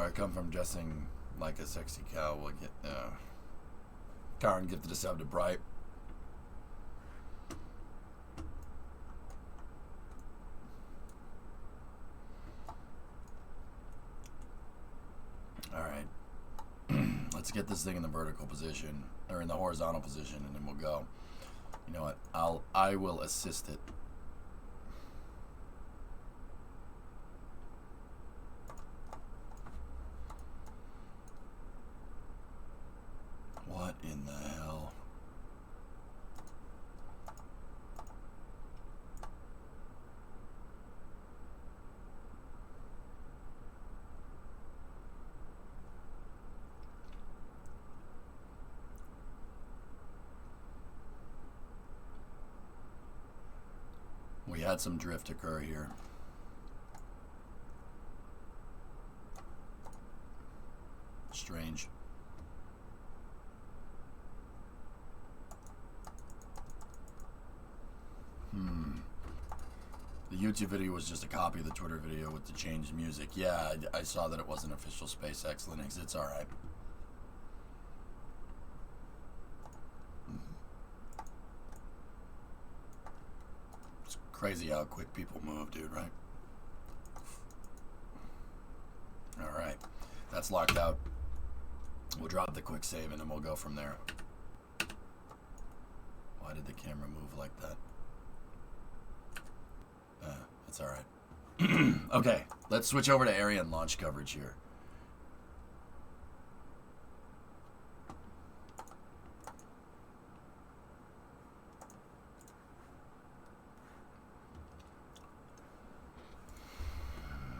where I come from, dressing like a sexy cow will get Karen gifted a sub to Bright. Alright. Let's get this thing in the vertical position, or in the horizontal position, and then we'll go. You know what? I will assist it. What in the hell? We had some drift occur here. Strange. The YouTube video was just a copy of the Twitter video with the changed music. Yeah, I saw that it wasn't official SpaceX Linux. It's alright. It's crazy how quick people move, dude, right? Alright. That's locked out. We'll drop the quick save and then we'll go from there. Why did the camera move like that? It's alright. Okay, let's switch over to Ariane launch coverage here.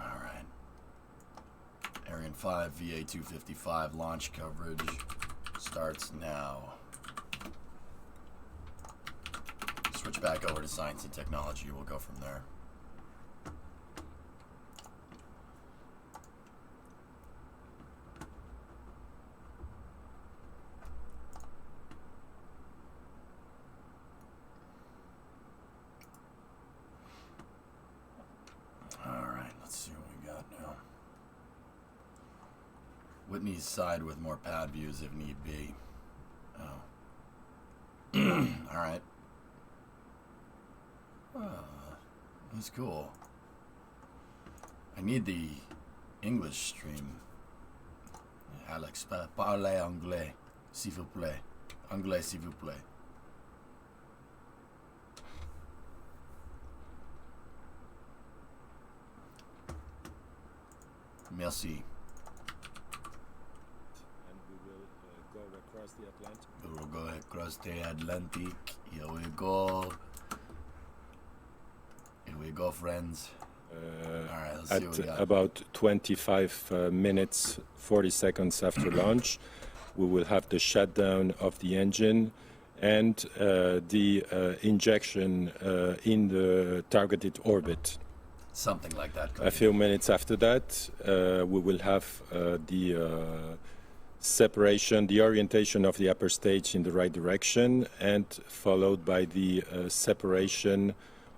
Alright. Ariane 5 VA255 launch coverage starts now. Switch back over to science and technology. We'll go from there. Whitney's side with more pad views if need be. Oh. Alright. That's cool. I need the English stream. Alex, parlez anglais, s'il vous plaît. Anglais, s'il vous plaît. Merci. We will go across the Atlantic. Here we go. Here we go, friends. All right, let's see what we got. At about 25 minutes, 40 seconds after launch, we will have the shutdown of the engine and the injection in the targeted orbit. Something like that. A few minutes after that, we will have the separation, the orientation of the upper stage in the right direction, and followed by the separation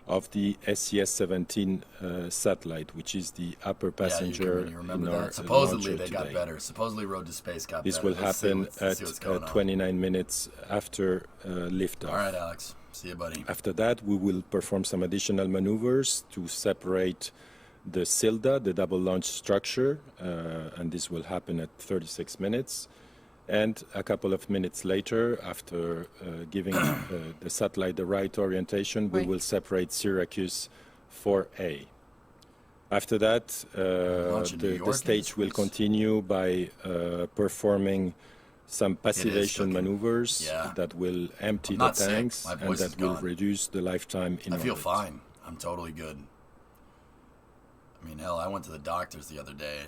of the SES-17 satellite, which is the upper passenger. Yeah, you remember that. Supposedly they got better. Supposedly Road to Space got better. This will happen at 29 minutes after liftoff. All right, Alex. See you, buddy. After that, we will perform some additional maneuvers to separate the SILDA, the double launch structure, and this will happen at 36 minutes. And a couple of minutes later, after giving the satellite the right orientation, we will separate Syracuse 4A. After that, the stage will continue by performing some passivation maneuvers that will empty the tanks and that will reduce the lifetime in orbit. I feel fine. I'm totally good. I mean, hell, I went to the doctors the other day.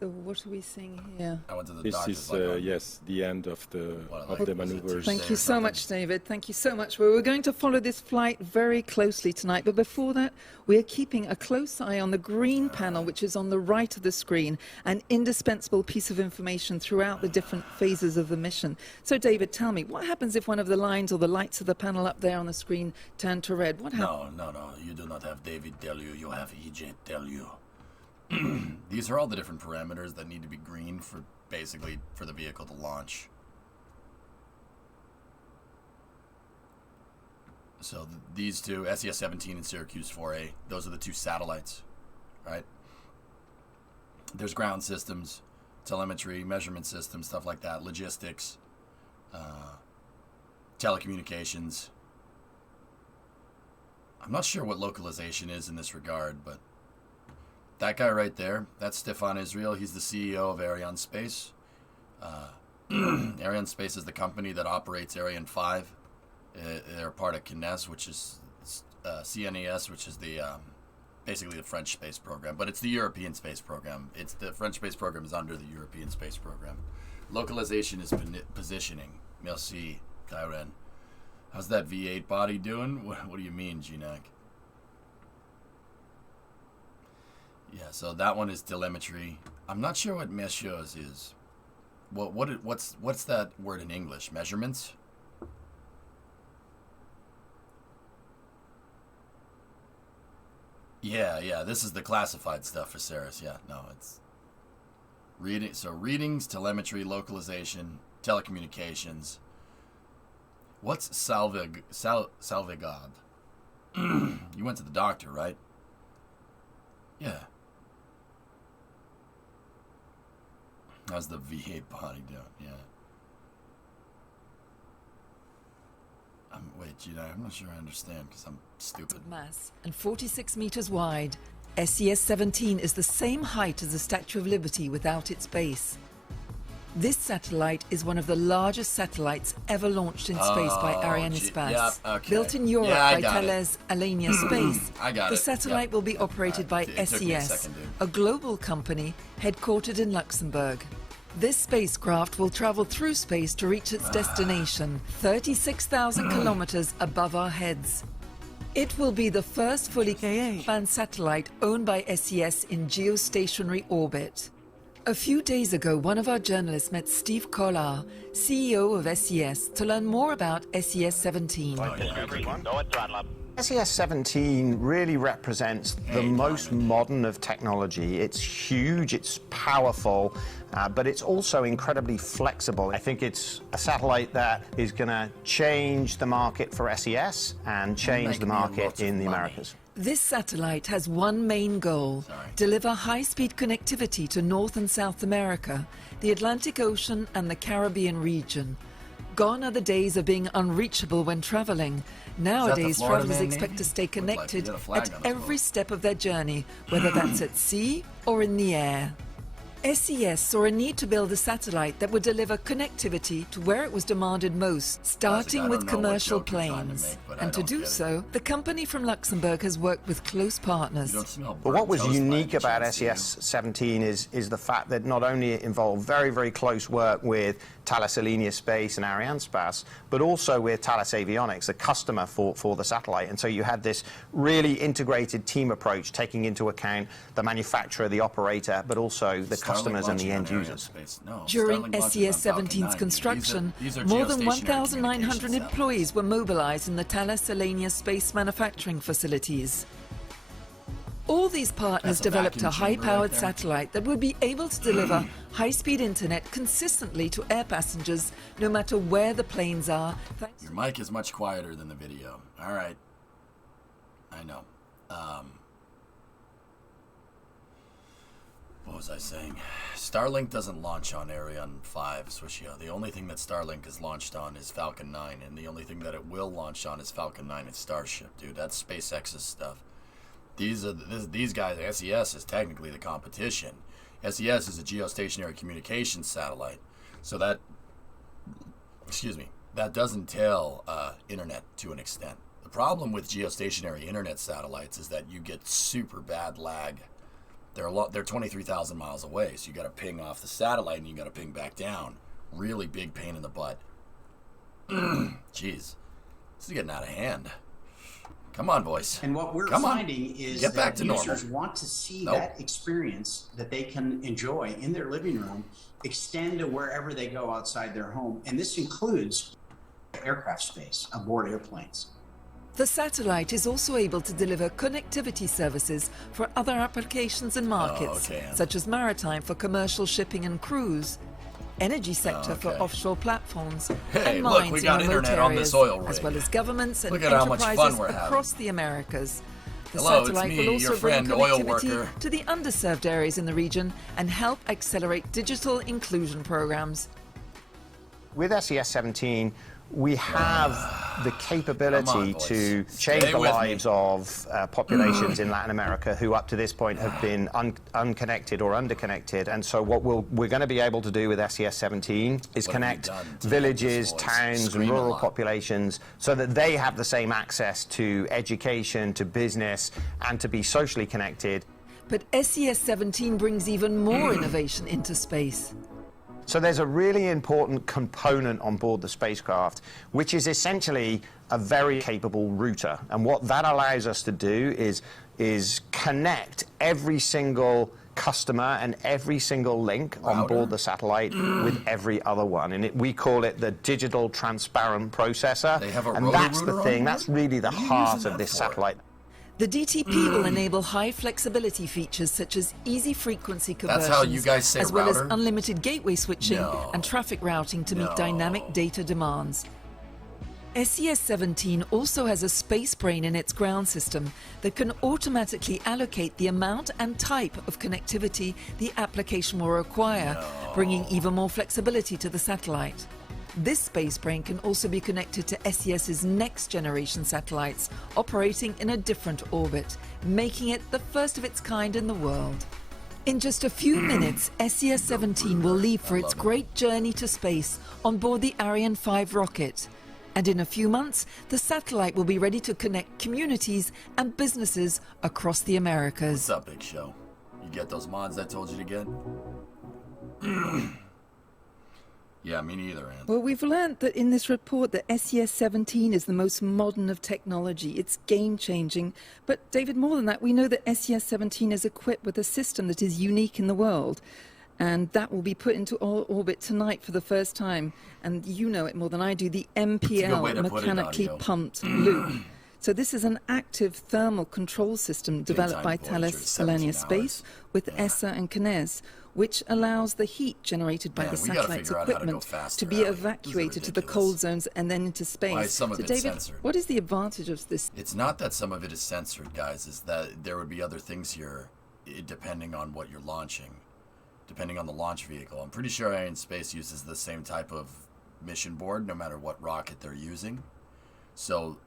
So what are we seeing here? I went to the doctors. This is, yes, the end of the maneuvers. Thank you so much, David. Thank you so much. Well, we're going to follow this flight very closely tonight. But before that, we are keeping a close eye on the green panel, which is on the right of the screen, an indispensable piece of information throughout the different phases of the mission. So, David, tell me, what happens if one of the lines or the lights of the panel up there on the screen turn to red? What happens? No. You do not have David tell you. You have EJ tell you. These are all the different parameters that need to be green for basically for the vehicle to launch. So these two, SES-17 and Syracuse 4A, those are the two satellites, right? There's ground systems, telemetry, measurement systems, stuff like that, logistics, telecommunications. I'm not sure what localization is in this regard, but that guy right there, that's Stefan Israel. He's the CEO of Ariane Space. Ariane Space is the company that operates Ariane 5. They're part of CNES, which is CNES, which is the basically the French space program, but it's the European space program. It's the French space program is under the European space program. Localization is positioning. Merci, Ariane. How's that V8 body doing? What do you mean, Ginak? Yeah, so that one is telemetry. I'm not sure what measures is. What's that word in English? Measurements? Yeah, this is the classified stuff for Ceres. Yeah, no, it's reading. So readings, telemetry, localization, telecommunications. What's salvagad? You went to the doctor, right? Yeah. How's the V8 body doing? Yeah. Wait, Gina, I'm not sure I understand because I'm stupid. Mass and 46 meters wide, SES-17 is the same height as the Statue of Liberty without its base. This satellite is one of the largest satellites ever launched in space by Ariane. Yep, okay. Built in Europe by Thales Alenia Space, I got the satellite will be operated by SES, a global company headquartered in Luxembourg. This spacecraft will travel through space to reach its destination, 36,000 kilometers above our heads. It will be the first fully manned satellite owned by SES in geostationary orbit. A few days ago, one of our journalists met Steve Collard, CEO of SES, to learn more about SES-17. SES-17 really represents the most modern of technology. It's huge, it's powerful, but it's also incredibly flexible. I think it's a satellite that is going to change the market for SES and change the market in the Americas. This satellite has one main goal: deliver high-speed connectivity to North and South America, the Atlantic Ocean and the Caribbean region. Gone are the days of being unreachable when traveling. Nowadays, travelers expect to stay connected at every step of their journey, whether that's at sea or in the air. SES saw a need to build a satellite that would deliver connectivity to where it was demanded most, starting with commercial planes. And to do so, the company from Luxembourg has worked with close partners. But what was unique about SES-17 is the fact that not only it involved very, very close work with Thales Alenia Space and Ariane Space, but also with Thales Avionics, the customer for the satellite. And so you had this really integrated team approach, taking into account the manufacturer, the operator, but also the customers and the end users. During SES-17's construction, more than 1,900 employees were mobilized in the Thales Alenia Space manufacturing facilities. All these partners developed a high-powered satellite that would be able to deliver high-speed internet consistently to air passengers, no matter where the planes are. Your mic is much quieter than the video. All right. I know. What was I saying? Starlink doesn't launch on Ariane 5, Swishio. The only thing that Starlink is launched on is Falcon 9, and the only thing that it will launch on is Falcon 9 and Starship, dude. That's SpaceX's stuff. These guys, SES is technically the competition. SES is a geostationary communications satellite, so that, that does entail internet to an extent. The problem with geostationary internet satellites is that you get super bad lag. They're 23,000 miles away, so you got to ping off the satellite and you got to ping back down. Really big pain in the butt. Jeez, this is getting out of hand. Come on, boys. And what we're finding is that users want to see that experience that they can enjoy in their living room extend to wherever they go outside their home. And this includes aircraft space aboard airplanes. The satellite is also able to deliver connectivity services for other applications and markets, such as maritime for commercial shipping and cruise, energy sector for offshore platforms, and mines in remote areas, as well as governments and enterprises across the Americas. The satellite will also bring connectivity to the underserved areas in the region and help accelerate digital inclusion programs. With SES-17, we have the capability to change the lives of populations in Latin America who up to this point have been unconnected or underconnected. And so what we're going to be able to do with SES-17 is connect villages, towns, and rural populations so that they have the same access to education, to business, and to be socially connected. But SES-17 brings even more innovation into space. So there's a really important component on board the spacecraft, which is essentially a very capable router. And what that allows us to do is connect every single customer and every single link on board the satellite with every other one. And we call it the digital transparent processor. And that's the thing, that's really the heart of this satellite. The DTP will enable high flexibility features such as easy frequency conversions, That's how you guys say as well router? as unlimited gateway switching and traffic routing to meet dynamic data demands. SES-17 also has a space brain in its ground system that can automatically allocate the amount and type of connectivity the application will require, bringing even more flexibility to the satellite. This space brain can also be connected to SES's next generation satellites operating in a different orbit, making it the first of its kind in the world. In just a few minutes, SES-17 will leave for its great journey to space on board the Ariane 5 rocket. And in a few months, the satellite will be ready to connect communities and businesses across the Americas. What's up, Big Show? You get those mods I told you to get? Yeah, me neither, Ann. Well, we've learned that in this report that SES-17 is the most modern of technology. It's game-changing. But, David, more than that, we know that SES-17 is equipped with a system that is unique in the world. And that will be put into orbit tonight for the first time. And you know it more than I do, the MPL, mechanically pumped loop. So this is an active thermal control system developed by Thales Alenia Space with ESA and CNES, which allows the heat generated by the satellite's equipment to be evacuated to the cold zones and then into space. Why is some of it David, censored? what is the advantage of this? It's not that some of it is censored, guys. It's that there would be other things here depending on what you're launching, depending on the launch vehicle. I'm pretty sure Ariane Space uses the same type of mission board no matter what rocket they're using. So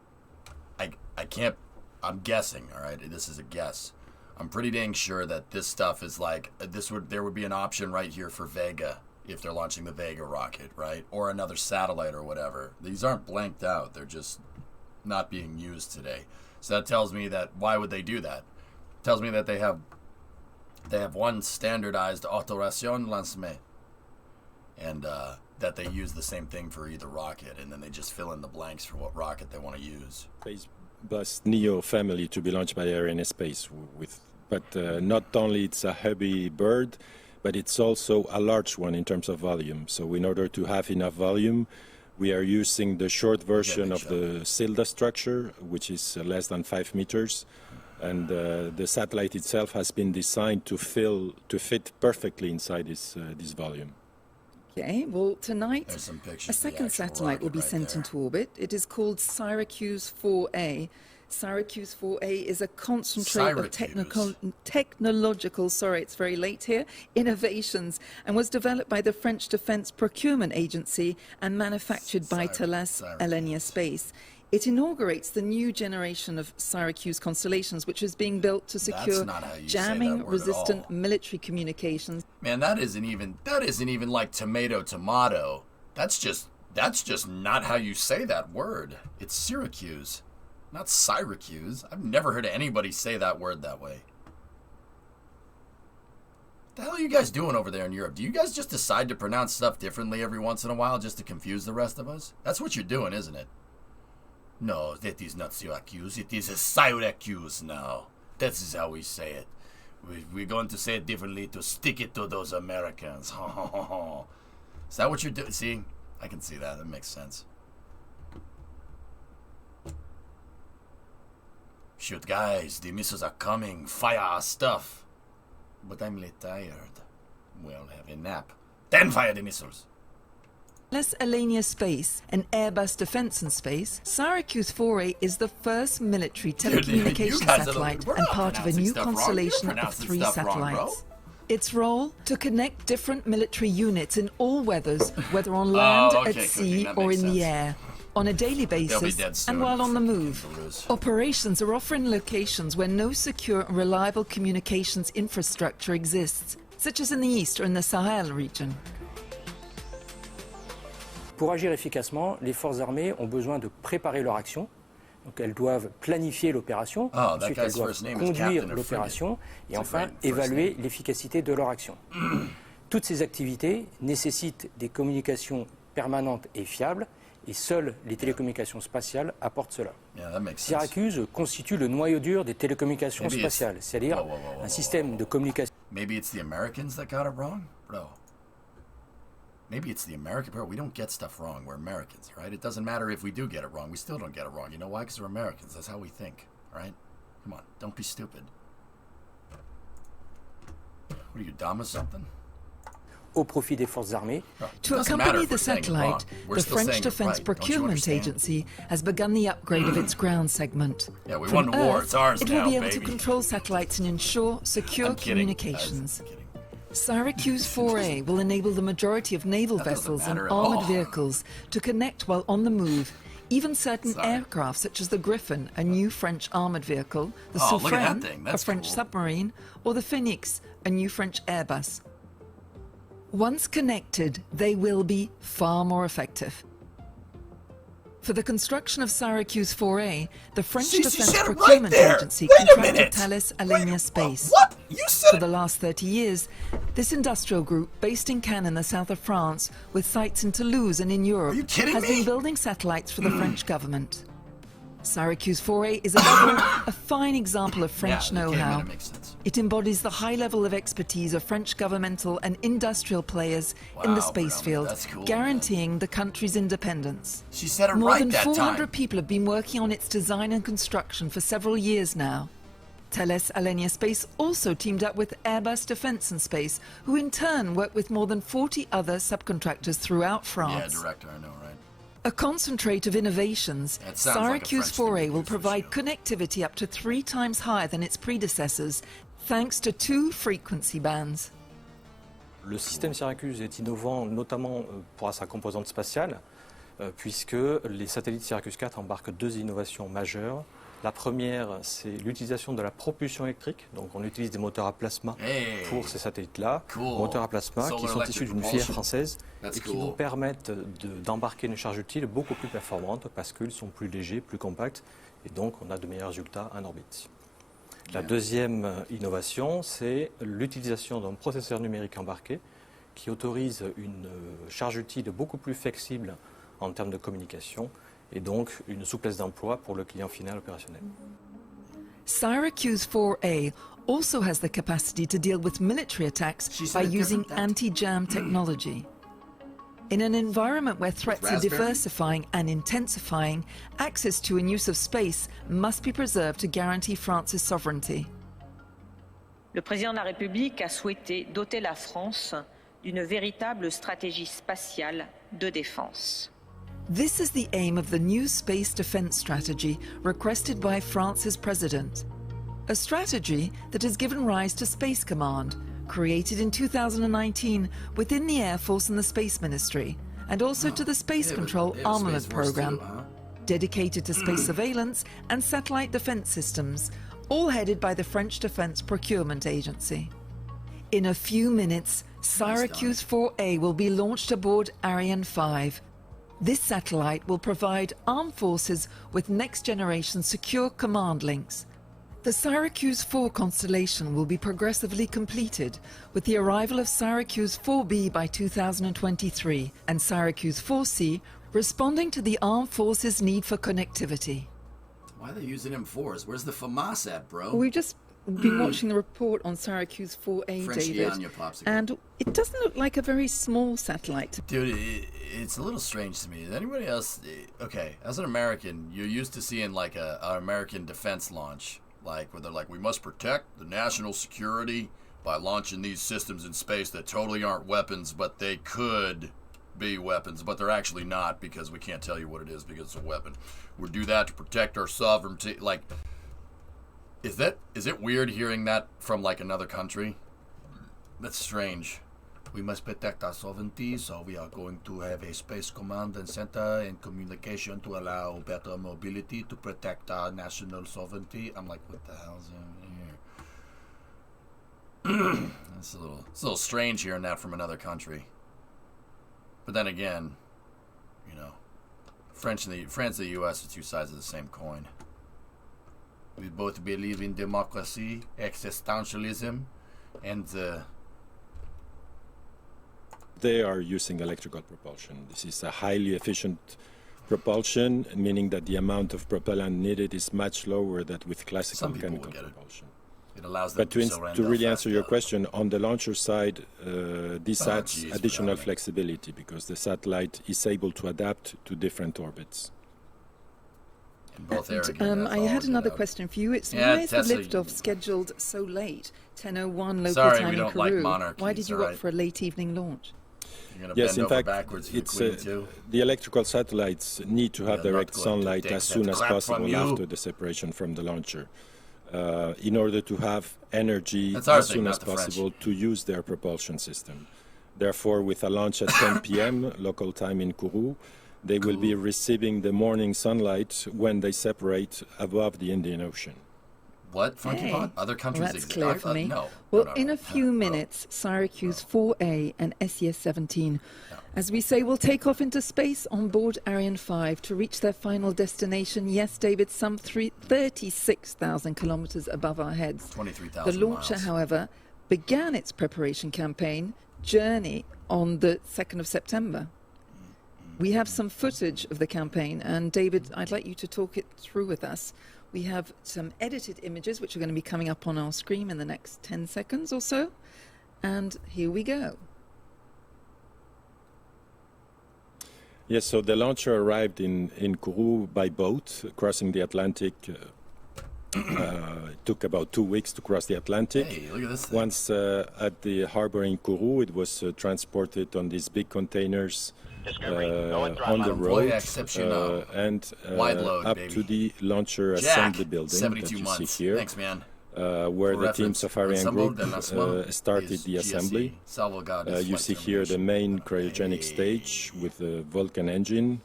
I can't, I'm guessing, all right? This is a guess. I'm pretty dang sure that this stuff is like, there would be an option right here for Vega if they're launching the Vega rocket, right? Or another satellite or whatever. These aren't blanked out. They're just not being used today. So that tells me that, why would they do that? It tells me that they have one standardized autoration lancement, and that they use the same thing for either rocket, and then they just fill in the blanks for what rocket they want to use. Bus Neo family to be launched by Ariane Space but not only it's a heavy bird, but it's also a large one in terms of volume. So in order to have enough volume, we are using the short version of the Silda structure, which is less than 5 meters. And the satellite itself has been designed to fit perfectly inside this volume. Okay, well, tonight, a second satellite will be sent into orbit. It is called Syracuse 4A. Syracuse 4A is a concentrate of technological, sorry, it's very late here, innovations, and was developed by the French Defense Procurement Agency and manufactured by Thales Alenia Space. It inaugurates the new generation of Syracuse constellations, which is being built to secure jamming-resistant military communications. Man, that isn't even like tomato. That's just not how you say that word. It's Syracuse, not Syracuse. I've never heard anybody say that word that way. What the hell are you guys doing over there in Europe? Do you guys just decide to pronounce stuff differently every once in a while just to confuse the rest of us? That's what you're doing, isn't it? No, that is not Syracuse. It is a Syracuse now. That is how we say it. We're going to say it differently to stick it to those Americans. Is that what you're doing? See? I can see that. That makes sense. Shoot, guys, the missiles are coming. Fire our stuff. But I'm late tired. Well, have a nap. Then fire the missiles. Thales Alenia Space, an Airbus defense and space, Syracuse 4A is the first military telecommunications satellite and part of a new constellation of 3 satellites. Its role? To connect different military units in all weathers, whether on land, at sea, or in the air, on a daily basis, and while on the move. Operations are often in locations where no secure and reliable communications infrastructure exists, such as in the east or in the Sahel region. Pour agir efficacement, les forces armées ont besoin de préparer leur action. Donc elles doivent planifier l'opération, ensuite elles doivent conduire l'opération et enfin évaluer l'efficacité de leur action. Toutes ces activités nécessitent des communications permanentes et fiables et seules les télécommunications spatiales apportent cela. Syracuse constitue le noyau dur des télécommunications spatiales, c'est-à-dire un système de communication. Maybe it's the Americans that got it wrong, bro. Maybe it's the American... Bro, we don't get stuff wrong. We're Americans, right? It doesn't matter if we do get it wrong. We still don't get it wrong. You know why? Because we're Americans. That's how we think, right? Come on, don't be stupid. What are you, dumb or something? Au profit des forces armées. To accompany the satellite, the French Defense Procurement Agency has begun the upgrade of its ground segment. Yeah, we won the war. It's ours now, it will be able baby. to control satellites and ensure secure communications. Syracuse 4A will enable the majority of naval vessels and armored vehicles to connect while on the move. Even certain aircraft, such as the Griffin, a new French armored vehicle, the Suffren, a French submarine, or the Phoenix, a new French Airbus. Once connected, they will be far more effective. For the construction of Syracuse 4A, the French Defense Procurement Agency contracted Thales Alenia Space. What? You said For the last 30 years, this industrial group, based in Cannes in the south of France, with sites in Toulouse and in Europe, has been building satellites for the French government. Syracuse 4A is a fine example of French know-how. It embodies the high level of expertise of French governmental and industrial players in the space field, guaranteeing the country's independence. She said it More right than that 400 time. people have been working on its design and construction for several years now. Thales Alenia Space also teamed up with Airbus Defence and Space, who in turn work with more than 40 other subcontractors throughout France. Yeah, director, I know, right? A concentrate of innovations, Syracuse 4A will provide connectivity up to 3 times higher than its predecessors, thanks to 2 frequency bands. Le système Syracuse est innovant notamment pour sa composante spatiale, puisque les satellites Syracuse 4 embarquent 2 innovations majeures. La première, c'est l'utilisation de la propulsion électrique. Donc on utilise des moteurs à plasma pour ces satellites-là. Moteurs à plasma qui sont issus d'une filière française et qui nous permettent d'embarquer une charge utile beaucoup plus performante parce qu'ils sont plus légers, plus compacts et donc on a de meilleurs résultats en orbite. La deuxième innovation, c'est l'utilisation d'un processeur numérique embarqué qui autorise une charge utile beaucoup plus flexible en termes de communication et donc une souplesse d'emploi pour le client final opérationnel. Syracuse 4A also has the capacity to deal with military attacks by using anti-jam technology. In an environment where threats are diversifying and intensifying, access to and use of space must be preserved to guarantee France's sovereignty. Le président de la République a souhaité doter la France d'une véritable stratégie spatiale de défense. This is the aim of the new space defense strategy requested by France's president. A strategy that has given rise to Space Command, created in 2019 within the Air Force and the Space Ministry, and also to the Space Control Armament Program, dedicated to space surveillance and satellite defense systems, all headed by the French Defense Procurement Agency. In a few minutes, Syracuse 4A will be launched aboard Ariane 5. This satellite will provide armed forces with next-generation secure command links. The Syracuse 4 constellation will be progressively completed, with the arrival of Syracuse 4B by 2023 and Syracuse 4C responding to the armed forces' need for connectivity. Why are they using M4s? Where's the FAMAS at, bro? We just we've been watching the report on Syracuse 4A, French David, Ianya popsicle. and it doesn't look like a very small satellite. Dude, it's a little strange to me. Is anybody else... Okay, as an American, you're used to seeing like an American defense launch, like where they're like, we must protect the national security by launching these systems in space that totally aren't weapons, but they could be weapons, but they're actually not because we can't tell you what it is because it's a weapon. We do that to protect our sovereignty. Like, is it weird hearing that from like another country? That's strange. We must protect our sovereignty, so we are going to have a space command and center and communication to allow better mobility to protect our national sovereignty. I'm like, what the hell's in here? It's a little strange hearing that from another country. But then again, you know, France and the U.S. are two sides of the same coin. We both believe in democracy, existentialism, and They are using electrical propulsion. This is a highly efficient propulsion, meaning that the amount of propellant needed is much lower than with classical mechanical propulsion. It allows them to really answer your question, on the launcher side, this adds additional flexibility because the satellite is able to adapt to different orbits. I had another question for you. Why is the liftoff scheduled so late, 10:01 local time in Peru? Why did you opt for a late evening launch? Yes, in fact, it's the electrical satellites need to have direct sunlight as soon as possible after the separation from the launcher, in order to have energy as soon as possible to use their propulsion system. Therefore, with a launch at 10 p.m. local time in Kourou, they will be receiving the morning sunlight when they separate above the Indian Ocean. What? Funky Pot? Other countries that's clear for me. No. Well, in a few minutes, Syracuse 4A and SES-17, as we say, will take off into space on board Ariane 5 to reach their final destination. Yes, David, some 36,000 kilometers above our heads. 23,000 The launcher, miles. however, began its preparation campaign journey on the 2nd of September. We have some footage of the campaign, and David, I'd like you to talk it through with us. We have some edited images which are going to be coming up on our screen in the next 10 seconds or so. And here we go. Yes, so the launcher arrived in Kourou by boat, crossing the Atlantic. It took about 2 weeks to cross the Atlantic. Hey, look at this thing. Once at the harbor in Kourou, it was transported on these big containers on the road and up to the launcher assembly building that you see here. Thanks, man. Where the teams of Ariane Group started the assembly. You see here the main cryogenic stage with the Vulcan engine,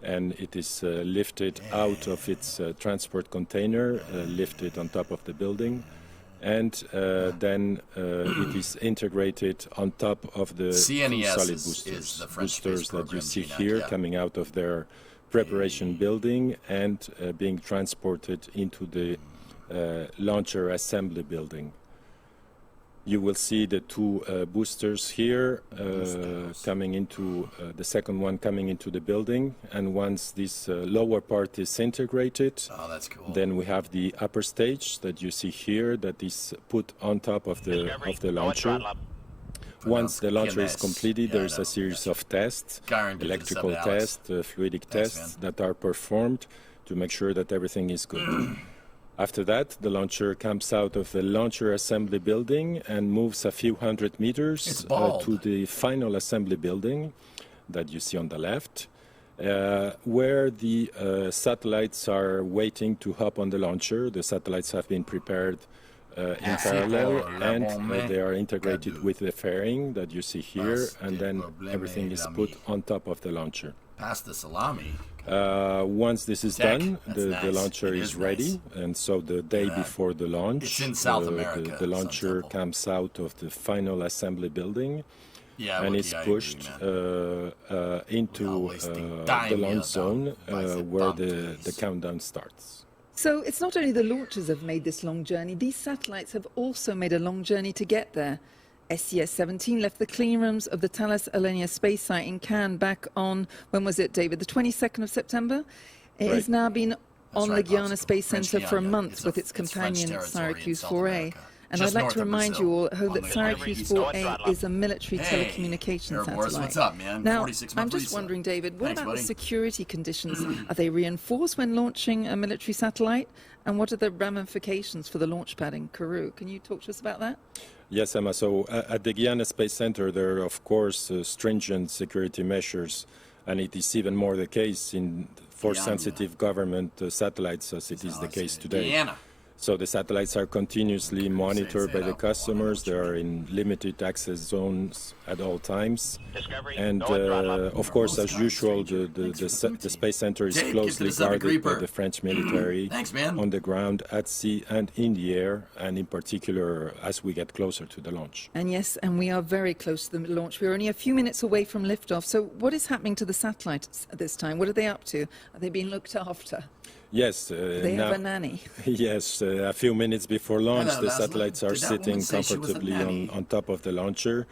and it is lifted out of its transport container, lifted on top of the building, and then it is integrated on top of the solid boosters that you see here coming out of their preparation building and being transported into the launcher assembly building. You will see the two boosters here coming into the second one coming into the building, and once this lower part is integrated, then we have the upper stage that you see here that is put on top of the launcher. Once the launcher is completed, there is a series of tests, electrical tests, fluidic tests that are performed to make sure that everything is good. After that, the launcher comes out of the launcher assembly building and moves a few hundred meters to the final assembly building that you see on the left, where the satellites are waiting to hop on the launcher. The satellites have been prepared in parallel, and they are integrated with the fairing that you see here, and then everything is put on top of the launcher. Pass the salami. Once this is done, the launcher is ready, and so the day before the launch, the launcher comes out of the final assembly building and is pushed into the launch zone where the countdown starts. So it's not only the launchers have made this long journey, these satellites have also made a long journey to get there. SES-17 left the clean rooms of the Thales Alenia space site in Cannes back on, when was it, David? The 22nd of September? It has now been on the Guyana Space French Center for a Guiana. month with its French companion territory in Syracuse South 4A. America. And Just I'd like north to of remind Brazil, you all that on the Syracuse east 4A is a military Hey, telecommunications Air Force, satellite. what's up, man? Now, 46 I'm month just reset. wondering, David, what Thanks, about buddy. the security conditions? Are they reinforced when launching a military satellite? And what are the ramifications for the launch pad in Kourou? Can you talk to us about that? Yes, Emma. So at the Guyana Space Center, there are, of course, stringent security measures, and it is even more the case in for Guyana. sensitive government satellites, as it is the case today. Guyana. So the satellites are continuously monitored by the customers. They are in limited access zones at all times. And of course, as usual, the Space Center is closely guarded by the French military Thanks, man. on the ground, at sea, and in the air, and in particular as we get closer to the launch. And yes, and we are very close to the launch. We're only a few minutes away from liftoff. So what is happening to the satellites at this time? What are they up to? Are they being looked after? Yes, They now, have a nanny. yes. A few minutes before launch, Hello, the Laszlo. satellites are Did that sitting woman say she was a comfortably nanny? on top of the launcher.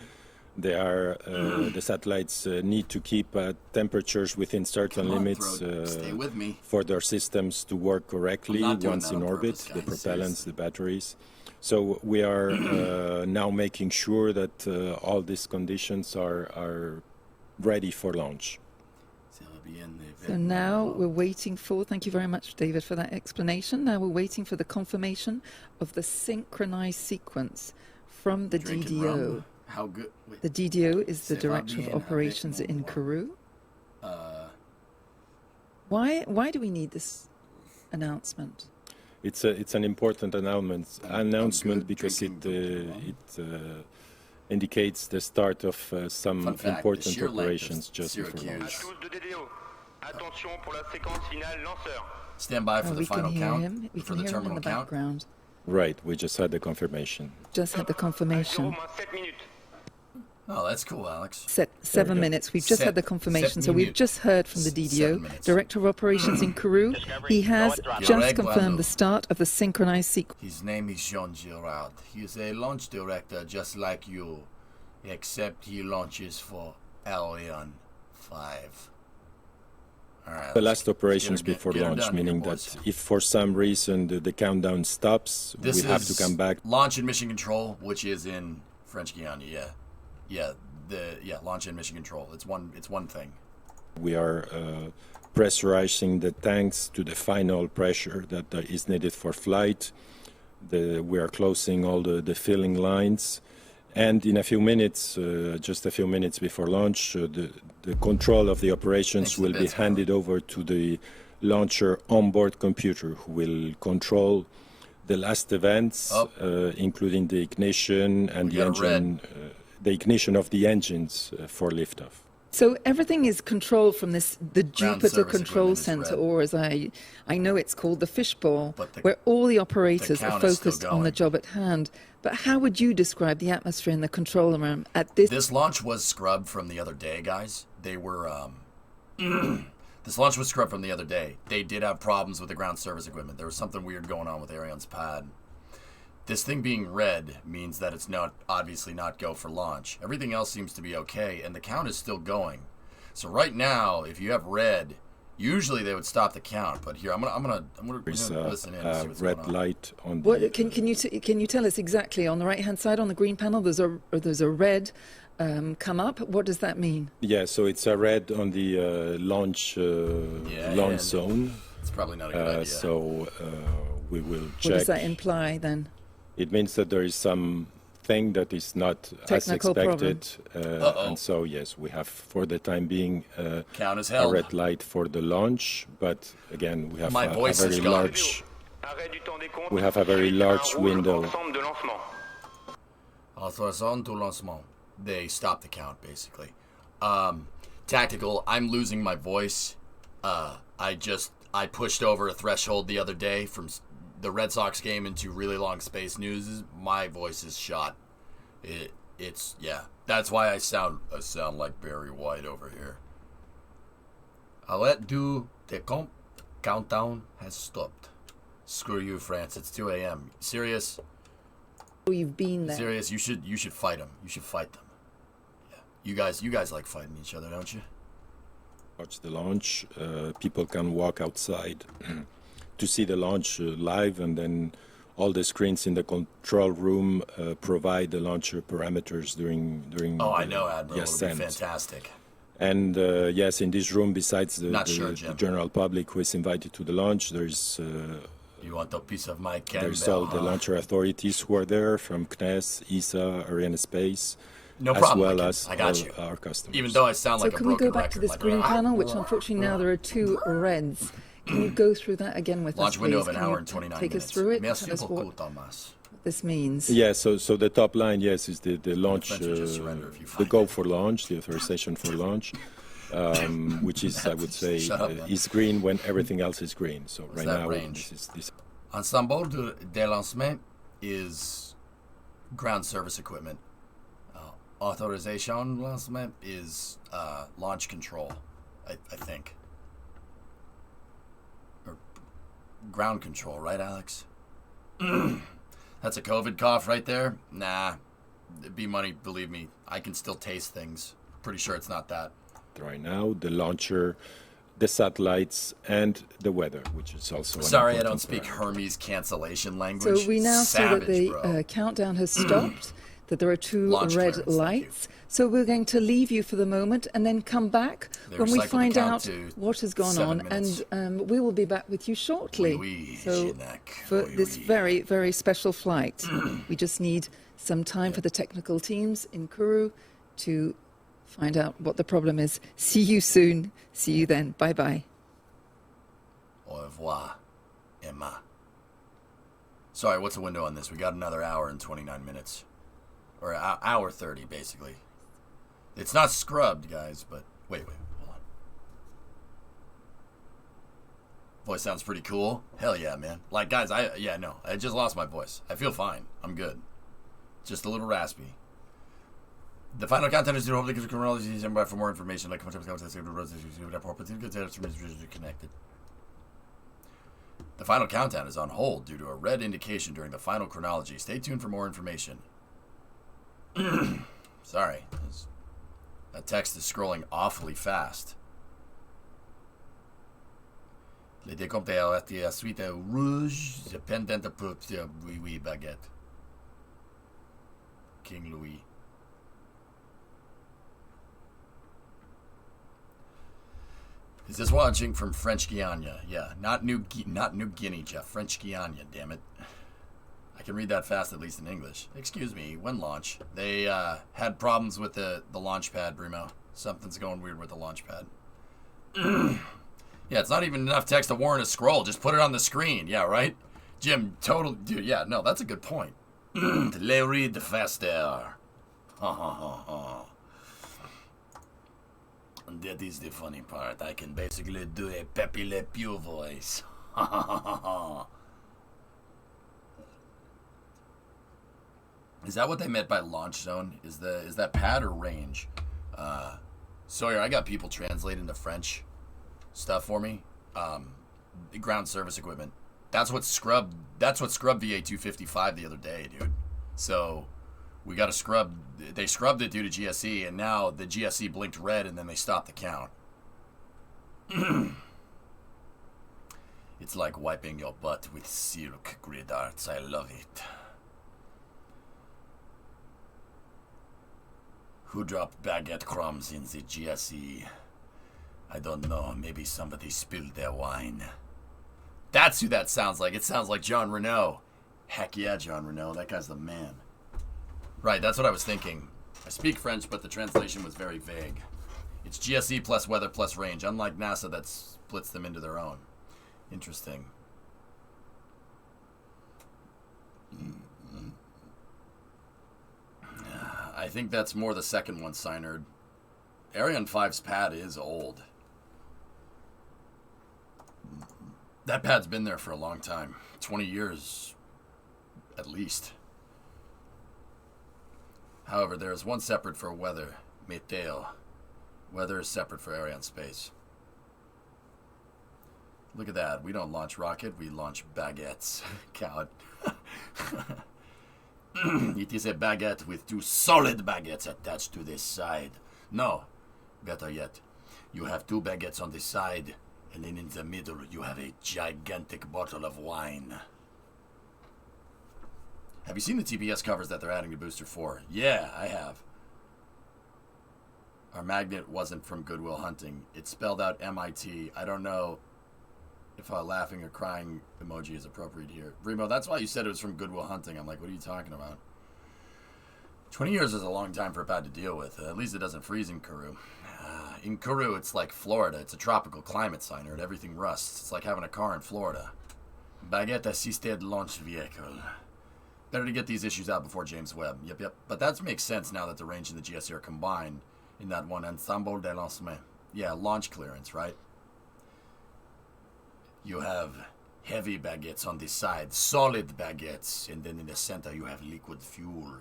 They are the satellites need to keep temperatures within certain Come on, limits Stay with me. for their systems to work correctly I'm not doing once that in on orbit. purpose, The guys. propellants, the batteries. So we are now making sure that all these conditions are ready for launch. So now we're waiting for, thank you very much, David, for that explanation. Now we're waiting for the confirmation of the synchronized sequence from the Drinking DDO. rum. How good? Wait. The DDO is the C'est Director pas of bien Operations avec in mon Kourou. Uh, Why do we need this announcement? It's an important announcement good because it drinking indicates the start of some Fun fact, the important sheer length of operations just before Syracuse. launch. Stand by for the We can final hear count, him. We for can the hear him in terminal the count. background. Right, we just had the confirmation. Just had the confirmation. Oh, that's cool, Alex. 7 minutes. We've just had the confirmation. So we've just heard from the 7 DDO, minutes. Director of Operations in Kourou. He has just confirmed the start of the synchronized sequence. His name is Jean Girard. He is a launch director just like you, except he launches for Ariane 5. All right, The let's last operations get her before done launch, here, meaning boys. that if for some reason the countdown stops, This we have is to come back. launch and mission control, which is in French Guiana. Launch and mission control. It's one thing. We are pressurizing the tanks to the final pressure that is needed for flight. We are closing all the filling lines. And in a few minutes, just a few minutes before launch, the control of the operations Thanks will to be Bits, handed over to the launcher onboard computer, who will control the last events, including the ignition and We the got a red. engine, the ignition of the engines for liftoff. So everything is controlled from the Jupiter service Control equipment is Center, red. or as I know it's called, the fishbowl, But the- where all the operators are count is still focused on the going. job at hand. But how would you describe the atmosphere in the control room at this? This launch was scrubbed from the other day, guys. They were this launch was scrubbed from the other day. They did have problems with the ground service equipment. There was something weird going on with Ariane's pad. This thing being red means that it's obviously not go for launch. Everything else seems to be okay, and the count is still going. So right now, if you have red, usually they would stop the count. But here, I'm gonna There's listen in and see a what's red going on. light on What the... can you tell us exactly on the right hand side on the green panel? There's a red come up. What does that mean? Yeah, so it's a red on the launch and zone. It's probably not a good idea. So we will What check. does that imply then? It means that there is something that is not as Technical expected. And so, yes, we have, for the time being, Count is a held. red light for the launch. But again, we have My a voice is very gone. large... We have a very large window. Authorisation to lancement. They stopped the count, basically. Tactical, I'm losing my voice. I pushed over a threshold the other day from the Red Sox game into really long space news. My voice is shot. That's why I sound like Barry White over here. Alert du décompte. Countdown has stopped. Screw you, France. It's 2 a.m. Serious? Oh, you've been there. Serious? You should fight them. You should fight them. Yeah. You guys like fighting each other, don't you? Watch the launch. People can walk outside to see the launch live, and then all the screens in the control room provide the launcher parameters during Oh, the I know, Admiral. ascent. It would be fantastic. And yes, in this room, besides the Jim. general public who is invited to the launch, there's You want a piece of my Ken there's Bell, all the launcher authorities who are there from CNES, ESA, Ariane Space, No as problem, well Lincoln. as I got all you. our customers. Even though I sound So like a can we broken go back to record, this like, green panel, which unfortunately now there are two reds. Can you go through that again with Launch us, window please? of an Can hour you and 29 take minutes. us through it? Merci Tell us beaucoup, what Thomas. this means. Yeah, so the top line, yes, is the launch, French will just surrender if you the find go it. for launch, the authorization for launch, which is, I would say, Shut up, man. is green when everything else is green. So right that now, range? this Ensemble de lancement is ground service equipment. Authorization lancement is launch control, I think. Or ground control, right, Alex? That's a COVID cough right there? Nah. Be money, believe me. I can still taste things. Pretty sure it's not that. right now, the launcher, the satellites, and the weather, which is also Sorry, I an don't important speak parameter. Hermes cancellation language. So we now Savage, see bro. that the countdown has stopped, that there are two Launch red clearance, thank lights. So we're going to leave you for the moment and then come back They when we recycled the find count out to what has gone 7 on, minutes. and we will be back with you shortly. Oui, So Ginac, for oui, this oui. very, very special flight, we just need some time for the technical teams in Kourou to find out what the problem is. See you soon. See you then. Bye-bye. Au revoir, Emma. Sorry, what's the window on this? We got another hour and 29 minutes. Or hour 30, basically. It's not scrubbed, guys, but... Wait, hold on. Voice sounds pretty cool. Hell yeah, man. Like, guys, I just lost my voice. I feel fine. I'm good. Just a little raspy. The final content is hopefully for more information. Like connected. The final countdown is on hold due to a red indication during the final chronology. Stay tuned for more information. Sorry. That text is scrolling awfully fast. Les décompteurs étaient ensuite rouge, the pendant de oui, baguette. King Louis. Is this watching from French Guiana? Yeah, not New Guinea, Jeff. French Guiana, damn it. I can read that fast, at least in English. Excuse me, when launch? They had problems with the launch pad, Brimo. Something's going weird with the launch pad. Yeah, it's not even enough text to warrant a scroll. Just put it on the screen. Yeah, right? Jim, dude, yeah, no, that's a good point. Les read faster. That is the funny part. I can basically do a Pepe Le Pew voice. Is that what they meant by launch zone? Is that pad or range? Sawyer, I got people translate into French stuff for me. The ground service equipment. That's what scrubbed VA255 the other day, dude. So we got to scrub. They scrubbed it due to GSE, and now the GSE blinked red, and then they stopped the count. It's like wiping your butt with silk grid arts. I love it. Who dropped baguette crumbs in the GSE? I don't know. Maybe somebody spilled their wine. That's who that sounds like. It sounds like John Renault. Heck yeah, John Renault. That guy's the man. Right, that's what I was thinking. I speak French, but the translation was very vague. It's GSE plus weather plus range, unlike NASA that splits them into their own. Interesting. I think that's more the second one, Synerd. Ariane 5's pad is old. That pad's been there for a long time. 20 years, at least. However, there is one separate for weather, Meteo. Weather is separate for Ariane space. Look at that. We don't launch rocket, we launch baguettes. Coward. It is a baguette with two solid baguettes attached to this side. No, better yet, you have two baguettes on the side, And then in the middle, you have a gigantic bottle of wine. Have you seen the TPS covers that they're adding to Booster 4? Yeah, I have. Our magnet wasn't from Goodwill Hunting. It spelled out MIT. I don't know if a laughing or crying emoji is appropriate here. Remo, that's why you said it was from Goodwill Hunting. I'm like, what are you talking about? 20 years is a long time for a pad to deal with. At least it doesn't freeze in Kourou. In Kourou, it's like Florida. It's a tropical climate, Signer, and everything rusts. It's like having a car in Florida. Baguette assisted launch vehicle. Better to get these issues out before James Webb. Yep. But that makes sense now that the range and the GSE are combined in that one ensemble de lancement. Yeah, launch clearance, right? You have heavy baguettes on the side, solid baguettes, and then in the center you have liquid fuel.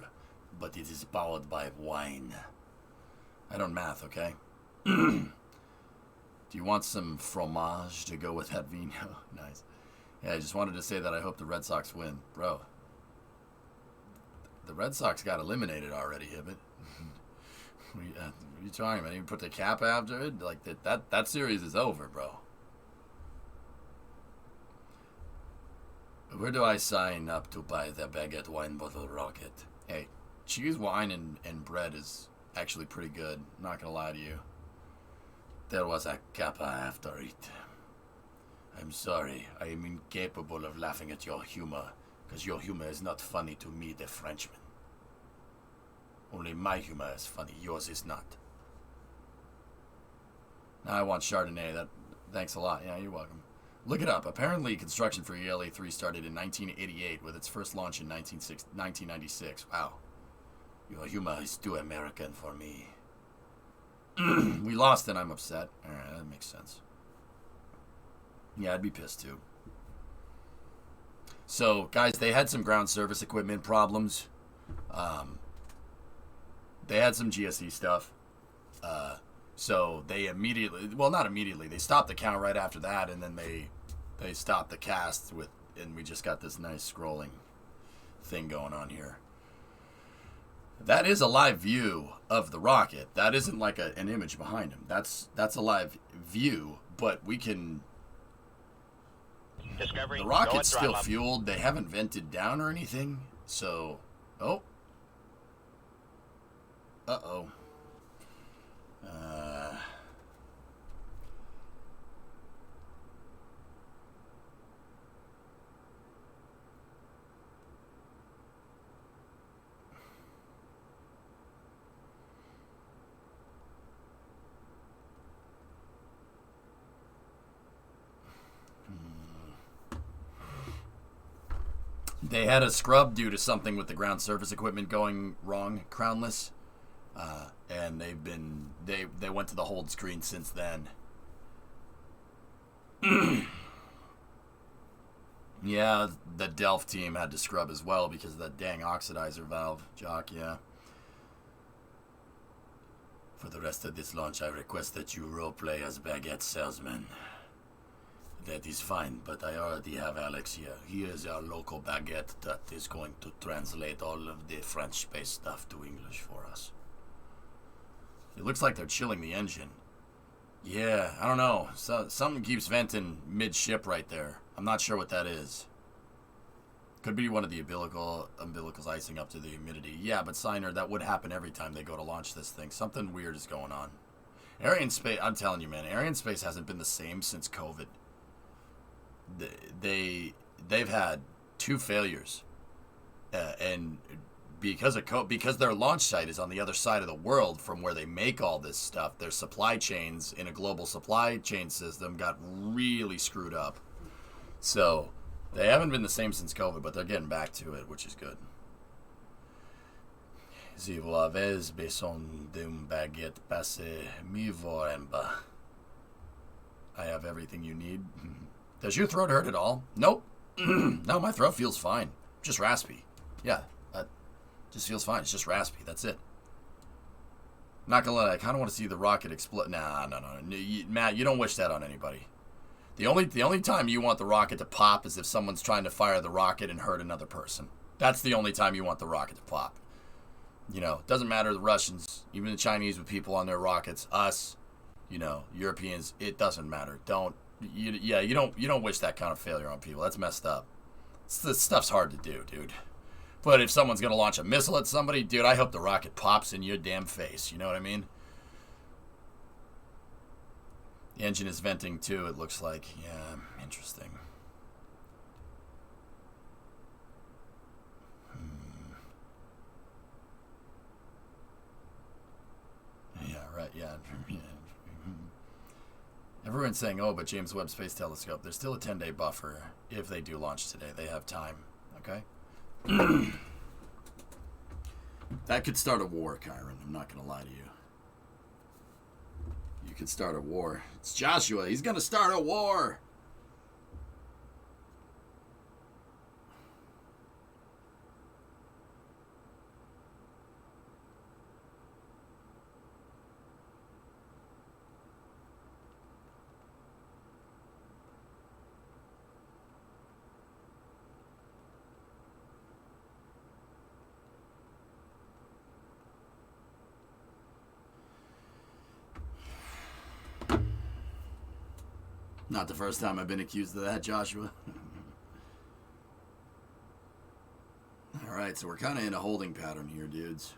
But it is powered by wine. I don't math, okay? Do you want some fromage to go with that vino? Nice. Yeah, I just wanted to say that I hope the Red Sox win. Bro, the Red Sox got eliminated already, Hibbett. What are you talking about? You put the cap after it? Like, that series is over, bro. Where do I sign up to buy the baguette wine bottle rocket? Hey, cheese, wine, and bread is actually pretty good. Not gonna lie to you. There was a kappa after it. I'm sorry. I am incapable of laughing at your humor, because your humor is not funny to me, the Frenchman. Only my humor is funny. Yours is not. Now I want Chardonnay. Thanks a lot. Yeah, you're welcome. Look it up. Apparently, construction for ELA-3 started in 1988 with its first launch in 1996. Wow. Your humor is too American for me. We lost and I'm upset. Alright, that makes sense. Yeah, I'd be pissed too. So, guys, they had some ground service equipment problems. They had some GSE stuff. So they immediately, well, not immediately, they stopped the count right after that, and then they stopped the cast and we just got this nice scrolling thing going on here. That is a live view of the rocket. That isn't like an image behind him. That's a live view, but we can... Discovery, the rocket's still fueled. They haven't vented down or anything, so... Oh. Uh-oh. They had a scrub due to something with the ground surface equipment going wrong, crownless, and they went to the hold screen since then. Yeah, the Delft team had to scrub as well because of that dang oxidizer valve, Jock. Yeah. For the rest of this launch, I request that you roleplay as baguette salesman. That is fine, but I already have Alex here. He is our local baguette that is going to translate all of the French space stuff to English for us. It looks like they're chilling the engine. Yeah, I don't know. Something keeps venting mid-ship right there. I'm not sure what that is. Could be one of the umbilicals icing up to the humidity. Yeah, but Signer, that would happen every time they go to launch this thing. Something weird is going on. Ariane Space, I'm telling you, man, Ariane Space hasn't been the same since COVID. They've had 2 failures, and because their launch site is on the other side of the world from where they make all this stuff, their supply chains in a global supply chain system got really screwed up. So they haven't been the same since COVID, but they're getting back to it, which is good. Si vous avez besoin d'une baguette, passez-moi en bas. I have everything you need. Does your throat hurt at all? Nope. No, my throat feels fine. Just raspy. Yeah, that just feels fine. It's just raspy. That's it. Not gonna lie, I kind of want to see the rocket explode. Nah, no. Matt, you don't wish that on anybody. The only time you want the rocket to pop is if someone's trying to fire the rocket and hurt another person. That's the only time you want the rocket to pop. You know, it doesn't matter the Russians, even the Chinese with people on their rockets, us, you know, Europeans, it doesn't matter. Don't You don't wish that kind of failure on people. That's messed up. This stuff's hard to do, dude. But if someone's gonna launch a missile at somebody, dude, I hope the rocket pops in your damn face. You know what I mean? The engine is venting too, it looks like. Yeah, interesting. Yeah, right, yeah. Everyone's saying, oh, but James Webb Space Telescope, there's still a 10-day buffer if they do launch today. They have time, okay? That could start a war, Kyron. I'm not going to lie to you. You could start a war. It's Joshua. He's going to start a war. Not the first time I've been accused of that, Joshua. Alright, so we're kind of in a holding pattern here, dudes.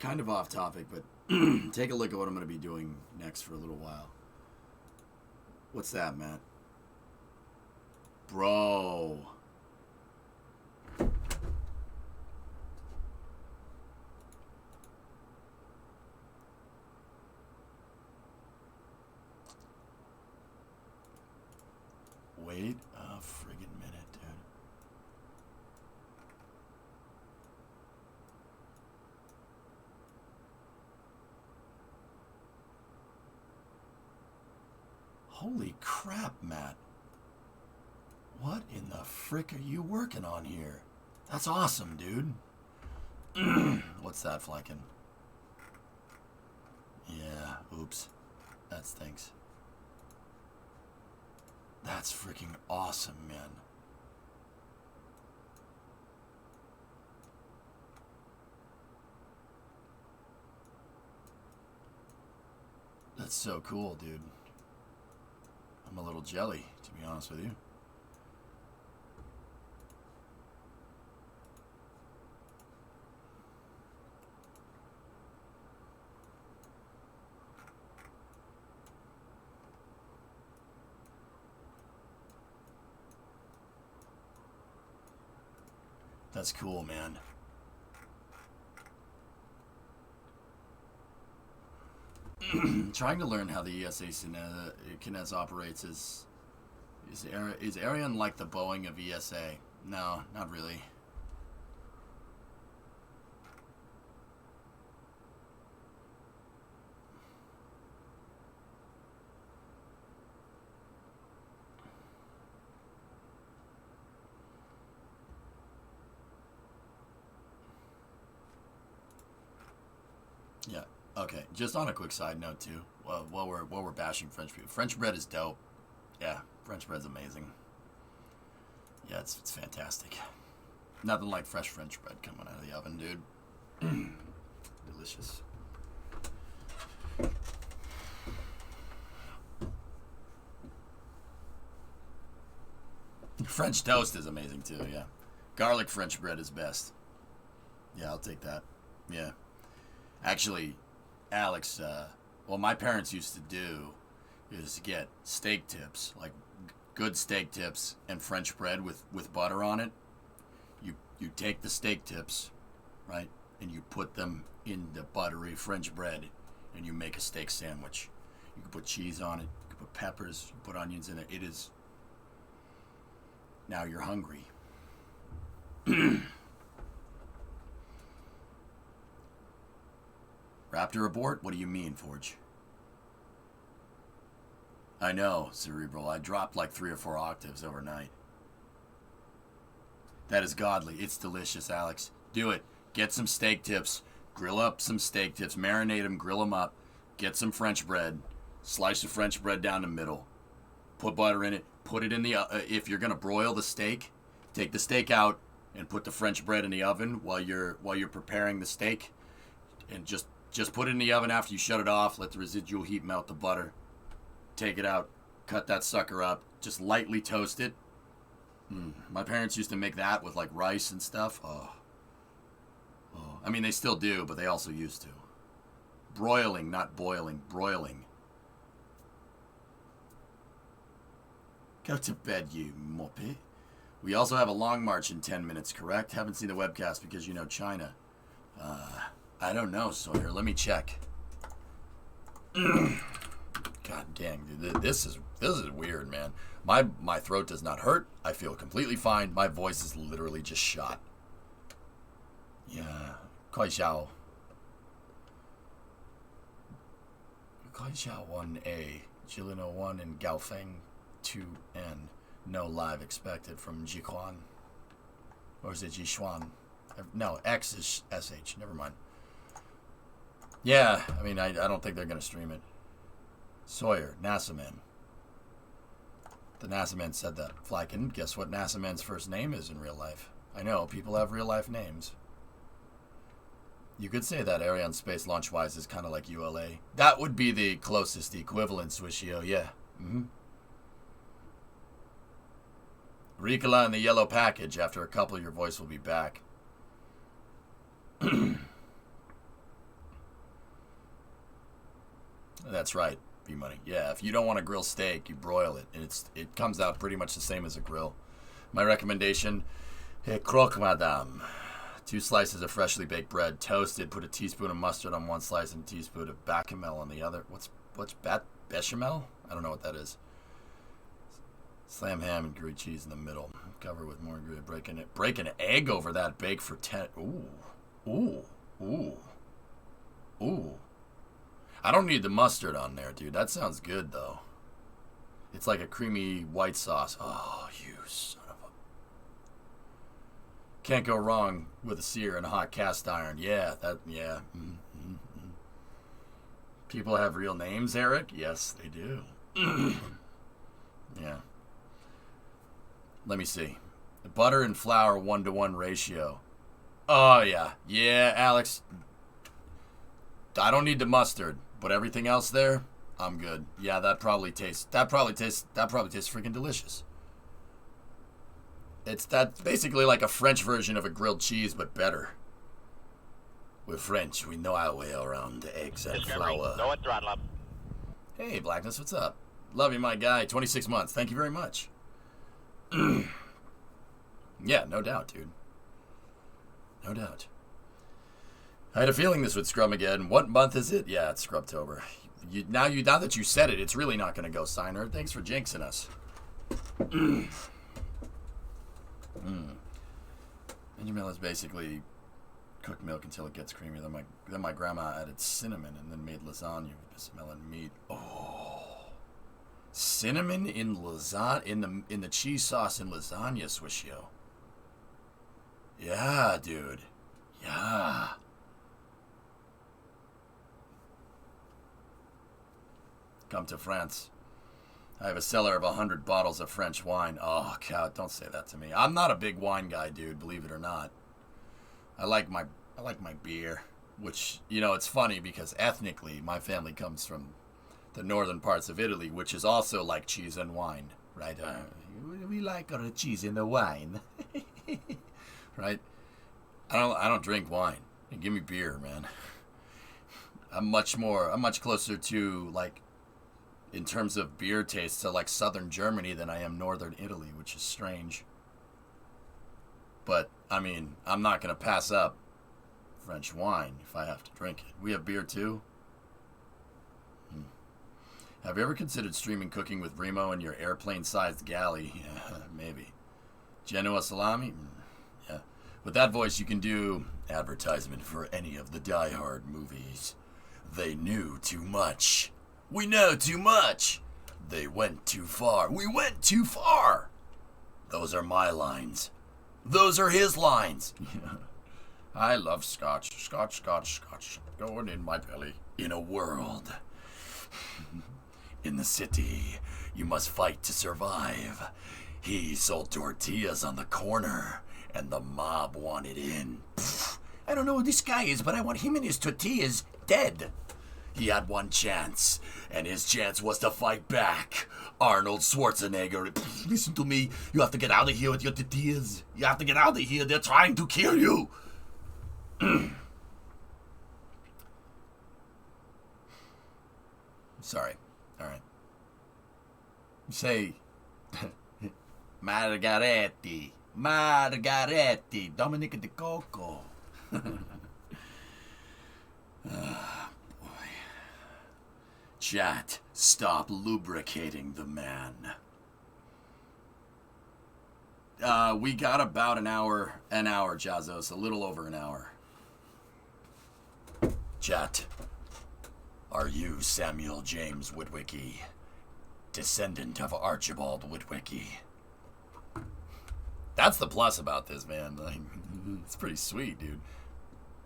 Kind of off topic, but take a look at what I'm going to be doing next for a little while. What's that, Matt? Bro. Wait a friggin' minute, dude. Holy crap, Matt. What in the frick are you working on here? That's awesome, dude. What's that, Flankin? Yeah, oops. That stinks. That's freaking awesome, man. That's so cool, dude. I'm a little jelly, to be honest with you. That's cool, man. Trying to learn how the ESA Kinez operates is Ariane like the Boeing of ESA? No, not really. Yeah. Okay. Just on a quick side note too. While we're bashing French people, French bread is dope. Yeah, French bread's amazing. Yeah, it's fantastic. Nothing like fresh French bread coming out of the oven, dude. Delicious. French toast is amazing too. Yeah, garlic French bread is best. Yeah, I'll take that. Yeah. Actually, Alex, what my parents used to do is to get steak tips, like good steak tips and French bread with butter on it. You take the steak tips, right, and you put them in the buttery French bread, and you make a steak sandwich. You can put cheese on it, you can put peppers, you can put onions in it. It is... Now you're hungry. Raptor abort? What do you mean, Forge? I know, Cerebral. I dropped like 3 or 4 octaves overnight. That is godly. It's delicious, Alex. Do it. Get some steak tips. Grill up some steak tips. Marinate them. Grill them up. Get some French bread. Slice the French bread down the middle. Put butter in it. Put it in the... if you're going to broil the steak, take the steak out and put the French bread in the oven while you're preparing the steak. And just Just put it in the oven after you shut it off. Let the residual heat melt the butter. Take it out. Cut that sucker up. Just lightly toast it. My parents used to make that with like rice and stuff. Oh. I mean, they still do, but they also used to. Broiling, not boiling. Broiling. Go to bed, you moppet. We also have a long march in 10 minutes, correct? Haven't seen the webcast because you know China. I don't know, Sawyer. Let me check. God dang, dude. This is weird, man. My throat does not hurt. I feel completely fine. My voice is literally just shot. Yeah. 看一下哦。看一下 1A, Gilino 1 and Gaofeng 2N. No live expected from Jiquan. Or is it Jichuan? No, X is SH. Never mind. Yeah, I mean, I don't think they're going to stream it. Sawyer, NASA Man. The NASA Man said that. Flykin, guess what NASA Man's first name is in real life? I know, people have real life names. You could say that Ariane space launch-wise is kind of like ULA. That would be the closest equivalent, Swishio, yeah. Ricola in the yellow package. After a couple, your voice will be back. That's right, B-Money. Yeah, if you don't want to grill steak, you broil it. And it comes out pretty much the same as a grill. My recommendation, croque madame. 2 slices of freshly baked bread, toasted. Put a teaspoon of mustard on one slice and a teaspoon of bechamel on the other. What's bechamel? I don't know what that is. Slam ham and grilled cheese in the middle. Cover with more ingredient. Break an egg over that. Bake for 10. Ooh. I don't need the mustard on there, dude. That sounds good, though. It's like a creamy white sauce. Oh, you son of a... Can't go wrong with a sear and a hot cast iron. Yeah, yeah. People have real names, Eric? Yes, they do. Yeah. Let me see. The butter and flour 1-to-1 ratio. Oh, yeah. Yeah, Alex. I don't need the mustard, but everything else there, I'm good. Yeah, that probably tastes freaking delicious. That's basically like a French version of a grilled cheese, but better. We're French. We know our way around the eggs and flour. No throttle up. Hey, Blackness, what's up? Love you, my guy. 26 months. Thank you very much. Yeah, no doubt, dude. No doubt. I had a feeling this would scrum again. What month is it? Yeah, it's Scrubtober. Now that you said it, it's really not going to go, Signer. Thanks for jinxing us. Benjamin is basically cooked milk until it gets creamy. Then my grandma added cinnamon and then made lasagna with bechamel and meat. Oh, cinnamon in lasagna in the cheese sauce in lasagna, Swishio. Yeah, dude. Yeah. Come to France. I have a cellar of 100 bottles of French wine. Oh, God, don't say that to me. I'm not a big wine guy, dude, believe it or not. I like my beer, which, you know, it's funny because ethnically my family comes from the northern parts of Italy, which is also like cheese and wine, right? We like our cheese and the wine. Right? I don't drink wine. Give me beer, man. I'm much closer to, like, in terms of beer taste, to like southern Germany than I am northern Italy, which is strange. But, I mean, I'm not going to pass up French wine if I have to drink it. We have beer too. Have you ever considered streaming cooking with Remo in your airplane-sized galley? Yeah, maybe. Genoa salami? Yeah. With that voice, you can do advertisement for any of the Die Hard movies. They knew too much. We know too much. They went too far. We went too far. Those are my lines. Those are his lines. I love scotch. Scotch. Going in my belly. In a world. In the city, you must fight to survive. He sold tortillas on the corner, and the mob wanted in. I don't know who this guy is, but I want him and his tortillas dead. He had one chance, and his chance was to fight back. Arnold Schwarzenegger, listen to me. You have to get out of here with your tears. You have to get out of here. They're trying to kill you. Sorry. All right. Say, Margaretti, Dominica de Coco. Boy. Chat, stop lubricating the man. We got about an hour, Jazos, a little over an hour. Chat, are you Samuel James Witwicky, descendant of Archibald Witwicky? That's the plus about this, man. Like, it's pretty sweet, dude.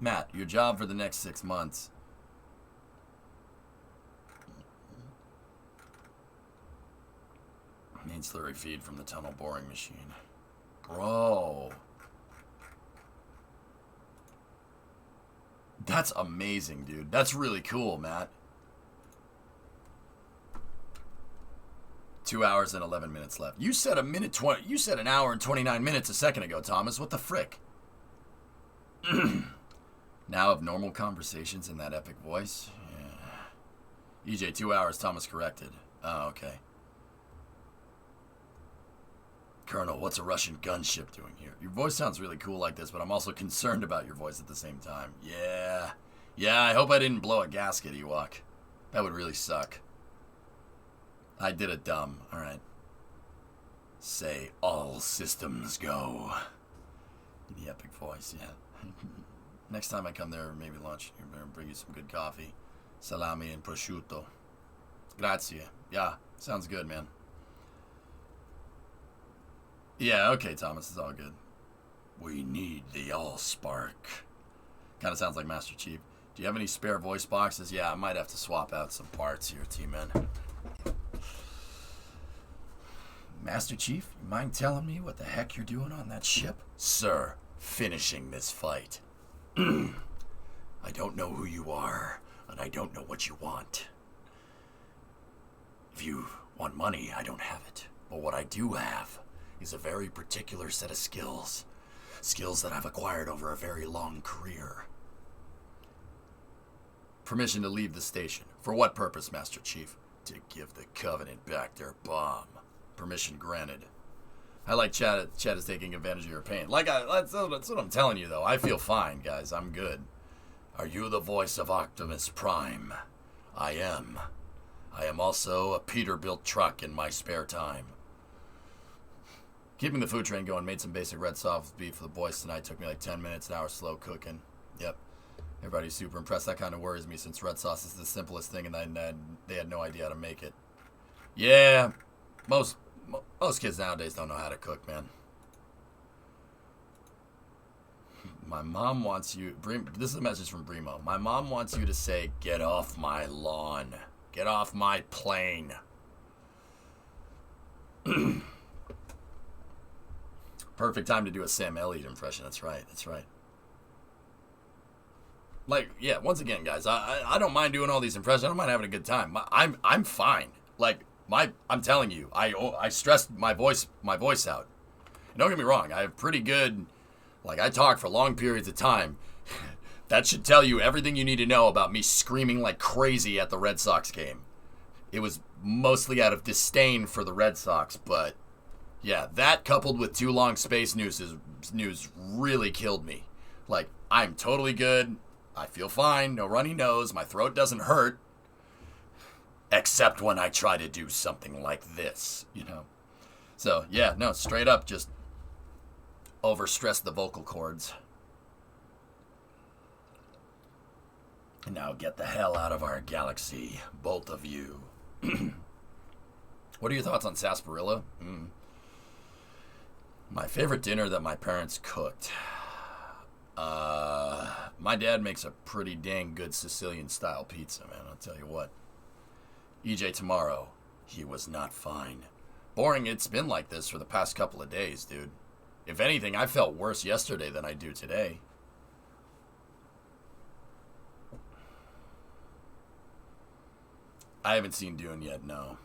Matt, your job for the next 6 months. Need slurry feed from the tunnel boring machine. Bro. That's amazing, dude. That's really cool, Matt. 2 hours and 11 minutes left. You said you said an hour and 29 minutes a second ago, Thomas. What the frick? Now of normal conversations in that epic voice? Yeah. EJ, 2 hours, Thomas corrected. Oh, okay. Colonel, what's a Russian gunship doing here? Your voice sounds really cool like this, but I'm also concerned about your voice at the same time. Yeah. Yeah, I hope I didn't blow a gasket, Ewok. That would really suck. I did it dumb. Alright. Say, all systems go. In the epic voice, yeah. Next time I come there, maybe lunch, you better bring you some good coffee. Salami and prosciutto. Grazie. Yeah, sounds good, man. Yeah, okay, Thomas, it's all good. We need the Allspark. Kind of sounds like Master Chief. Do you have any spare voice boxes? Yeah, I might have to swap out some parts here, T-Man. Master Chief, you mind telling me what the heck you're doing on that ship? Sir, finishing this fight. I don't know who you are, and I don't know what you want. If you want money, I don't have it. But what I do have is a very particular set of skills. Skills that I've acquired over a very long career. Permission to leave the station. For what purpose, Master Chief? To give the Covenant back their bomb. Permission granted. I like Chad is taking advantage of your pain. That's what I'm telling you, though. I feel fine, guys. I'm good. Are you the voice of Optimus Prime? I am. I am also a Peterbilt truck in my spare time. Keeping the food train going, made some basic red soft beef for the boys tonight. Took me like 10 minutes, an hour slow cooking. Yep. Everybody's super impressed. That kind of worries me since red sauce is the simplest thing and they had no idea how to make it. Yeah. Most kids nowadays don't know how to cook, man. My mom wants you... This is a message from Bremo. My mom wants you to say, get off my lawn. Get off my plane. Perfect time to do a Sam Elliott impression. That's right. That's right. Like, yeah, once again, guys, I don't mind doing all these impressions. I don't mind having a good time. I'm fine. Like, I'm telling you, I stressed my voice out. And don't get me wrong, I have pretty good, like, I talk for long periods of time. That should tell you everything you need to know about me screaming like crazy at the Red Sox game. It was mostly out of disdain for the Red Sox, but yeah, that coupled with 2 long space news really killed me. Like, I'm totally good. I feel fine. No runny nose. My throat doesn't hurt. Except when I try to do something like this, you know. So, yeah, no, straight up just overstressed the vocal cords. And now get the hell out of our galaxy, both of you. What are your thoughts on sarsaparilla? My favorite dinner that my parents cooked. My dad makes a pretty dang good Sicilian-style pizza, man. I'll tell you what. EJ tomorrow, he was not fine. Boring, it's been like this for the past couple of days, dude. If anything, I felt worse yesterday than I do today. I haven't seen Dune yet, no.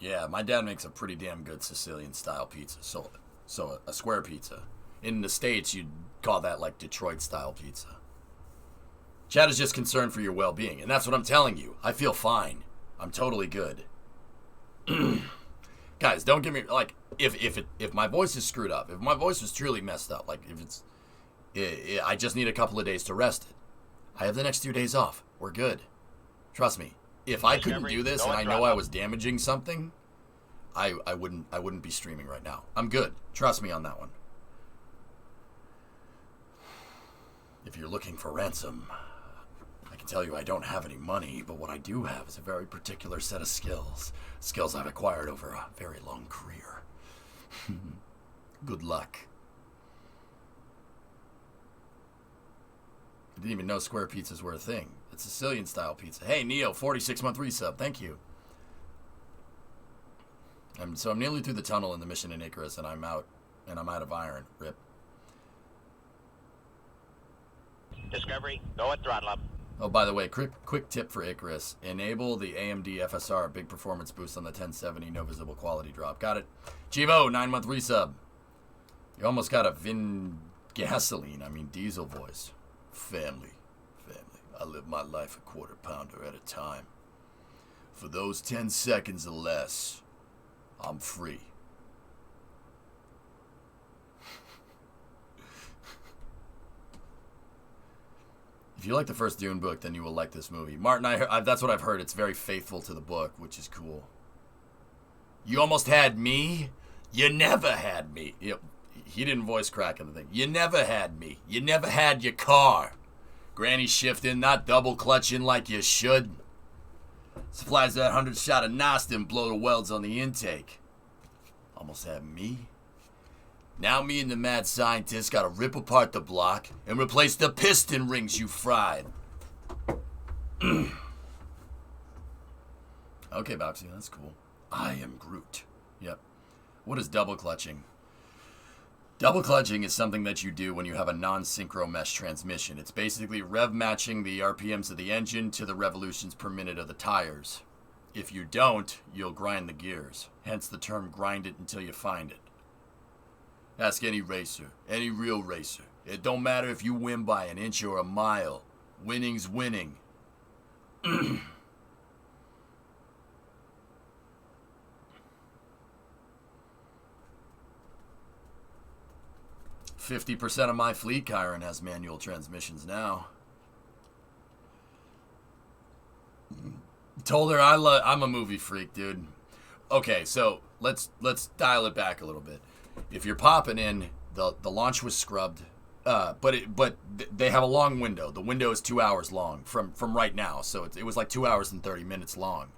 Yeah, my dad makes a pretty damn good Sicilian-style pizza. So a square pizza. In the States, you'd call that like Detroit-style pizza. Chad is just concerned for your well-being, and that's what I'm telling you. I feel fine. I'm totally good. Guys, don't get me like if my voice is screwed up, if my voice is truly messed up, like if it's, I just need a couple of days to rest it. I have the next 2 days off. We're good. Trust me. If I couldn't do this and I know I was damaging something, I wouldn't be streaming right now. I'm good. Trust me on that one. If you're looking for ransom, I can tell you I don't have any money, but what I do have is a very particular set of skills. Skills I've acquired over a very long career. Good luck. I didn't even know square pizzas were a thing. It's Sicilian-style pizza. Hey, Neo, 46-month resub. Thank you. So I'm nearly through the tunnel in the mission in Icarus, and I'm out of iron. Rip. Discovery, go at throttle up. Oh, by the way, quick tip for Icarus. Enable the AMD FSR, big performance boost on the 1070, no visible quality drop. Got it. Chivo, 9-month resub. You almost got a diesel voice. Family. I live my life a quarter pounder at a time. For those 10 seconds or less, I'm free. If you like the first Dune book, then you will like this movie. Martin, that's what I've heard. It's very faithful to the book, which is cool. You almost had me. You never had me. He didn't voice crack in the thing. You never had me. You never had your car. Granny shifting, not double clutching like you should. Supplies that 100 shot of Nost and blow the welds on the intake. Almost had me. Now me and the mad scientist gotta rip apart the block and replace the piston rings you fried. Okay, Boxy, that's cool. I am Groot. Yep. What is double clutching? Double clutching is something that you do when you have a non-synchro mesh transmission. It's basically rev matching the RPMs of the engine to the revolutions per minute of the tires. If you don't, you'll grind the gears. Hence the term grind it until you find it. Ask any racer, any real racer. It don't matter if you win by an inch or a mile. Winning's winning. 50% of my fleet, Kyron, has manual transmissions now. Told her I'm a movie freak, dude. Okay, so let's dial it back a little bit. If you're popping in, the launch was scrubbed, but they have a long window. The window is 2 hours long from right now, so it was like 2 hours and 30 minutes long.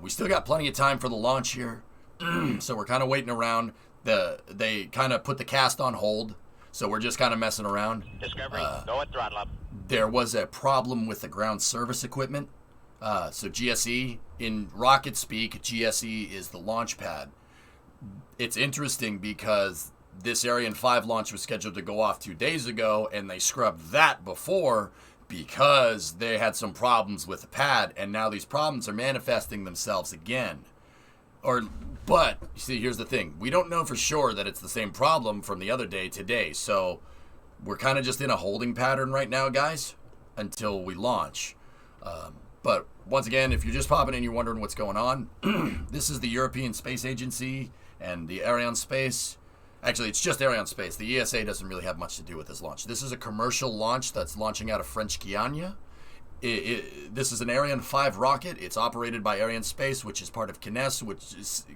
We still got plenty of time for the launch here, so we're kind of waiting around. They kind of put the cast on hold, so we're just kind of messing around. Discovery, go at throttle up. There was a problem with the ground service equipment. So GSE, in rocket speak, GSE is the launch pad. It's interesting because this Ariane 5 launch was scheduled to go off 2 days ago, and they scrubbed that before because they had some problems with the pad, and now these problems are manifesting themselves again. But, you see, here's the thing. We don't know for sure that it's the same problem from the other day today, so we're kind of just in a holding pattern right now, guys, until we launch. But once again, if you're just popping in, you're wondering what's going on, this is the European Space Agency and the Ariane Space. Actually, it's just Ariane Space. The ESA doesn't really have much to do with this launch. This is a commercial launch that's launching out of French Guiana. This is an Ariane 5 rocket. It's operated by Ariane Space, which is part of CNES,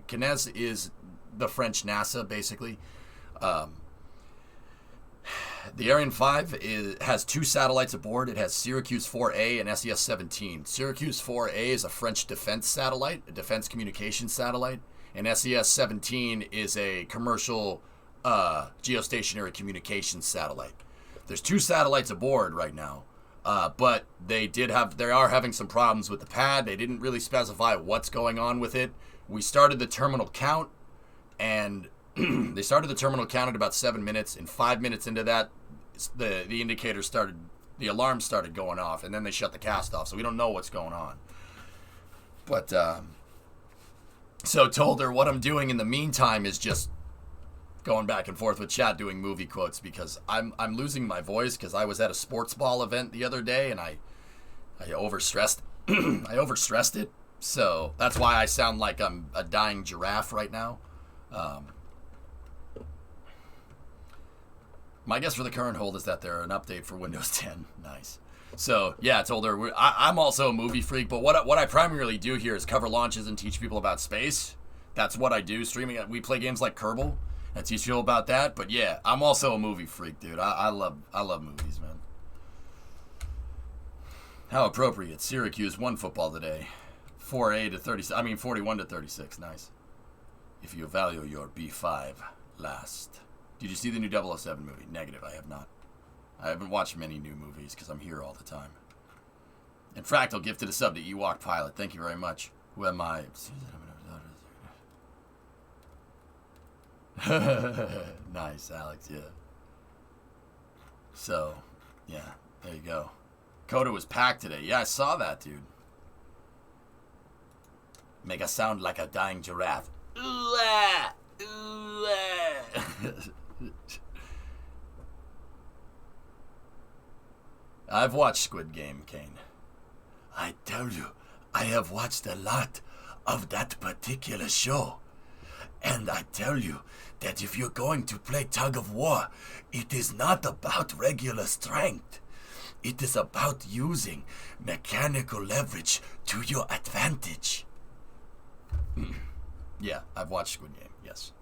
CNES is the French NASA, basically. The Ariane 5 has 2 satellites aboard. It has Syracuse 4A and SES-17. Syracuse 4A is a French defense satellite, a defense communications satellite, and SES-17 is a commercial geostationary communications satellite. There's 2 satellites aboard right now, but they are having some problems with the pad. They didn't really specify what's going on with it. We started the terminal count, and they started the terminal count at about 7 minutes, and 5 minutes into that, the indicator started the alarm started going off, and then they shut the cast off, so we don't know what's going on. But, so told her what I'm doing in the meantime is just going back and forth with chat doing movie quotes, because I'm losing my voice because I was at a sports ball event the other day, and I overstressed I overstressed it, so that's why I sound like I'm a dying giraffe right now. My guess for the current hold is that they're an update for Windows 10. Nice. So, yeah, I told her, I'm also a movie freak, but what I primarily do here is cover launches and teach people about space. That's what I do, streaming. We play games like Kerbal and teach people about that, but yeah, I'm also a movie freak, dude. I love movies, man. How appropriate. Syracuse won football today. 41 to 36. Nice. If you value your B5 last. Did you see the new 007 movie? Negative, I have not. I haven't watched many new movies because I'm here all the time. And Fractal gifted a sub to Ewok Pilot. Thank you very much. Who am I? Nice, Alex, yeah. So, yeah, there you go. Coda was packed today. Yeah, I saw that, dude. Make us sound like a dying giraffe. Ooh-ah! Ooh-ah! I've watched Squid Game, Kane. I tell you, I have watched a lot of that particular show. And I tell you that if you're going to play tug of war, it is not about regular strength. It is about using mechanical leverage to your advantage. Yeah, I've watched Squid Game, yes.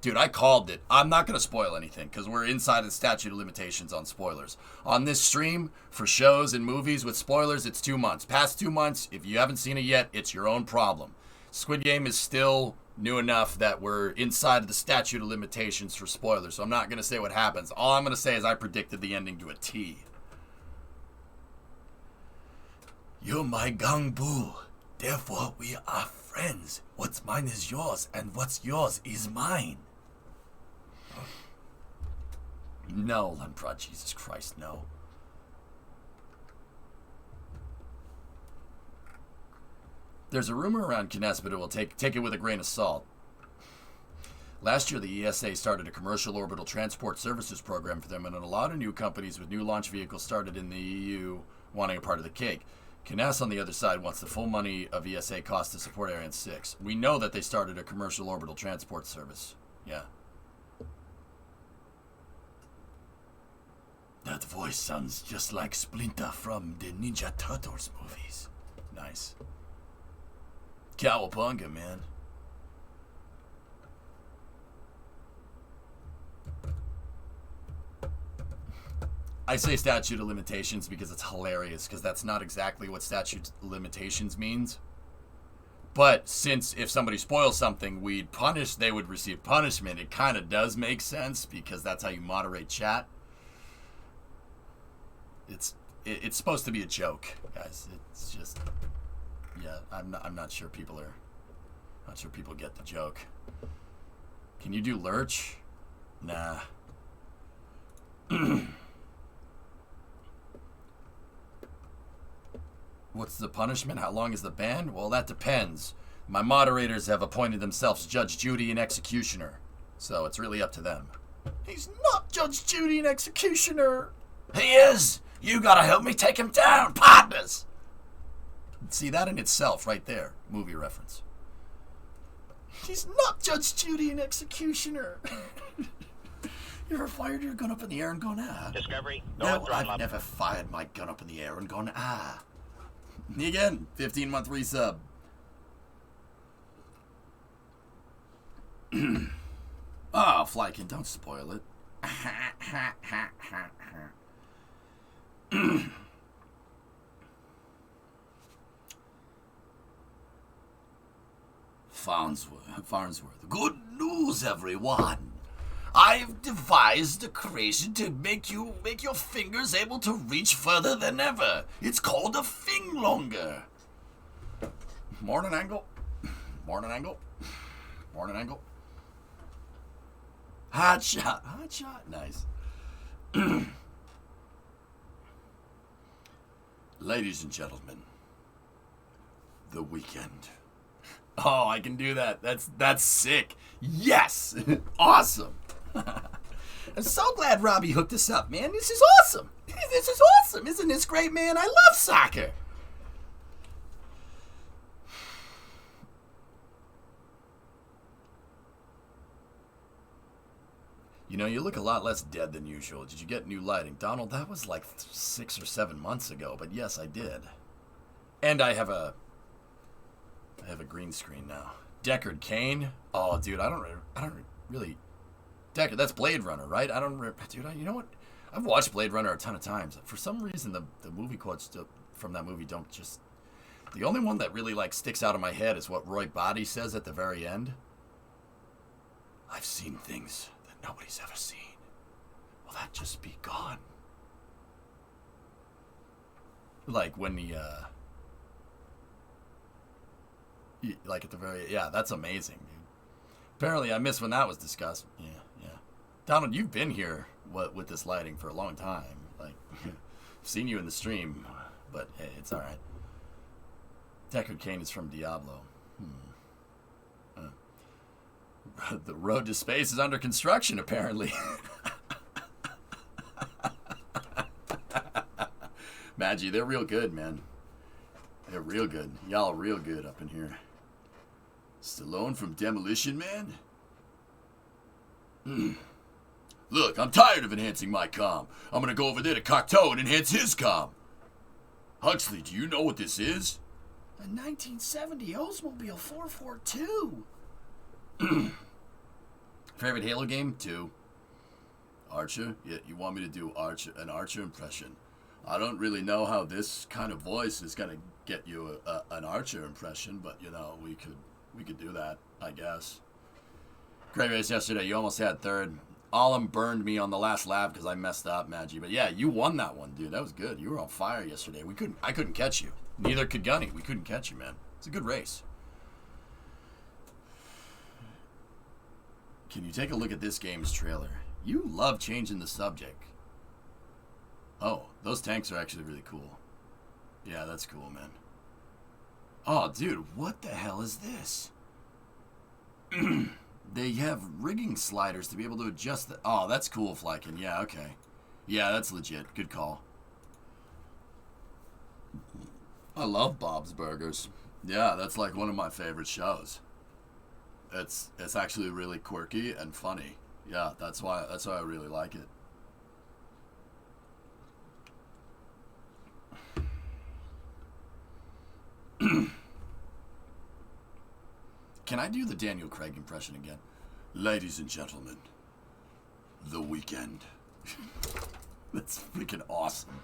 Dude, I called it. I'm not going to spoil anything because we're inside the statute of limitations on spoilers. On this stream, for shows and movies with spoilers, it's 2 months. Past 2 months, if you haven't seen it yet, it's your own problem. Squid Game is still new enough that we're inside of the statute of limitations for spoilers, so I'm not going to say what happens. All I'm going to say is I predicted the ending to a T. You're my Gangbu. Therefore, we are friends. What's mine is yours, and what's yours is mine. No, Lemprod, Jesus Christ, no. There's a rumor around Kness, but it will take it with a grain of salt. Last year, the ESA started a commercial orbital transport services program for them, and a lot of new companies with new launch vehicles started in the EU wanting a part of the cake. Kness, on the other side, wants the full money of ESA costs to support Ariane 6. We know that they started a commercial orbital transport service. Yeah. That voice sounds just like Splinter from the Ninja Turtles movies. Nice. Cowabunga, man. I say statute of limitations because it's hilarious, because that's not exactly what statute of limitations means. But since if somebody spoils something, they would receive punishment, it kind of does make sense because that's how you moderate chat. It's supposed to be a joke, guys. It's just, yeah, I'm not sure people get the joke. Can you do lurch? Nah. What's the punishment? How long is the ban? Well, that depends. My moderators have appointed themselves Judge Judy and Executioner, so it's really up to them. He's not Judge Judy and Executioner. He is. You gotta help me take him down, partners. See, that in itself, right there, movie reference. He's not Judge Judy and Executioner. You ever fired your gun up in the air and gone, ah? Discovery, No, I've never fired my gun up in the air and gone, ah. Again, 15-month resub. Oh, Flykin, don't spoil it. Farnsworth. Good news, everyone. I've devised a creation to make your fingers able to reach further than ever. It's called a Finglonger. Morning angle. Morning angle. Morning angle. Hot shot. Hot shot. Nice. Ladies and gentlemen, the weekend. Oh, I can do that. That's sick. Yes! Awesome. I'm so glad Robbie hooked us up, man. This is awesome. This is awesome. Isn't this great, man? I love soccer. You know, you look a lot less dead than usual. Did you get new lighting? Donald, that was like 6 or 7 months ago, but yes, I did. And I have a green screen now. Deckard Cain? Oh, dude, I don't really... Deckard, that's Blade Runner, right? Dude, you know what? I've watched Blade Runner a ton of times. For some reason, the movie quotes from that movie don't just... The only one that really, like, sticks out of my head is what Roy Batty says at the very end. I've seen things that nobody's ever seen. Will that just be gone? Like, when the, like, at the very... Yeah, that's amazing, dude. Apparently, I missed when that was discussed. Yeah. Donald, you've been here with this lighting for a long time. Like, I've seen you in the stream, but hey, it's all right. Deckard Cain is from Diablo. The road to space is under construction, apparently. Maggie, they're real good, man. They're real good. Y'all are real good up in here. Stallone from Demolition Man? Look, I'm tired of enhancing my comm. I'm gonna go over there to Cocteau and enhance his comm. Huxley, do you know what this is? A 1970 Oldsmobile 442. Favorite Halo game? 2. Archer? Yeah, you want me to do an Archer impression? I don't really know how this kind of voice is gonna get you an Archer impression, but you know, we could do that, I guess. Great race yesterday. You almost had third. Olam burned me on the last lap because I messed up, Maggie. But yeah, you won that one, dude. That was good. You were on fire yesterday. I couldn't catch you. Neither could Gunny. We couldn't catch you, man. It's a good race. Can you take a look at this game's trailer? You love changing the subject. Oh, those tanks are actually really cool. Yeah, that's cool, man. Oh, dude, what the hell is this? They have rigging sliders to be able to adjust the... Oh, that's cool, Flykin. Yeah, okay. Yeah, that's legit. Good call. I love Bob's Burgers. Yeah, that's like one of my favorite shows. It's actually really quirky and funny. Yeah, that's why I really like it. Can I do the Daniel Craig impression again? Ladies and gentlemen, the weekend. That's freaking awesome.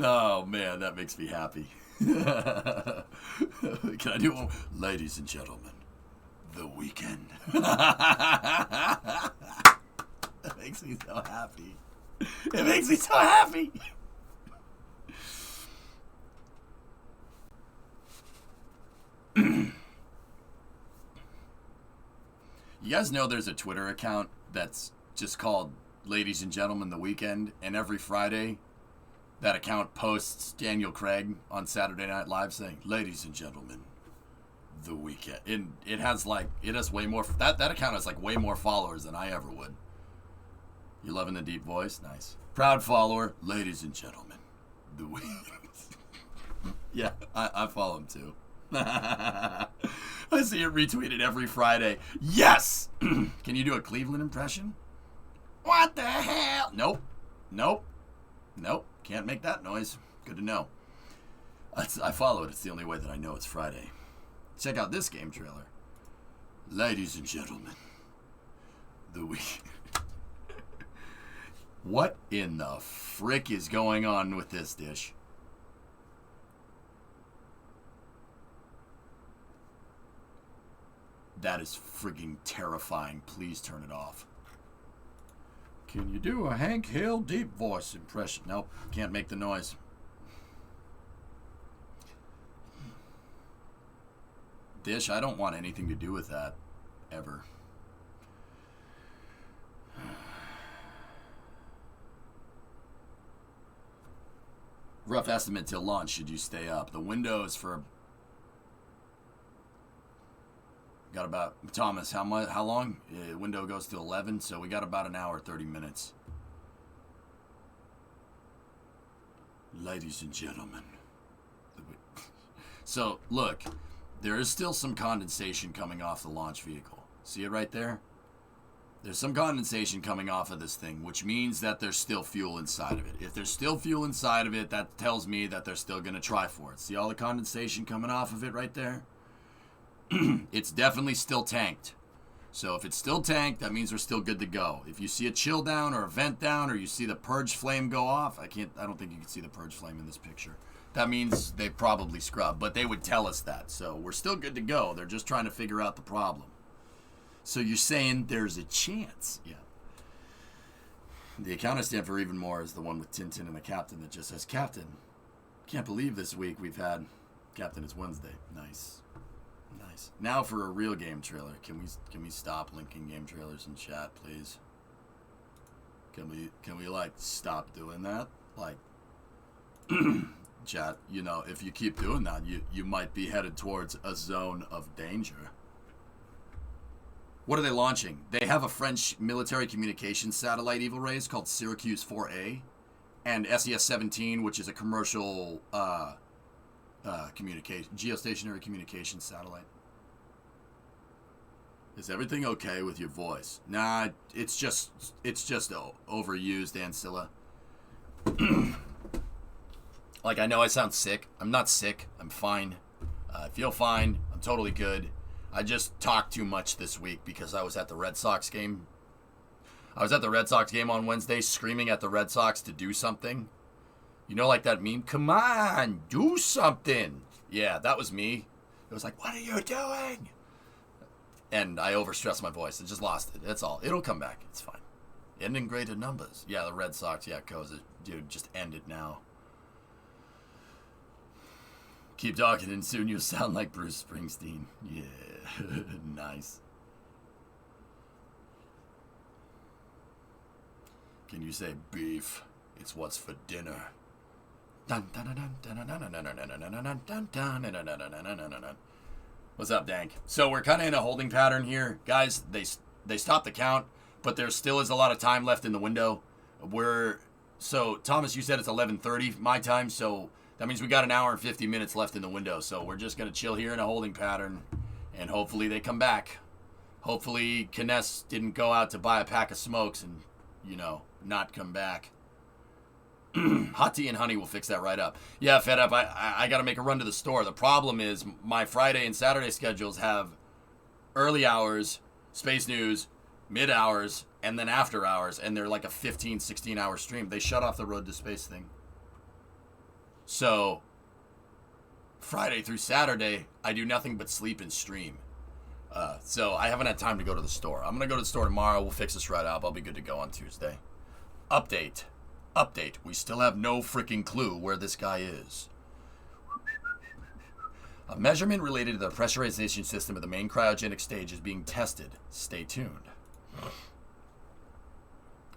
Oh man, that makes me happy. Can I do one? Ladies and gentlemen, the weekend. That makes me so happy. It makes me so happy. You guys know there's a Twitter account that's just called Ladies and Gentlemen the Weekend, and every Friday that account posts Daniel Craig on Saturday Night Live saying, Ladies and Gentlemen, the Weekend. And it has way more, that account has like way more followers than I ever would. You loving the deep voice? Nice. Proud follower, Ladies and Gentlemen, the Weekend. Yeah, I follow him too. I see it retweeted every Friday. Yes! Can you do a Cleveland impression? What the hell? Nope. Can't make that noise. Good to know. I follow it. It's the only way that I know it's Friday. Check out this game trailer. Ladies and gentlemen, the week. What in the frick is going on with this dish? That is frigging terrifying. Please turn it off. Can you do a Hank Hill deep voice impression? Nope, can't make the noise. Dish, I don't want anything to do with that. Ever. Rough estimate till launch, should you stay up? The window is for... Got about... Thomas, how long? Window goes to 11, so we got about an hour, 30 minutes. Ladies and gentlemen. So, look, there is still some condensation coming off the launch vehicle. See it right there? There's some condensation coming off of this thing, which means that there's still fuel inside of it. If there's still fuel inside of it, that tells me that they're still going to try for it. See all the condensation coming off of it right there? It's definitely still tanked. So if it's still tanked, that means we're still good to go. If you see a chill down or a vent down, or you see the purge flame go off, I don't think you can see the purge flame in this picture. That means they probably scrubbed, but they would tell us that. So we're still good to go. They're just trying to figure out the problem. So you're saying there's a chance. Yeah. The account I stand for even more is the one with Tintin and the captain that just says, Captain, can't believe this week we've had... Captain, it's Wednesday. Nice. Nice. Now for a real game trailer. Can we stop linking game trailers in chat, please? Can we like stop doing that? Like chat, you know, if you keep doing that, you might be headed towards a zone of danger. What are they launching? They have a French military communications satellite, Evil Rays, called Syracuse 4A, and SES-17, which is a commercial geostationary communications satellite. Is everything okay with your voice? Nah, it's just overused, Ancilla. Like, I know I sound sick. I'm not sick. I'm fine. I feel fine. I'm totally good. I just talked too much this week because I was at the Red Sox game. I was at the Red Sox game on Wednesday screaming at the Red Sox to do something. You know, like that meme? Come on, do something. Yeah, that was me. It was like, what are you doing? And I overstressed my voice and just lost it. That's all. It'll come back. It's fine. Ending graded numbers. Yeah, the Red Sox. Yeah, Koza. Dude, just end it now. Keep talking and soon you'll sound like Bruce Springsteen. Yeah. Nice. Can you say beef? It's what's for dinner. What's up, Dank? So we're kind of in a holding pattern here. Guys, they stopped the count, but there still is a lot of time left in the window. So Thomas, you said it's 11:30 my time, so that means we got an hour and 50 minutes left in the window. So we're just going to chill here in a holding pattern, and hopefully they come back. Hopefully Kness didn't go out to buy a pack of smokes and, you know, not come back. Hot tea and honey will fix that right up. Yeah, fed up. I got to make a run to the store. The problem is my Friday and Saturday schedules have early hours, space news, mid hours, and then after hours, and they're like a 15, 16-hour stream. They shut off the Road to Space thing. So Friday through Saturday, I do nothing but sleep and stream. So I haven't had time to go to the store. I'm going to go to the store tomorrow. We'll fix this right up. I'll be good to go on Tuesday. Update. We still have no freaking clue where this guy is. A measurement related to the pressurization system of the main cryogenic stage is being tested. Stay tuned.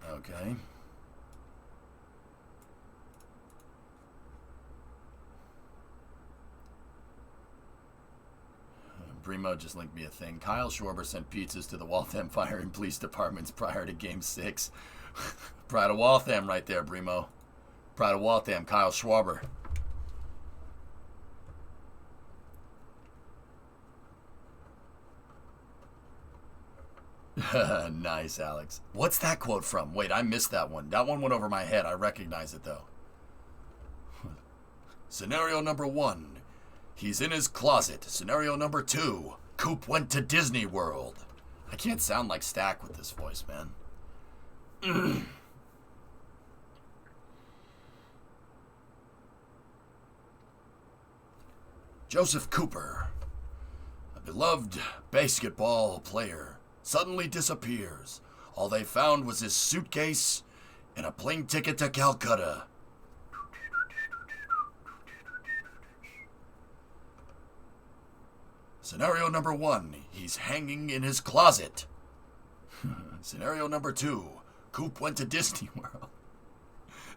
Okay. Brimo just linked me a thing. Kyle Schwarber sent pizzas to the Waltham Fire and Police Departments prior to Game 6. Pride of Waltham right there, Brimo. Pride of Waltham, Kyle Schwarber. Nice, Alex. What's that quote from? Wait, I missed that one. That one went over my head. I recognize it, though. Scenario number 1. He's in his closet. Scenario number 2. Coop went to Disney World. I can't sound like Stack with this voice, man. Joseph Cooper, a beloved basketball player, suddenly disappears. All they found was his suitcase and a plane ticket to Calcutta. Scenario number 1, he's hanging in his closet. Scenario number 2, Coop went to Disney World.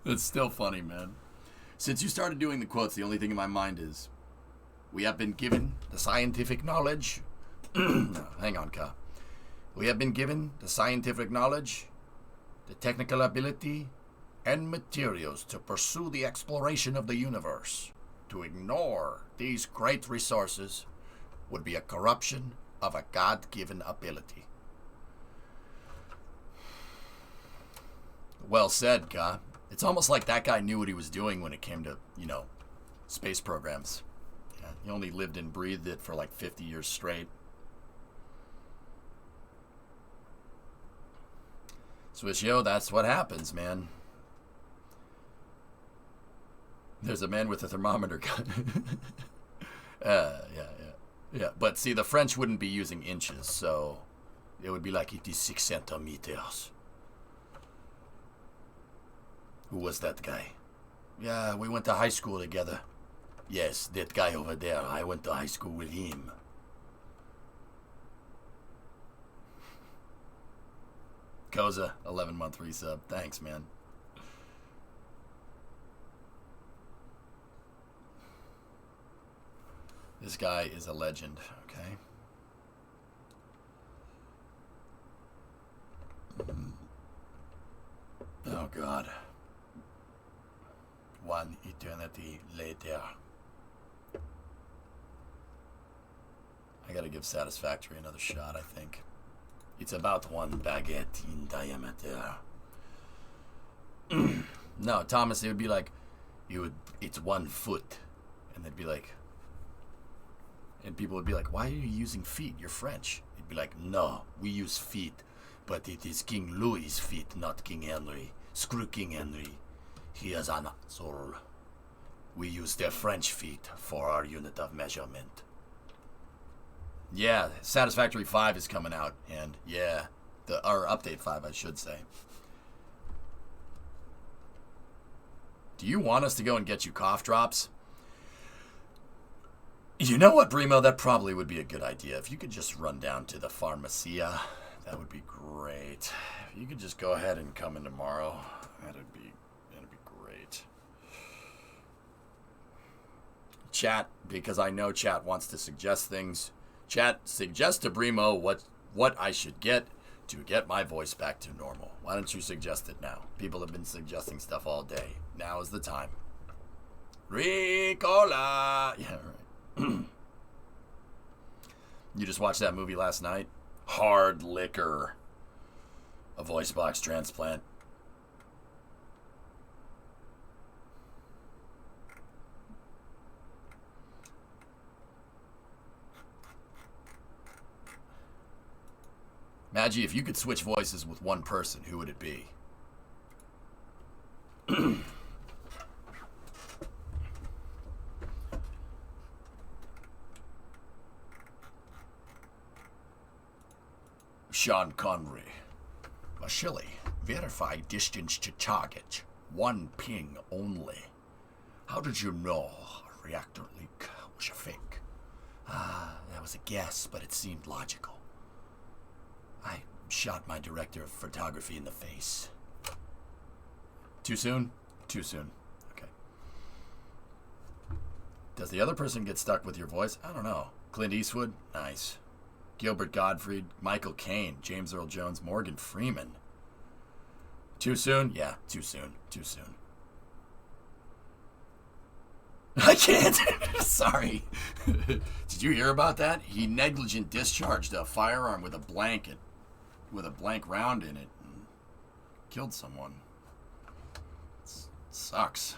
That's still funny, man. Since you started doing the quotes, the only thing in my mind is, we have been given the scientific knowledge. No, hang on, Ka. We have been given the scientific knowledge, the technical ability, and materials to pursue the exploration of the universe. To ignore these great resources would be a corruption of a God-given ability. Well said, Ka. It's almost like that guy knew what he was doing when it came to, space programs. Yeah, he only lived and breathed it for like 50 years straight. Swish yo, that's what happens, man. There's a man with a thermometer gun. Yeah. But see, the French wouldn't be using inches, so it would be like it is 6 centimeters. Who was that guy? Yeah, we went to high school together. Yes, that guy over there. I went to high school with him. Koza, 11-month resub. Thanks, man. This guy is a legend, okay? Oh, God. One eternity later. I gotta give Satisfactory another shot, I think. It's about 1 baguette in diameter. No, Thomas, it would be like, it's 1 foot. And they'd be like, and people would be like, why are you using feet? You're French. He'd be like, no, we use feet, but it is King Louis's feet, not King Henry. Screw King Henry. He is an asshole. We use their French feet for our unit of measurement. Yeah, Satisfactory 5 is coming out, and yeah, or Update 5, I should say. Do you want us to go and get you cough drops? You know what, Brimo? That probably would be a good idea. If you could just run down to the Pharmacia, that would be great. If you could just go ahead and come in tomorrow, that'd be great. Chat, because I know chat wants to suggest things. Chat, suggest to Brimo what I should get to get my voice back to normal. Why don't you suggest it now? People have been suggesting stuff all day. Now is the time. Ricola! Yeah, right. You just watched that movie last night? Hard Liquor. A voice box transplant. Maggie, if you could switch voices with one person, who would it be? Sean Connery. Mashili, verify distance to target. 1 ping only. How did you know a reactor leak was a fake? That was a guess, but it seemed logical. I shot my director of photography in the face. Too soon? Too soon. Okay. Does the other person get stuck with your voice? I don't know. Clint Eastwood? Nice. Gilbert Gottfried, Michael Caine, James Earl Jones, Morgan Freeman. Too soon? Yeah, too soon. Too soon. I can't. Sorry. Did you hear about that? He negligent discharged a firearm with a blank round in it and killed someone. It sucks.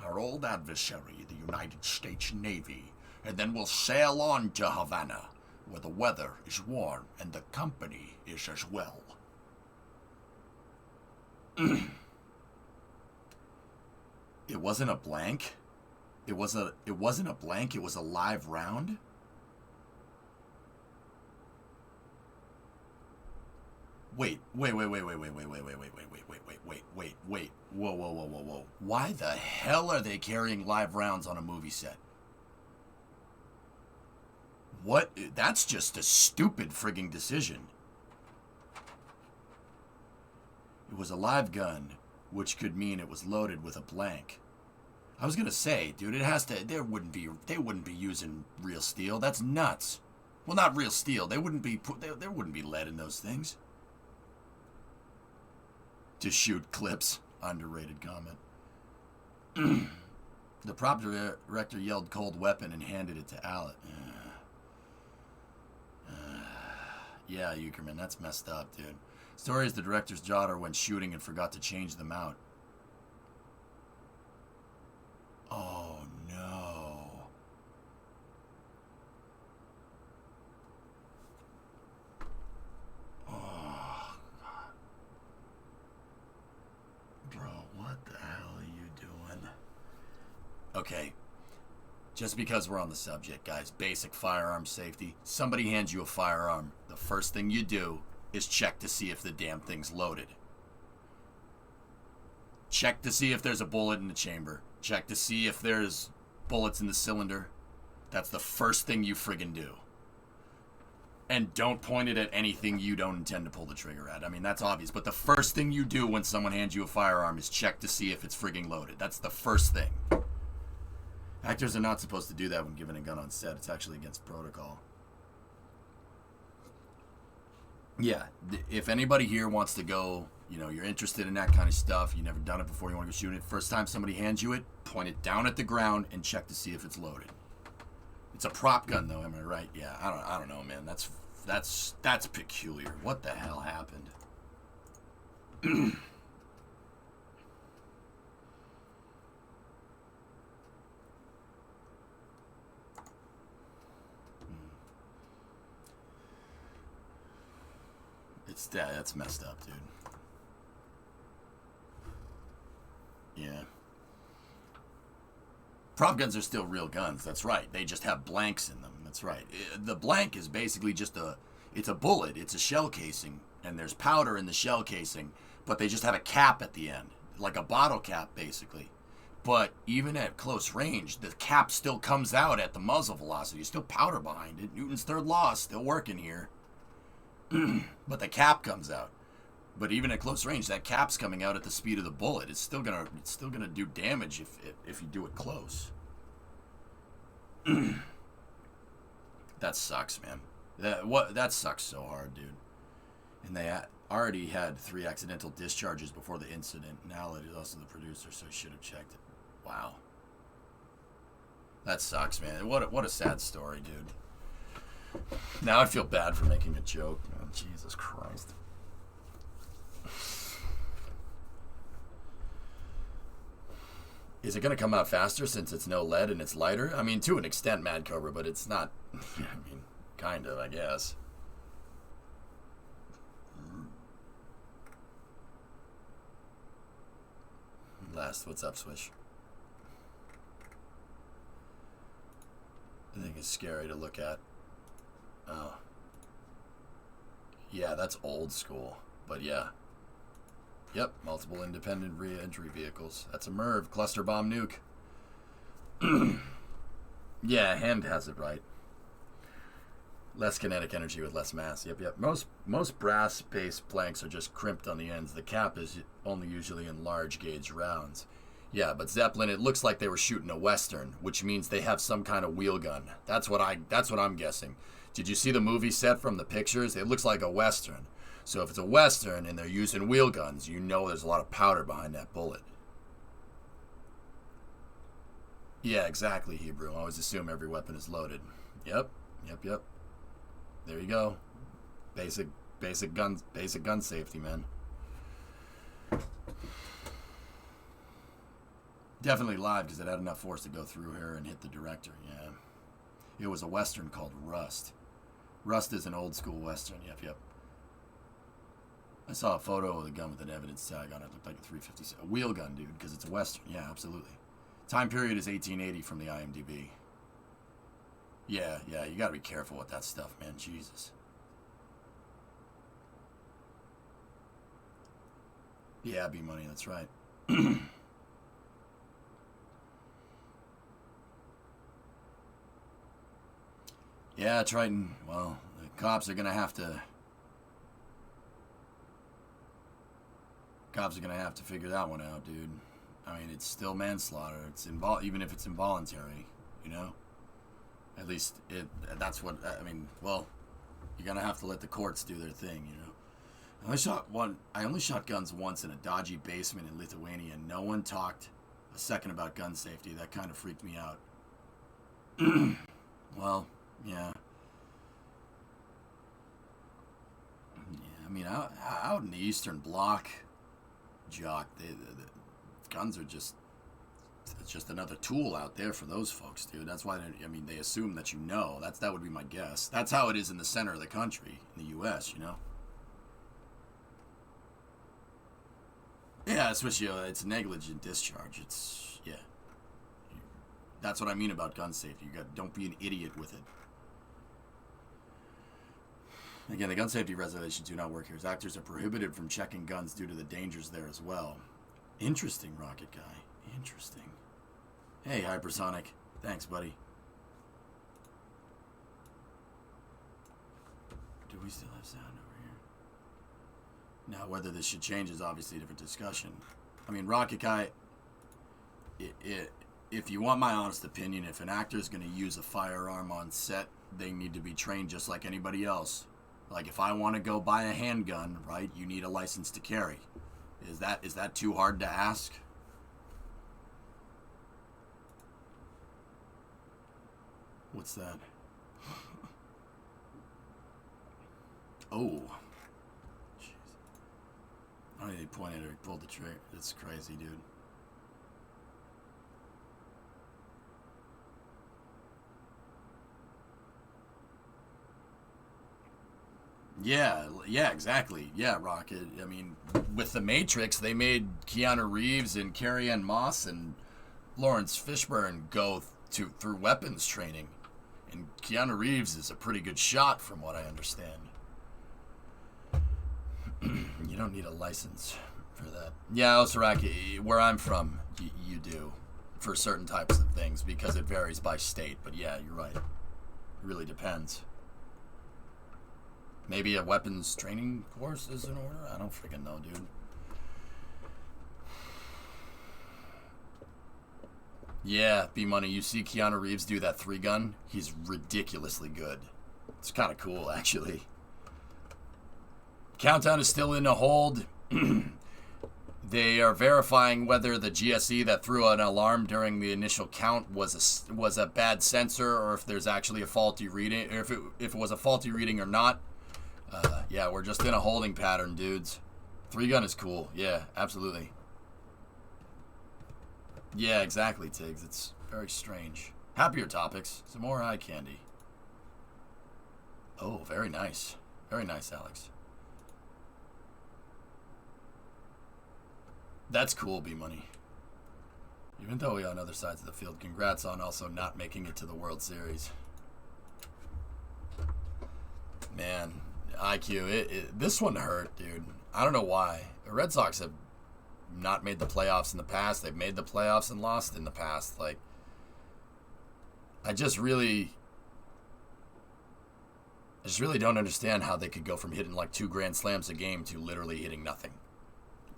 Our old adversary, the United States Navy, and then we'll sail on to Havana, where the weather is warm and the company is as well. It wasn't a blank. It wasn't a blank. It was a live round. Wait. Whoa. Why the hell are they carrying live rounds on a movie set? What? That's just a stupid frigging decision. It was a live gun which could mean it was loaded with a blank. I was gonna say, dude, it has to. They wouldn't be using real steel. That's nuts. Well, not real steel. There wouldn't be lead in those things. To shoot clips. Underrated comment. The prop director yelled cold weapon and handed it to Alec. Yeah, Eukerman, that's messed up, dude. Story is the director's daughter went shooting and forgot to change them out. Oh, no. Oh, God. Bro, what the hell are you doing? Okay. Just because we're on the subject, guys, basic firearm safety. Somebody hands you a firearm. The first thing you do is check to see if the damn thing's loaded. Check to see if there's a bullet in the chamber. Check to see if there's bullets in the cylinder. That's the first thing you friggin' do. And don't point it at anything you don't intend to pull the trigger at. I mean, that's obvious. But the first thing you do when someone hands you a firearm is check to see if it's friggin' loaded. That's the first thing. Actors are not supposed to do that when given a gun on set. It's actually against protocol. Yeah, if anybody here wants to go, you know, you're interested in that kind of stuff, you've never done it before, you want to go shoot it, first time somebody hands you it, point it down at the ground and check to see if it's loaded. It's a prop gun, though, am I right? Yeah, I don't know, man. That's peculiar. What the hell happened? That's messed up, dude. Yeah. Prop guns are still real guns. That's right. They just have blanks in them. That's right. The blank is basically just it's a bullet. It's a shell casing, and there's powder in the shell casing, but they just have a cap at the end, like a bottle cap, basically. But even at close range, the cap still comes out at the muzzle velocity. Still powder behind it. Newton's third law is still working here. But the cap comes out. But even at close range, that cap's coming out at the speed of the bullet. It's still gonna do damage if you do it close. That sucks, man. That sucks so hard, dude. And they already had 3 accidental discharges before the incident. Now it is also the producer, so he should have checked it. Wow. That sucks, man. What a sad story, dude. Now I feel bad for making a joke, man. Jesus Christ. Is it going to come out faster since it's no lead and it's lighter? I mean, to an extent, Mad Cobra, but it's not. I mean, kind of, I guess. Last, what's up, Swish? I think it's scary to look at. Oh. Yeah, that's old school. But yeah. Yep, multiple independent re-entry vehicles. That's a MIRV, cluster bomb nuke. Yeah, Hand has it right. Less kinetic energy with less mass. Yep. Most brass-based blanks are just crimped on the ends. The cap is only usually in large gauge rounds. Yeah, but Zeppelin, it looks like they were shooting a Western, which means they have some kind of wheel gun. That's what I'm guessing. Did you see the movie set from the pictures? It looks like a Western. So if it's a Western and they're using wheel guns, you know there's a lot of powder behind that bullet. Yeah, exactly, Hebrew. I always assume every weapon is loaded. Yep. There you go. Basic gun safety, man. Definitely live because it had enough force to go through her and hit the director. Yeah. It was a Western called Rust. Rust is an old school Western. Yep. I saw a photo of the gun with an evidence tag on it. It looked like a 356. A wheel gun, dude, because it's a Western. Yeah, absolutely. Time period is 1880 from the IMDb. Yeah, you gotta be careful with that stuff, man. Jesus. Yeah, B-Money, that's right. Yeah, Triton. Well, the cops are gonna have to... Cops are going to have to figure that one out, dude. I mean, it's still manslaughter. It's even if it's involuntary, you know? At least that's what, I mean, well, you're going to have to let the courts do their thing, you know? I only shot guns once in a dodgy basement in Lithuania, and no one talked a second about gun safety. That kind of freaked me out. Well, yeah. Yeah, I mean, out in the Eastern Bloc, Jock, the guns are just, it's just another tool out there for those folks, dude. That's why, they assume that you know. That would be my guess. That's how it is in the center of the country, in the U.S., you know? Yeah, especially, it's negligent discharge. It's, yeah. That's what I mean about gun safety. Don't be an idiot with it. Again, the gun safety regulations do not work here. Actors are prohibited from checking guns due to the dangers there as well. Interesting, Rocket Guy. Interesting. Hey, Hypersonic. Thanks, buddy. Do we still have sound over here? Now, whether this should change is obviously a different discussion. I mean, Rocket Guy, if you want my honest opinion, if an actor is going to use a firearm on set, they need to be trained just like anybody else. Like, if I want to go buy a handgun, right, you need a license to carry. Is that too hard to ask? What's that? Oh. Jeez. I don't think he pointed or he pulled the trigger. It's crazy, dude. Yeah, exactly. Yeah, Rocket. I mean, with The Matrix, they made Keanu Reeves and Carrie-Anne Moss and Lawrence Fishburne go through weapons training. And Keanu Reeves is a pretty good shot, from what I understand. You don't need a license for that. Yeah, Osiraki, where I'm from, you do. For certain types of things, because it varies by state. But yeah, you're right. It really depends. Maybe a weapons training course is in order? I don't freaking know, dude. Yeah, B-Money, you see Keanu Reeves do that 3-gun? He's ridiculously good. It's kind of cool, actually. Countdown is still in a hold. They are verifying whether the GSE that threw an alarm during the initial count was a bad sensor, or if there's actually a faulty reading, or if it was a faulty reading or not. Yeah, we're just in a holding pattern, dudes. 3-gun is cool. Yeah, absolutely. Yeah, exactly, Tiggs. It's very strange. Happier topics. Some more eye candy. Oh, very nice. Very nice, Alex. That's cool, B-Money. Even though we're on other sides of the field, congrats on also not making it to the World Series. Man, IQ, this one hurt, dude. I don't know why. The Red Sox have not made the playoffs in the past. They've made the playoffs and lost in the past. Like, I just really don't understand how they could go from hitting like 2 grand slams a game to literally hitting nothing.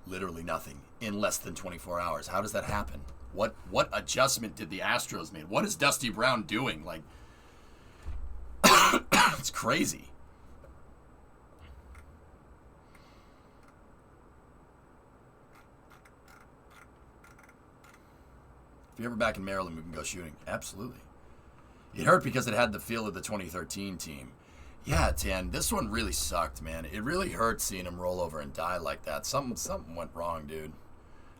Literally nothing in less than 24 hours. How does that happen? What adjustment did the Astros make? What is Dusty Brown doing? Like, it's crazy. If you're ever back in Maryland, we can go shooting. Absolutely. It hurt because it had the feel of the 2013 team. Yeah, Tan, this one really sucked, man. It really hurt seeing him roll over and die like that. Something went wrong, dude.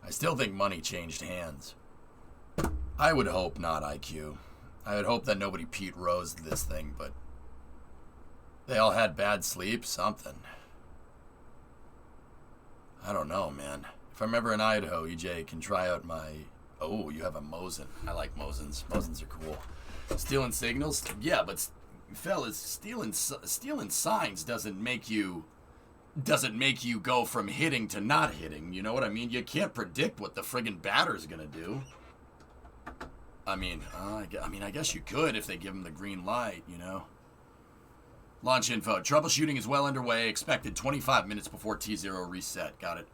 I still think money changed hands. I would hope not, IQ. I would hope that nobody Pete Rosed this thing, but they all had bad sleep, something. I don't know, man. If I'm ever in Idaho, EJ can try out my... Oh, you have a Mosin. I like Mosins. Mosins are cool. Stealing signals? Yeah, but fellas, stealing signs doesn't make you go from hitting to not hitting. You know what I mean? You can't predict what the friggin' batter's gonna do. I mean, I guess you could if they give him the green light, you know. Launch info. Troubleshooting is well underway. Expected 25 minutes before T0 reset. Got it.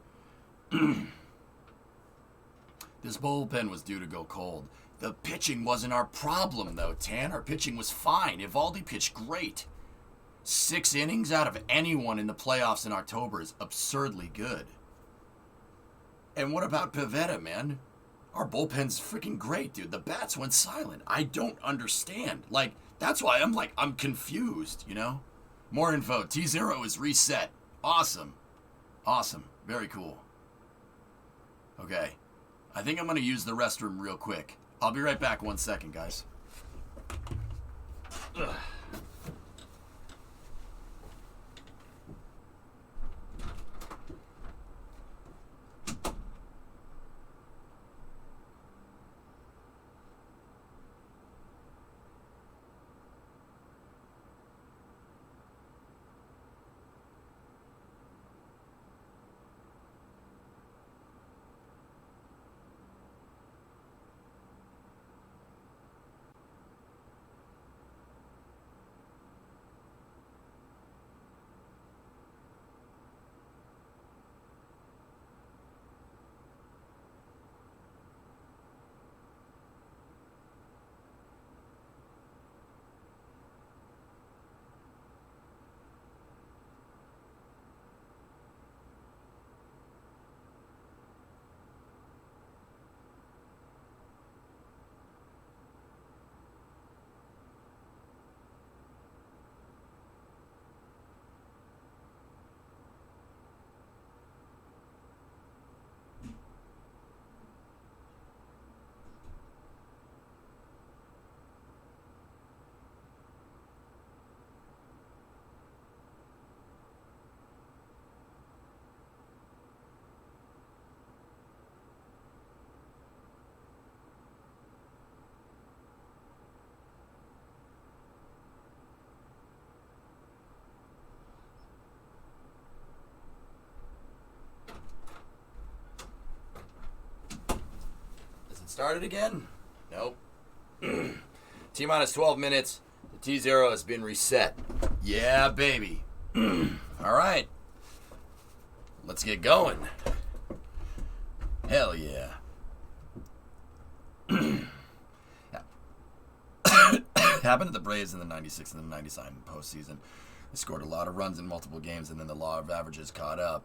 This bullpen was due to go cold. The pitching wasn't our problem, though, Tan. Our pitching was fine. Evaldi pitched great. 6 innings out of anyone in the playoffs in October is absurdly good. And what about Pivetta, man? Our bullpen's freaking great, dude. The bats went silent. I don't understand. Like, that's why I'm confused, you know? More info. T0 is reset. Awesome. Awesome. Very cool. Okay. I think I'm going to use the restroom real quick. I'll be right back 1 second, guys. Ugh. Started again? Nope. T-minus 12 minutes. The T0 has been reset. Yeah, baby. All right. Let's get going. Hell yeah. Happened to the Braves in the 96 and the 97 postseason. They scored a lot of runs in multiple games, and then the law of averages caught up.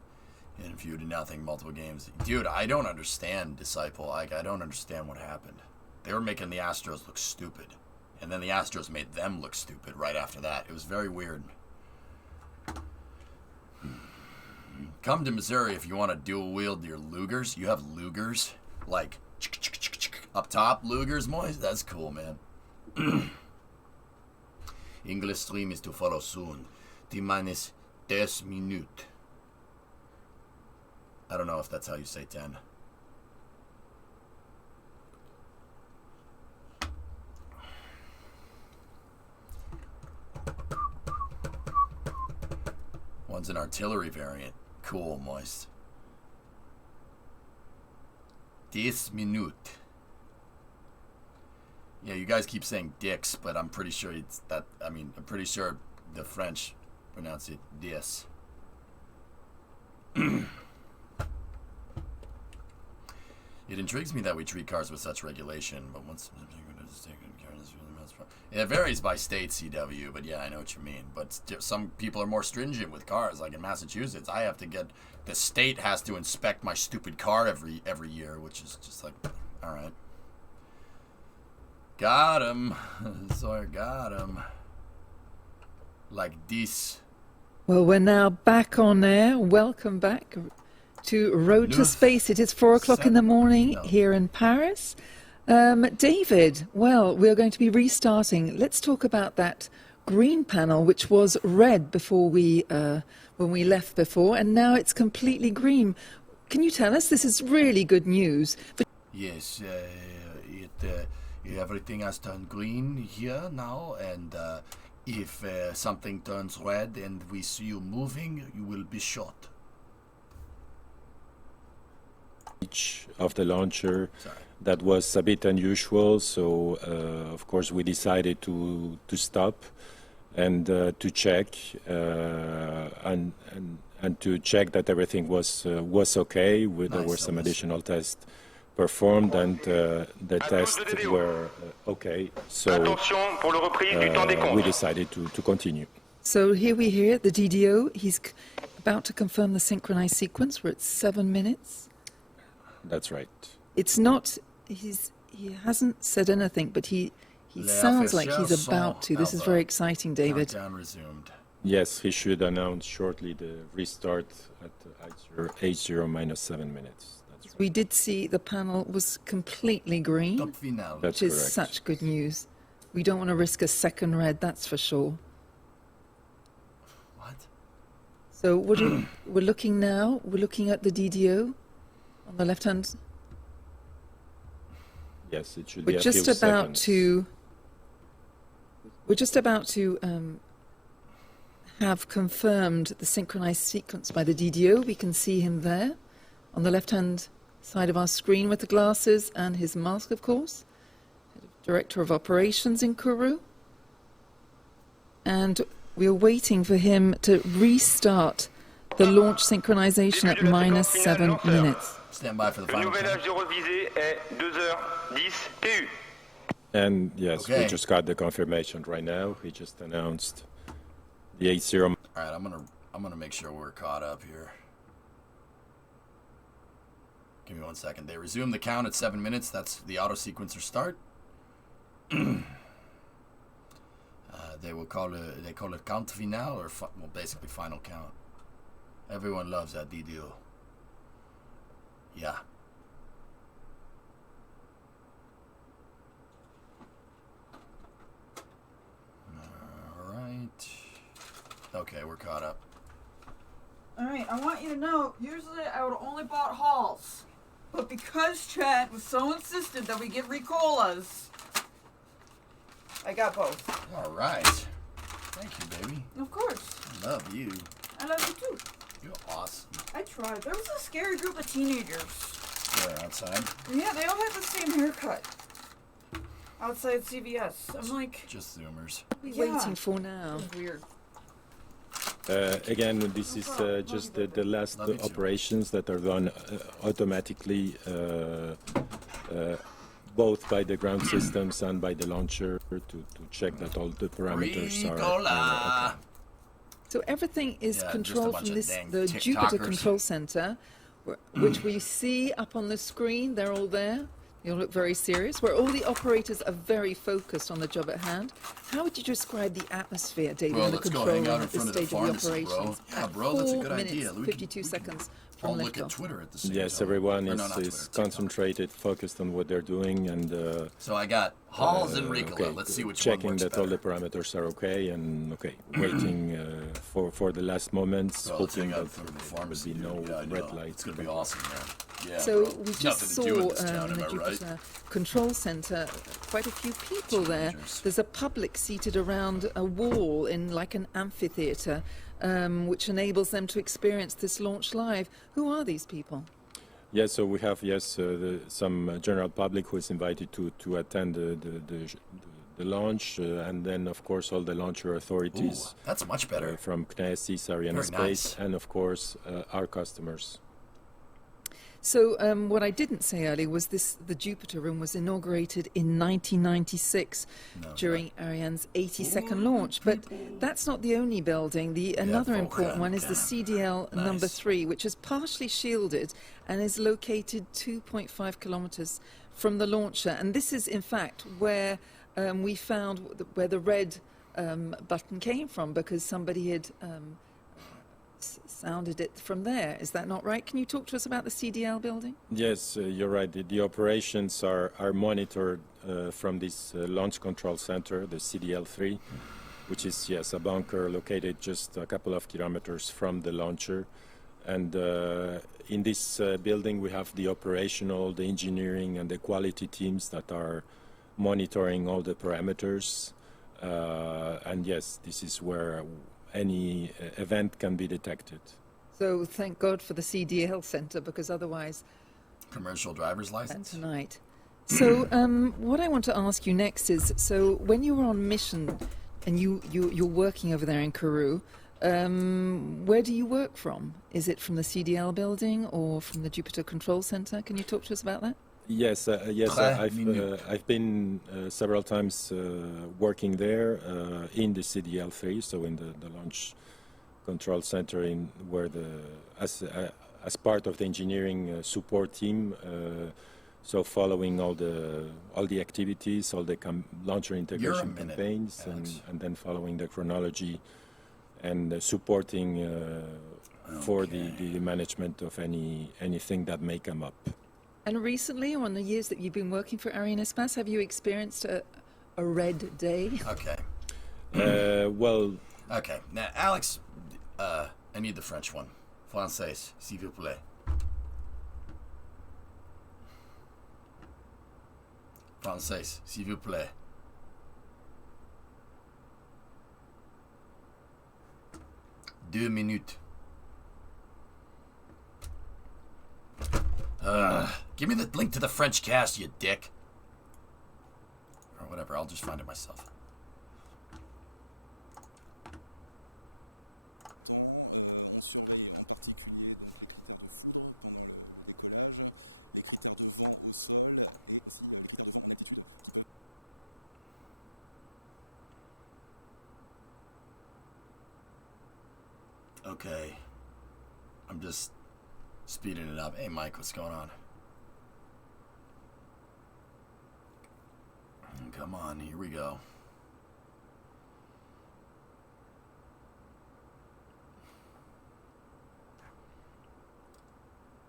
In a few to nothing, multiple games. Dude, I don't understand, Disciple. I don't understand what happened. They were making the Astros look stupid. And then the Astros made them look stupid right after that. It was very weird. Come to Missouri if you want to dual wield your Lugers. You have Lugers? Like, up top, Lugers, Moise? That's cool, man. English stream is to follow soon. T-minus 10 minutes. I don't know if that's how you say 10. One's an artillery variant. Cool, Moist. 10 minutes. Yeah, you guys keep saying dicks, but I'm pretty sure it's that. I mean, I'm pretty sure the French pronounce it 10. It intrigues me that we treat cars with such regulation, but once it varies by state, CW. But yeah, I know what you mean. But some people are more stringent with cars. Like in Massachusetts, I have to get the state has to inspect my stupid car every year, which is just like, all right, got him. Sawyer got him. Like this. Well, we're now back on air. Welcome back to Road to Space. It is 4 o'clock in the morning here in Paris. David, well, we're going to be restarting. Let's talk about that green panel, which was red before when we left before, and now it's completely green. Can you tell us? This is really good news. Yes, everything has turned green here now, and if something turns red and we see you moving, you will be shot. Of the launcher. That was a bit unusual, so of course we decided to stop and to check. and to check that everything was okay. There were some additional tests performed, and the tests were okay. So we decided to continue. So here we hear the DDO. He's about to confirm the synchronized sequence. We're at 7 minutes. That's right. It's not. He hasn't said anything, but he sounds like he's about to. This is very exciting, David. Countdown resumed. Yes, he should announce shortly the restart at 80 minus 7 minutes. That's right. We did see the panel was completely green, That's which is correct. such good news. We don't want to risk a second red, that's for sure. What? So we're looking now. We're looking at the DDO on the left hand. Yes, it should We're be just a few about seconds. to. We're just about to have confirmed the synchronized sequence by the DDO. We can see him there on the left-hand side of our screen with the glasses and his mask, of course. Director of Operations in Kourou. And we're waiting for him to restart the launch synchronization at minus 7 minutes. Stand by for the final count. And yes, Okay. we just got the confirmation right now. He just announced the 80. All right, I'm gonna make sure we're caught up here. Give me 1 second. They resume the count at 7 minutes. That's the auto sequencer start. They call it count final, or well, basically final count. Everyone loves that DDO. Yeah. All right. Okay, we're caught up. All right, I want you to know, usually I would have only bought Halls. But because Chad was so insistent that we get Ricolas, I got both. All right. Thank you, baby. Of course. I love you. I love you too. You're awesome. I tried. There was a scary group of teenagers. They're outside. Yeah, they all had the same haircut. Outside CVS. I'm like... Just Zoomers. What are we waiting for now? It was weird. Again, this is just the last operations that are done automatically, both by the ground systems and by the launcher to check that all the parameters are okay. So everything is Yeah, controlled just a from bunch of the dang Jupiter TikTokers. Control Center, which we see up on the screen. They're all there. They all look very serious, where all the operators are very focused on the job at hand. How would you describe the atmosphere, David, Bro, in the let's go control hang out room in at this front of the stage of the pharmacy, bro. operations? Yeah, At bro, that's a 4 good minutes, idea. We can- 52 we can seconds All from look at liftoff. Twitter at the same Yes, time. everyone Or is, no, not Twitter, is TikTok. concentrated, focused on what they're doing, and So I got Halls and Ricola. okay, Let's see which checking one works that all the better. parameters are okay, and waiting for the last moments, Bro, let's hoping hang out in that front of the there will pharmacy. be no dude. Yeah, I red know. lights. It's gonna be awesome, man. Yeah, So bro. we Nothing just to do in saw this town, in the am I right? Jupiter Control Center quite a few people there. Teenagers. There's a public seated around a wall in like an amphitheater, which enables them to experience this launch live. Who are these people? Yes, so we have some general public who is invited to attend the launch, and then of course all the launcher Ooh, authorities that's much better. from CNES, Ariane Very Space, nice. and of course our customers. So what I didn't say earlier was the Jupiter room was inaugurated in 1996 during Ariane's 82nd launch. But that's not the only building. Another important one is the CDL number 3, which is partially shielded and is located 2.5 kilometers from the launcher. And this is, in fact, where we found where the red button came from, because somebody had sounded it from there. Is that not right? Can you talk to us about the CDL building? Yes, you're right. The operations are monitored from this launch control center, the CDL3, which is, yes, a bunker located just a couple of kilometers from the launcher. And in this building, we have the operational, the engineering, and the quality teams that are monitoring all the parameters. And yes, this is where any event can be detected. So thank God for the CDL center, because otherwise... Commercial driver's license? Tonight. So what I want to ask you next is, so when you were on mission and you're working over there in Kourou, Where do you work from? Is it from the CDL building or from the Jupiter Control Center? Can you talk to us about that? Yes, I've been several times working there in the CDL phase, so in the launch control center, in where as part of the engineering support team. So following all the activities, all the launcher integration campaigns, and then following the chronology and supporting for the management of anything that may come up. And recently, or in the years that you've been working for Ariane, have you experienced a red day? Okay. Well. Okay. Now, Alex, I need the French one. Français, s'il vous plaît. Français, s'il vous plaît. Deux minutes. Give me the link to the French cast, you dick. Or whatever, I'll just find it myself. Okay. I'm just speeding it up. Hey, Mike, what's going on? Come on, here we go.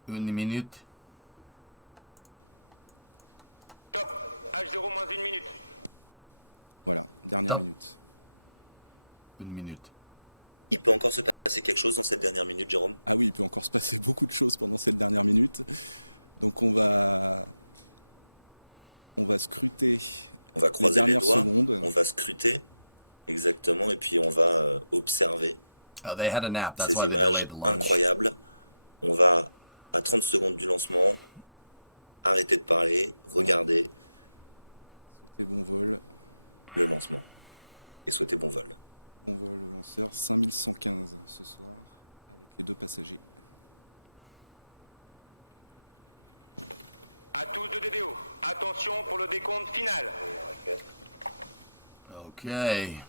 Une minute. Stop. Une minute. Il peut encore se passer quelque chose dans cette dernière minute, Jérôme. Ah oui, il peut encore se passer beaucoup de choses pendant cette dernière minute. Donc on va scruter. On va croiser les bras, on va scruter exactement, et puis on va observer. Oh, they had a nap. That's why they delayed the launch. On va à 30 secondes du lancement. Arrêtez de parler, regardez. Le lancement. Et souhaitez bon vol. 5115, ce sont les deux passagers. Attention pour le décompte final. Okay.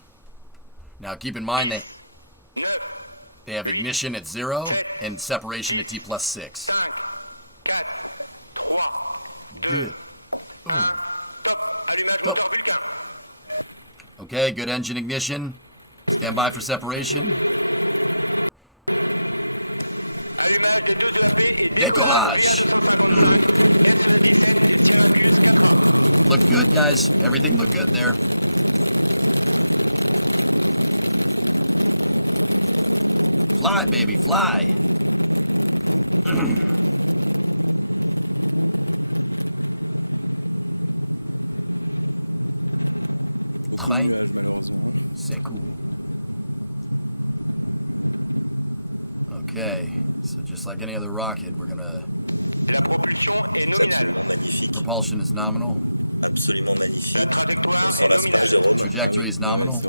Now keep in mind they have ignition at 0 and separation at T+6. Good. Go. Okay, good engine ignition. Stand by for separation. Décollage. Look good, guys. Everything looked good there. Fly, baby, fly. 30 seconds. Okay, so just like any other rocket, we're gonna... Propulsion is nominal. Trajectory is nominal.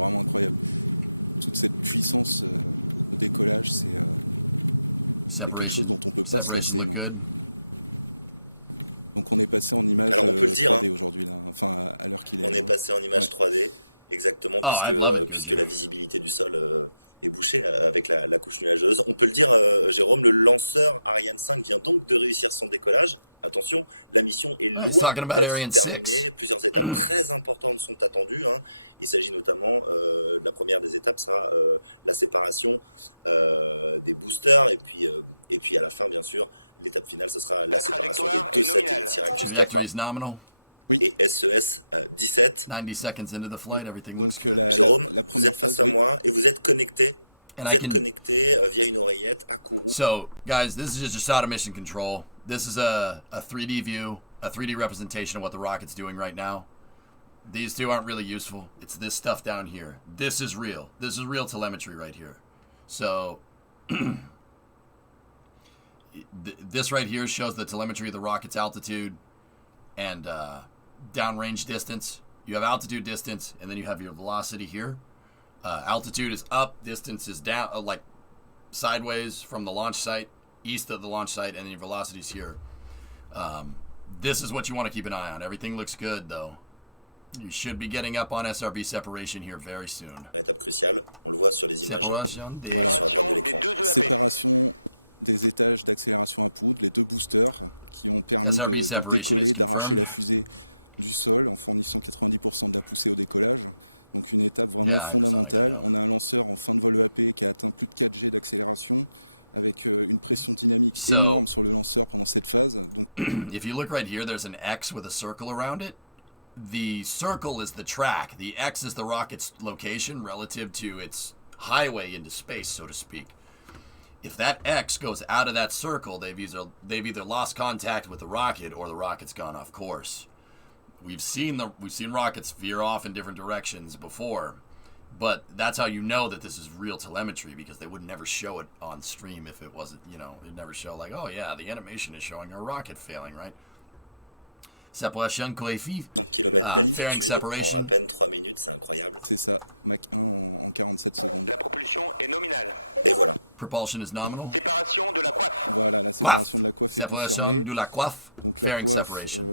Separation look good. Oh, I'd love it, Goodyear. On peut le dire, Jérôme, le lanceur Ariane 5 vient donc de réussir son décollage. Attention, la mission est... Oh, he's talking about Ariane 6. Plusieurs étapes très importantes sont attendues. Il s'agit notamment, la première des étapes sera la séparation des boosters et puis à la fin, bien sûr, l'étape finale, ce sera la séparation de deux satellites. Trajectory is nominal. Et SES 17. 90 seconds into the flight, everything looks good. Vous êtes face à moi et vous êtes connecté. And I can... So, guys, this is just out of mission control. This is a 3D view, a 3D representation of what the rocket's doing right now. These two aren't really useful. It's this stuff down here. This is real. This is real telemetry right here. So, this right here shows the telemetry of the rocket's altitude and downrange distance. You have altitude, distance, and then you have your velocity here. Altitude is up, distance is down, like sideways from the launch site, east of the launch site, and your velocity's here. This is what you want to keep an eye on. Everything looks good, though. You should be getting up on SRB separation here very soon. Separation des... SRB separation is confirmed. Yeah, hypersonic, I know. So, if you look right here, there's an X with a circle around it. The circle is the track. The X is the rocket's location relative to its highway into space, so to speak. If that X goes out of that circle, they've either lost contact with the rocket or the rocket's gone off course. We've seen rockets veer off in different directions before, but that's how you know that this is real telemetry, because they would never show it on stream if it wasn't, they'd never show like, oh yeah, the animation is showing a rocket failing, right? Separation coefficient, fairing separation. Propulsion is nominal. Coiffe. Separation de la coiffe. Fairing separation.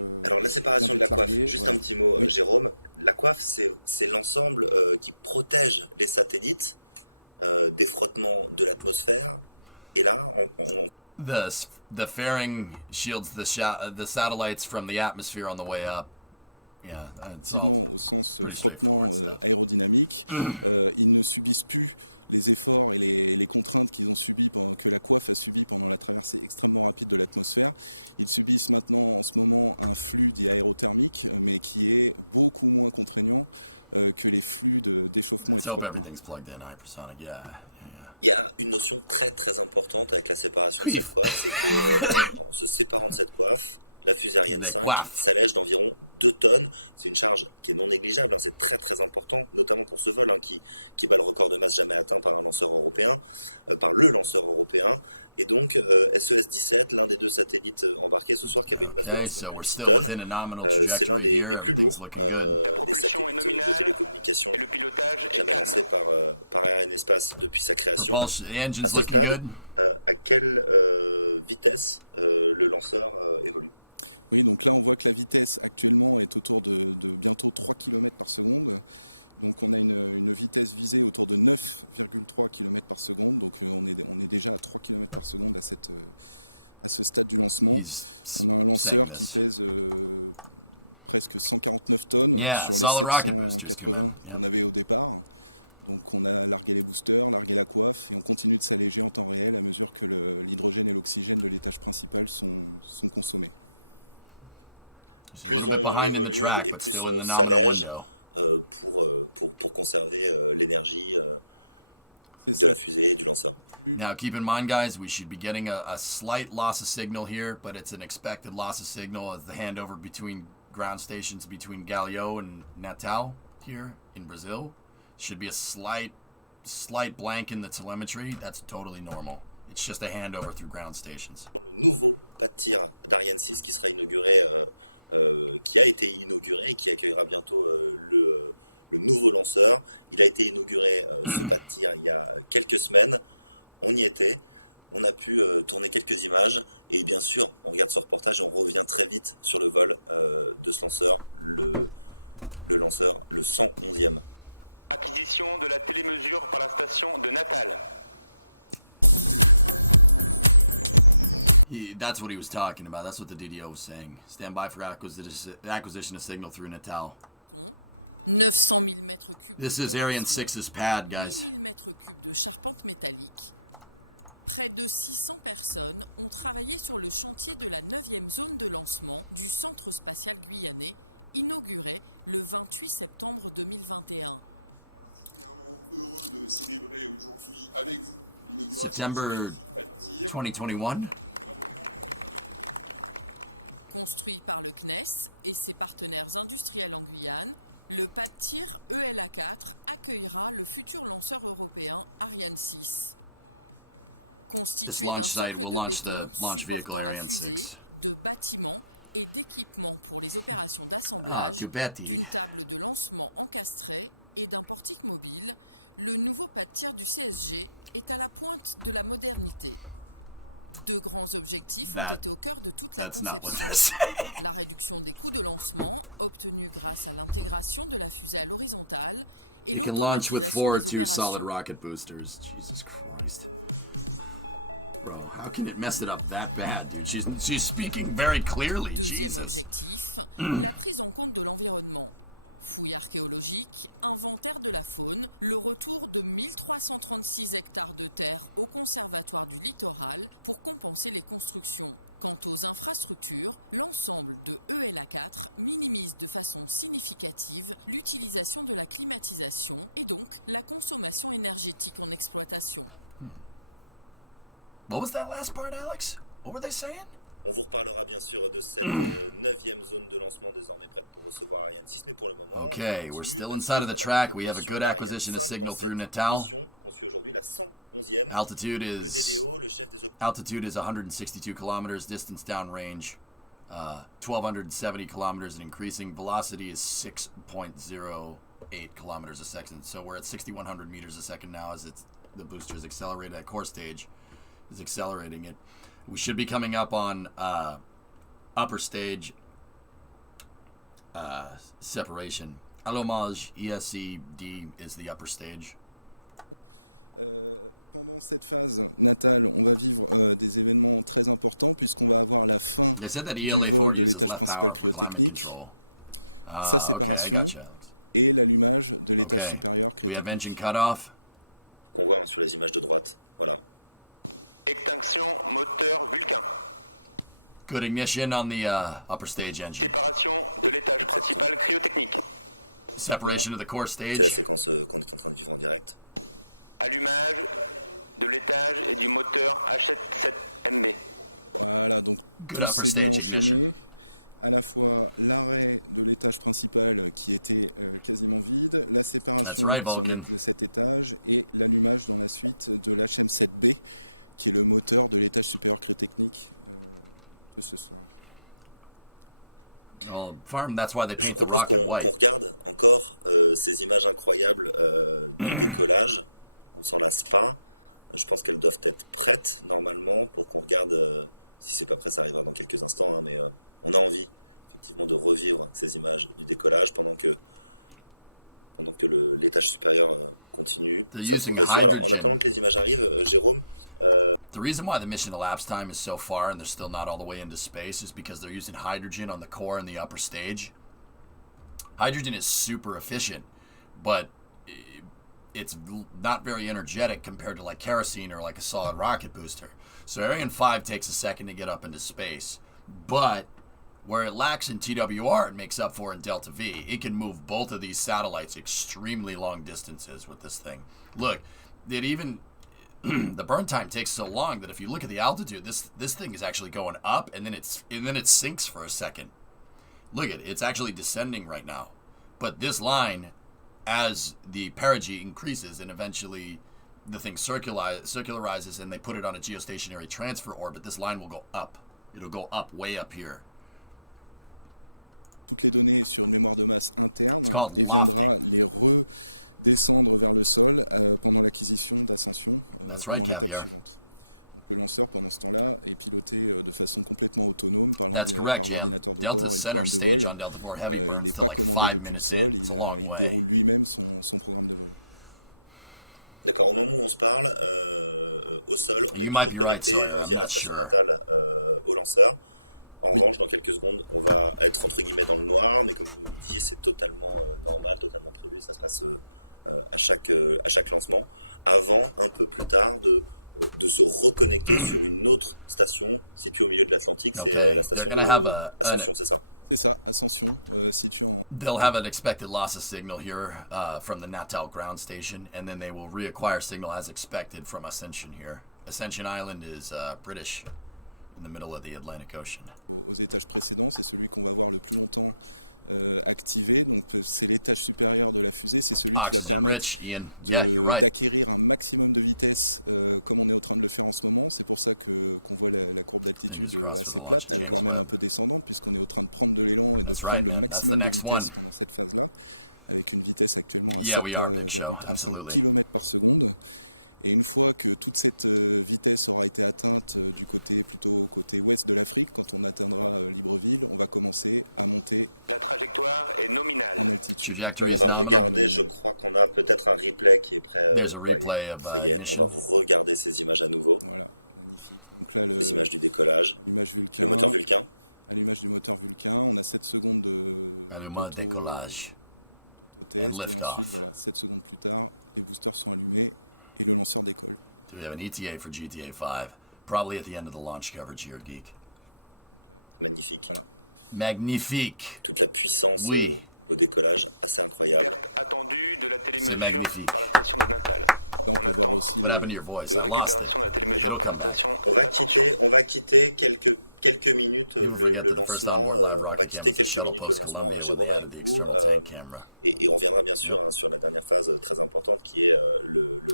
The fairing shields the satellites from the atmosphere on the way up. Yeah, it's all pretty straightforward stuff. Let's hope everything's plugged in, hypersonic. Yeah. Coiffe. Des coiffes. C'est une charge qui est non négligeable, c'est très très important, notamment pour ce vol qui bat le record de masse jamais atteint par le lanceur européen, et donc SES-17, l'un des deux satellites embarqués sous son caméra. Okay, so we're still within a nominal trajectory here. Everything's looking good. Propulsion, the engine's looking good. He's saying this. Yeah, solid rocket boosters, Kuman. Yep. He's a little bit behind in the track, but still in the nominal window. Now, keep in mind, guys, we should be getting a slight loss of signal here, but it's an expected loss of signal as the handover between ground stations between Galeão and Natal here in Brazil. Should be a slight blank in the telemetry. That's totally normal. It's just a handover through ground stations. Ariane 6 qui sera inauguré, qui a été inauguré, qui accueillera bientôt le nouveau lanceur. Il a été inauguré il y a quelques semaines. On y était, on a pu tourner quelques images, et bien sûr, on regarde ce reportage, on revient très vite sur le vol de ce lanceur, le lanceur, le 110e. Acquisition de la télémesure pour la station de Natal. That's what he was talking about. That's what the DDO was saying. Stand by for acquisition of signal through Natal. This is Ariane 6's pad, guys. September 2021. This launch site will launch the launch vehicle Ariane 6. Ah, Tubeti. That's not what they're saying. It can launch with 4 or 2 solid rocket boosters. Jesus Christ. Bro, how can it mess it up that bad, dude? She's speaking very clearly. Jesus. What was that last part, Alex? What were they saying? Okay, we're still inside of the track. We have a good acquisition of signal through Natal. Altitude is 162 kilometers. Distance downrange 1,270 kilometers and increasing. Velocity is 6.08 kilometers a second. So we're at 6,100 meters a second now as the booster is accelerated. That core stage is accelerating it. We should be coming up on upper stage separation. Allumage ESC-D is the upper stage. They said that ELA-4 uses left power for climate control. Okay, I got you, Alex. Okay, we have engine cutoff. Good ignition on the upper stage engine. Separation of the core stage. Good upper stage ignition. That's right, Vulcan. Well, Farm, that's why they paint the rocket white. They're using hydrogen. The reason why the mission elapse time is so far and they're still not all the way into space is because they're using hydrogen on the core and the upper stage. Hydrogen is super efficient, but it's not very energetic compared to like kerosene or like a solid rocket booster. So Ariane 5 takes a second to get up into space, but where it lacks in TWR, it makes up for in Delta V. It can move both of these satellites extremely long distances with this thing. Look, it even the burn time takes so long that if you look at the altitude, this thing is actually going up and then it sinks for a second. Look at it, it's actually descending right now. But this line, as the perigee increases and eventually the thing circularizes and they put it on a geostationary transfer orbit, this line will go up. It'll go up, way up here. It's called lofting. That's right, Caviar. That's correct, Jam. Delta's center stage on Delta 4 Heavy burns to like 5 minutes in. It's a long way. You might be right, Sawyer. I'm not sure. Okay, they're gonna have they'll have an expected loss of signal here from the Natal ground station, and then they will reacquire signal as expected from Ascension here. Ascension Island is British, in the middle of the Atlantic Ocean. Oxygen rich, Ian. Yeah, you're right. Fingers crossed for the launch of James Webb. That's right, man. That's the next one. Yeah, we are, Big Show. Absolutely. Trajectory is nominal. There's a replay of ignition. Allumage décollage. And liftoff. Do we have an ETA for GTA 5? Probably at the end of the launch coverage here, Geek. Magnifique. Oui. C'est magnifique. What happened to your voice? I lost it. It'll come back. People forget that the first onboard live rocket cam was the shuttle post-Columbia when they added the external tank camera. Yep.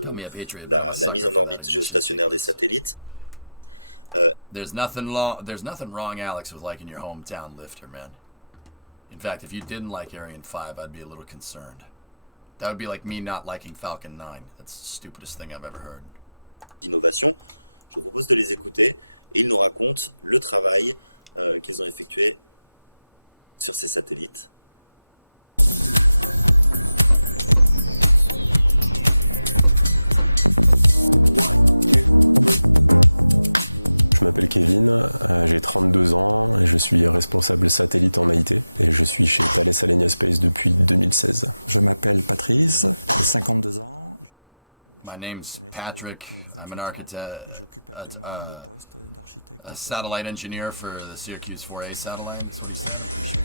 Call me a patriot, but I'm a sucker for that ignition sequence. There's nothing wrong, Alex, with liking your hometown lifter, man. In fact, if you didn't like Ariane 5, I'd be a little concerned. That would be like me not liking Falcon 9. That's the stupidest thing I've ever heard. Innovation. Je vous propose de les écouter et ils nous racontent le travail qu'ils ont effectué sur ces satellites. J'ai 32 ans, je suis responsable satellite en réalité et je suis chez VA255 depuis 2016. Je m'appelle Patrice, j'ai 52 ans. My name's Patrick. I'm an architect, a satellite engineer for the Syracuse 4A satellite. That's what he said, I'm pretty sure.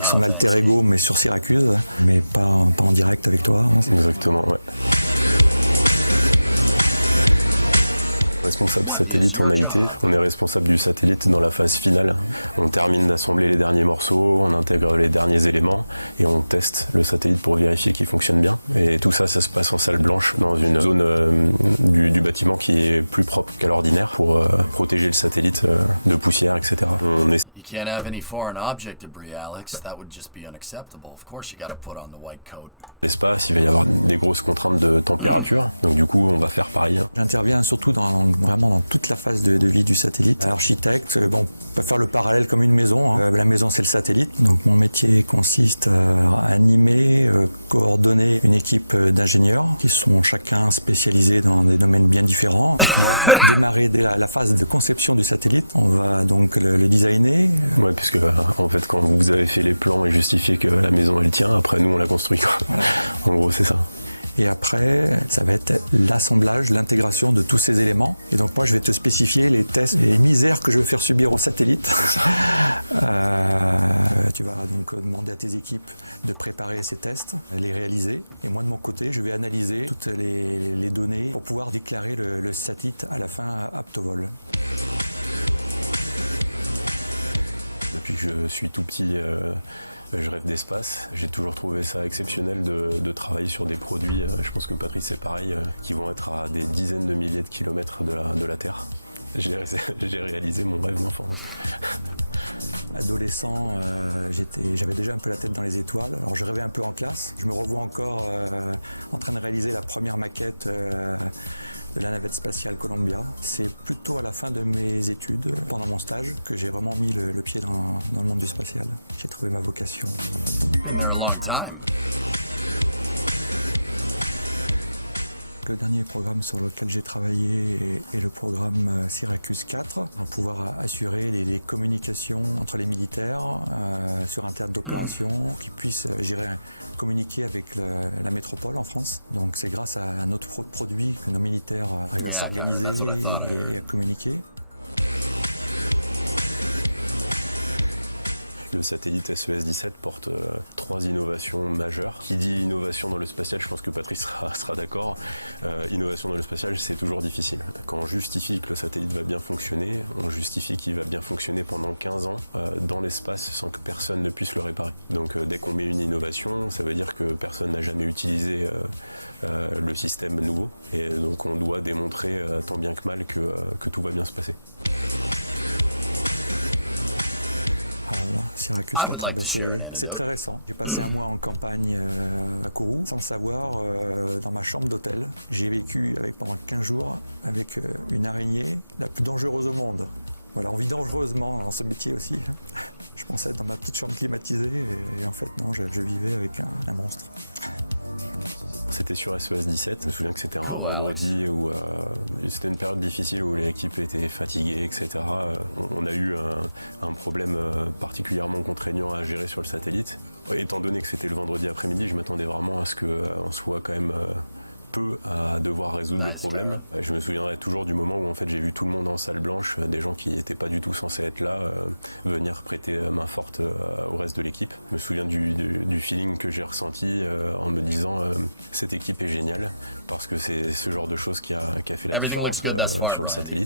Oh, thanks, Keith. What is your job? You can't have any foreign object debris, Alex. That would just be unacceptable. Of course you gotta put on the white coat. Been there a long time. Yeah, Kyron, that's what I thought I heard. I would like to share an anecdote. Cool, Alex. Nice, Karen. Everything looks good thus far, Brandy.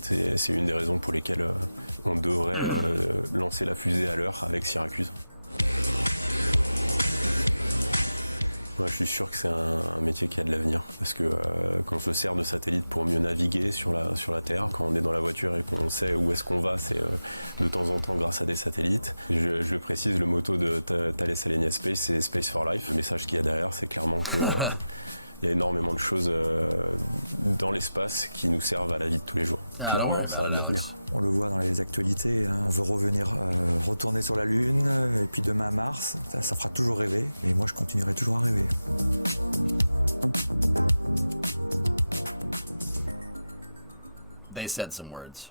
Don't worry about it, Alex. They said some words.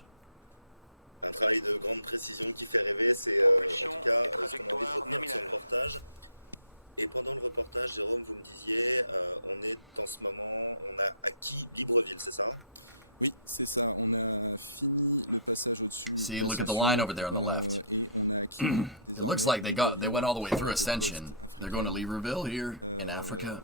See, look at the line over there on the left. It looks like they went all the way through Ascension. They're going to Libreville here in Africa.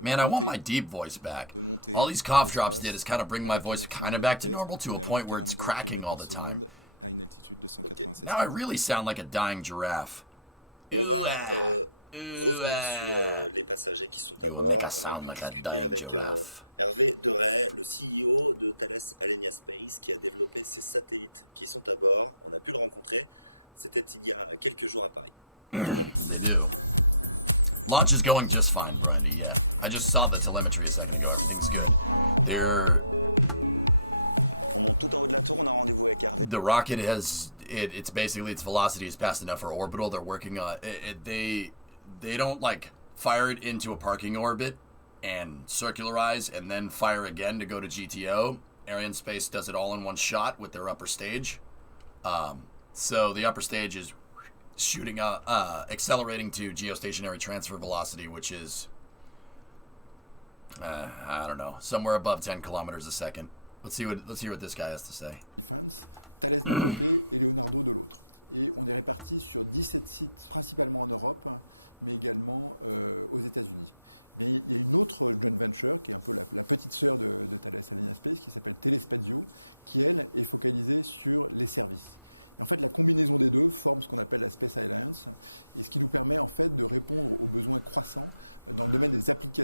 Man, I want my deep voice back. All these cough drops did is kind of bring my voice kind of back to normal, to a point where it's cracking all the time. Now I really sound like a dying giraffe. Ooh ah, ooh ah. You will make us sound like a dying giraffe. They do. Launch is going just fine, Brandy, yeah. I just saw the telemetry a second ago. Everything's good. The rocket has... It's basically, its velocity is fast enough for orbital. They're working on... They don't, like, fire it into a parking orbit and circularize and then fire again to go to GTO. Arianespace does it all in one shot with their upper stage. So the upper stage is shooting accelerating to geostationary transfer velocity, which is I don't know, somewhere above 10 kilometers a second. Let's hear what this guy has to say.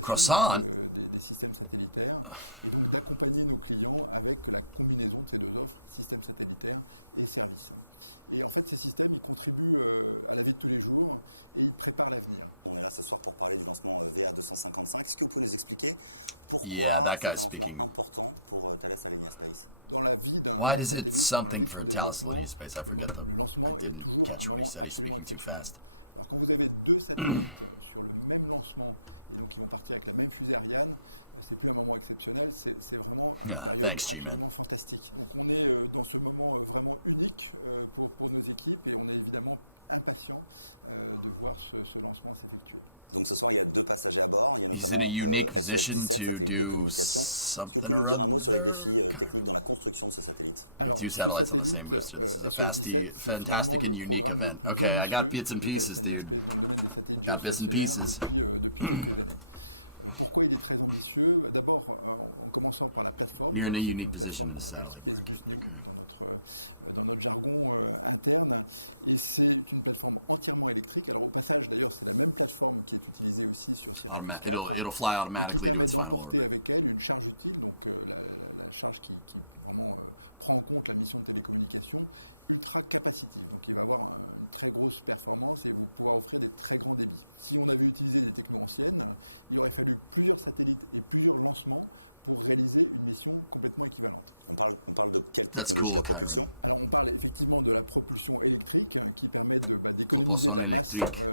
Croissant? Yeah, that guy's speaking. Why does it something for Thales Alenia Space? I forget though. I didn't catch what he said. He's speaking too fast. Yeah, thanks, G-Man. He's in a unique position to do something or other. We have 2 satellites on the same booster. This is a fantastic and unique event. Okay, I got bits and pieces, dude. Got bits and pieces. You're in a unique position in the satellite market. Okay. It'll fly automatically to its final orbit. That's cool, Kyron. Propulsion électrique.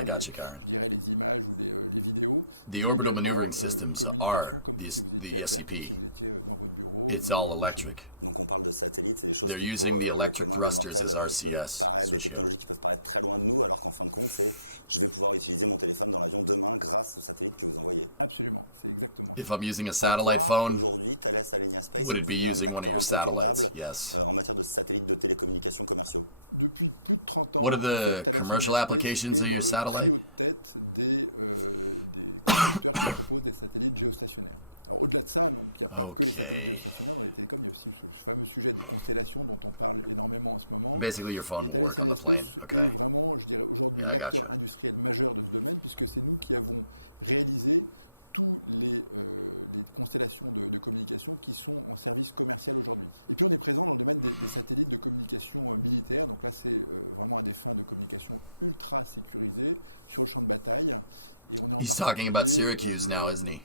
I got you, Karen. The orbital maneuvering systems are the SCP. It's all electric. They're using the electric thrusters as RCS, Swishio. If I'm using a satellite phone, would it be using one of your satellites? Yes. What are the commercial applications of your satellite? Okay. Basically, your phone will work on the plane. Okay. Yeah, I gotcha. He's talking about Syracuse now, isn't he?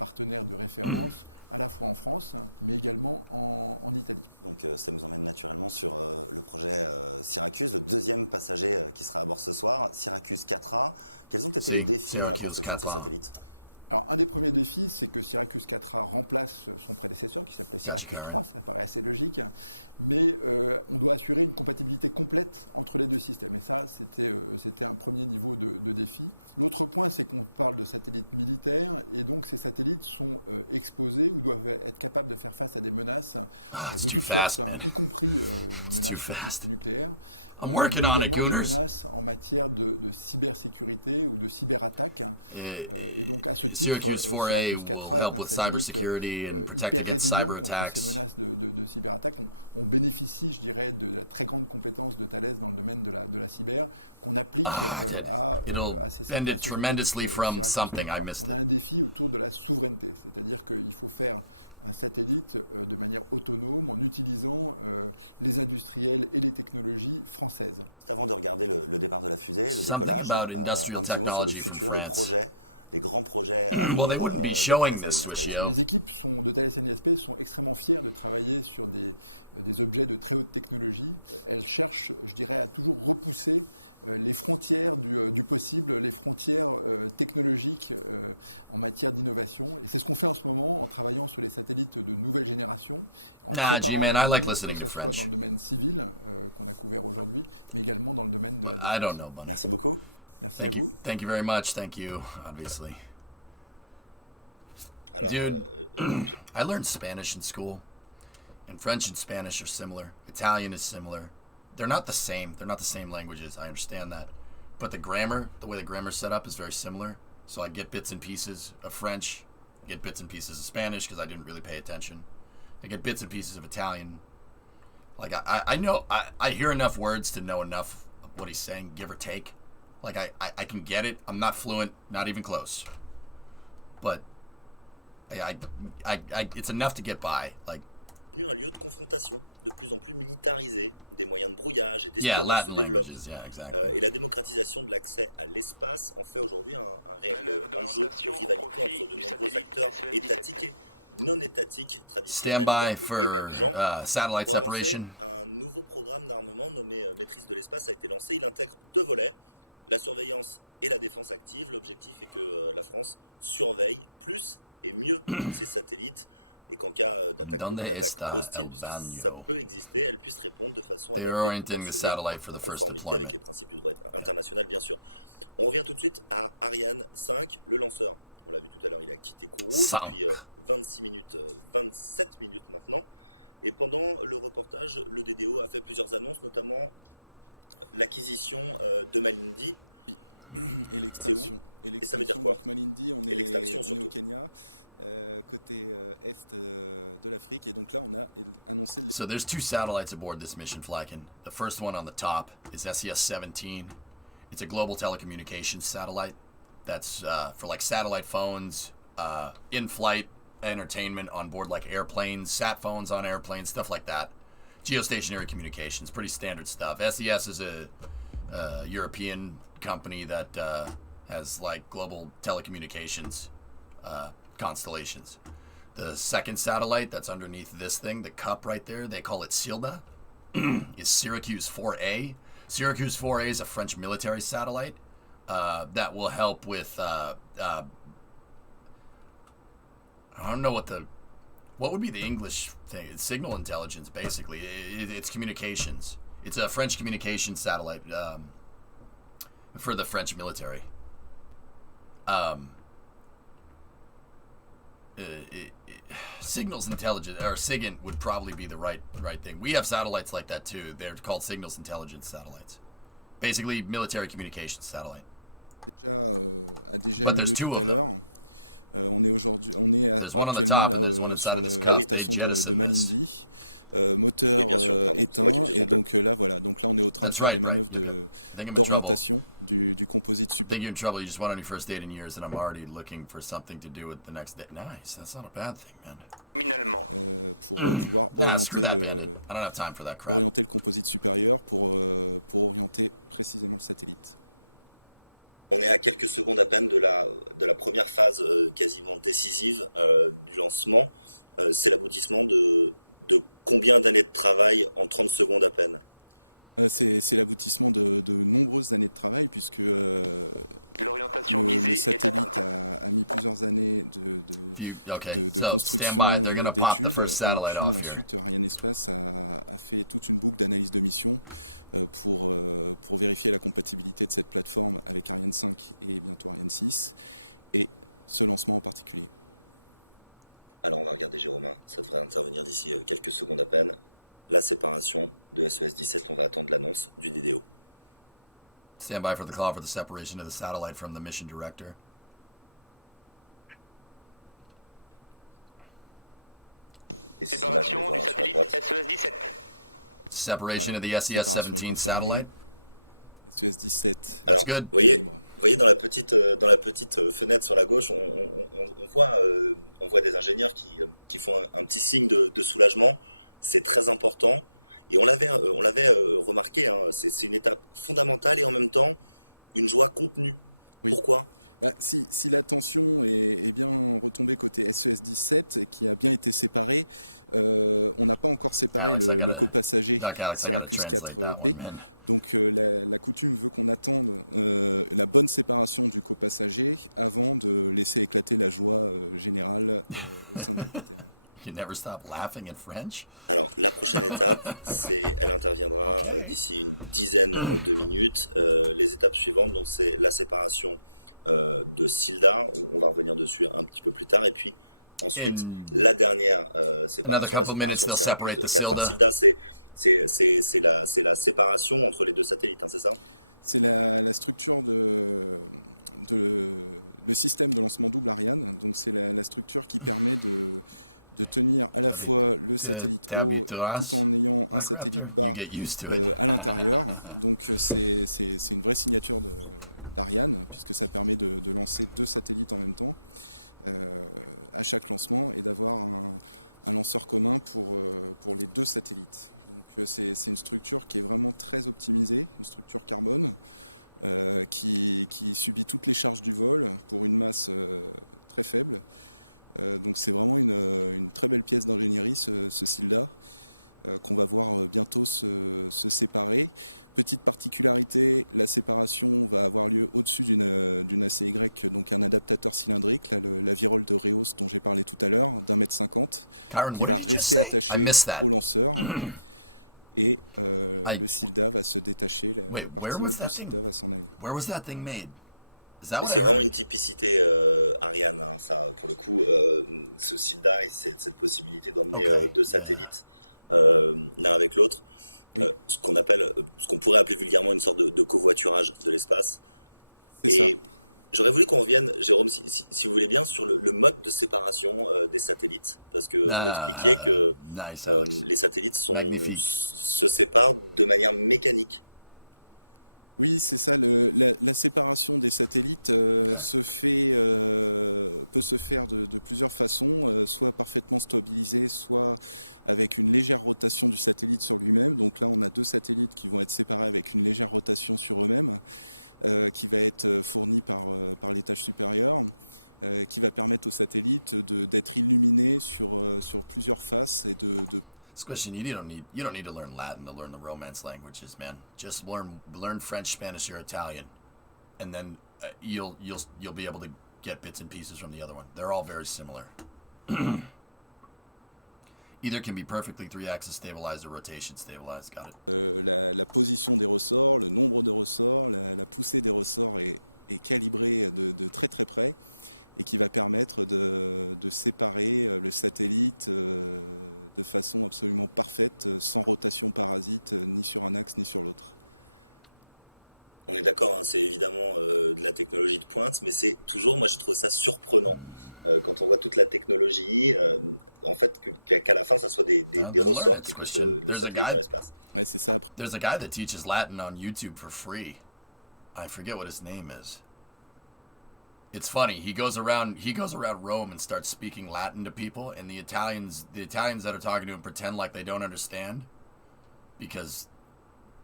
See, Syracuse 4. Gotcha, Karen. Oh, it's too fast, man. It's too fast. I'm working on it, Gooners. Syracuse 4A will help with cybersecurity and protect against cyber attacks. It'll bend it tremendously from something. I missed it. Something about industrial technology from France. Well, they wouldn't be showing this, Swishio. Nah, G-Man, I like listening to French. I don't know, Bunny. Thank you. Thank you very much. Thank you, obviously. Dude, I learned Spanish in school. And French and Spanish are similar. Italian is similar. They're not the same. They're not the same languages. I understand that. But the grammar, the way the grammar's set up is very similar. So I get bits and pieces of French. I get bits and pieces of Spanish because I didn't really pay attention. I get bits and pieces of Italian. Like, I know, I hear enough words to know enough of what he's saying, give or take. Like, I can get it. I'm not fluent, not even close. But it's enough to get by. Like, yeah, Latin languages. Yeah, exactly. Stand by for satellite separation. ¿Dónde está el baño? They're orienting the satellite for the first deployment. Yeah. Sunk. So there's two satellites aboard this mission, Flykin. The first one on the top is SES-17. It's a global telecommunications satellite that's for like satellite phones, in-flight entertainment on board like airplanes, sat phones on airplanes, stuff like that. Geostationary communications, pretty standard stuff. SES is a European company that has like global telecommunications constellations. The second satellite that's underneath this thing, the cup right there, they call it Silda, is Syracuse 4A. Syracuse 4A is a French military satellite, that will help with, I don't know what would be the English thing? It's signal intelligence, basically. It's communications. It's a French communications satellite for the French military. Signals intelligence, or SIGINT would probably be the right thing. We have satellites like that too. They're called signals intelligence satellites. Basically, military communications satellite. But there's two of them. There's one on the top and there's one inside of this cup. They jettison this. That's right, Bright. Yep. I think I'm in trouble. I think you're in trouble. You just went on your first date in years, and I'm already looking for something to do with the next day. Nice. That's not a bad thing, man. Nah, screw that, Bandit. I don't have time for that crap. C'est l'aboutissement de combien d'années de travail en 30 secondes à peine. C'est l'aboutissement de nombreuses années de travail, puisque okay, so stand by. They're gonna pop the first satellite off here. Stand by for the call for the separation of the satellite from the mission director. Separation of the SES-17 satellite. That's good. Vous voyez dans la petite fenêtre sur la gauche, on voit des ingénieurs qui font un petit signe de soulagement. C'est très important. Et on l'avait remarqué, c'est une étape fondamentale et en même temps une joie contenue. Pourquoi? Si la tension est bien retombée côté SES-17 et qui a bien été séparée, on n'a pas encore séparé. Alex, I gotta translate that one, man. Donc la coutume, il faut qu'on attende la bonne séparation du co-passager avant de laisser éclater la joie générale. You never stop laughing in French? Okay. D'ici une dizaine de minutes, les étapes suivantes, donc c'est la séparation de Silda, on va revenir dessus un petit peu plus tard, et puis ensuite, la dernière. Another couple of minutes, they'll separate the Silda. C'est la séparation entre les deux satellites, hein, c'est ça? C'est la structure de système de lancement de Ariane, donc c'est la structure qui permet de tenir T'habitueras, Black Raptor? You get used to it. c'est une vraie signature d'Ariane, puisque ça permet de lancer deux satellites en même temps à chaque lancement et d'avoir un lanceur commun pour les deux satellites. C'est une structure qui est vraiment très optimisée, une structure carbone qui subit toutes les charges du vol pour une masse très faible. Donc c'est vraiment une très belle pièce d'ingénierie, ce style-là, qu'on va voir bientôt se séparer. Petite particularité, la séparation va avoir lieu au-dessus d'une ACY, donc un adaptateur cylindrique, la virole de Réos dont j'ai parlé tout à l'heure, 1m50. Kyron, what did he just say? I missed that. Wait, where was that thing? Where was that thing made? Is that what I heard? Une typicité Ariane, ça pour le coup, ce site-là et cette possibilité d'envoyer deux satellites l'un avec l'autre, ce qu'on pourrait appeler vulgairement une sorte de covoiturage de l'espace. Et j'aurais voulu qu'on revienne, Jérôme, si vous voulez bien, sur le mode de séparation des satellites, parce que nice, Alex. Les satellites Magnifique. se séparent de manière mécanique. Oui, c'est ça. La séparation des satellites peut se faire de plusieurs façons, soit parfaitement stabilisé, soit avec une légère rotation du satellite sur lui-même. Donc là, on a deux satellites qui vont être séparés avec une légère rotation sur eux-mêmes, qui va être fournie par l'étage supérieur, qui va permettre aux satellites d'être illuminés sur plusieurs faces. Squishin, you don't need to learn Latin to learn the Romance languages, man. Just learn French, Spanish, or Italian. and then you'll be able to get bits and pieces from the other one. They're all very similar. Either can be perfectly 3-axis stabilized or rotation stabilized. Got it. La position des ressorts, le nombre de ressorts, le poussée des ressorts est calibré de très très près et qui va permettre de séparer le satellite de façon absolument parfaite, sans rotation parasite, ni sur un axe ni sur l'autre. On est d'accord, c'est évidemment de la technologie de pointe, mais c'est toujours, moi je trouve ça surprenant quand on voit toute la technologie, en fait, qu'à la fin ça soit des Then learn it, Christian. There's a guy that teaches Latin on YouTube for free. I forget what his name is. It's funny. He goes around Rome and starts speaking Latin to people, and the Italians that are talking to him pretend like they don't understand because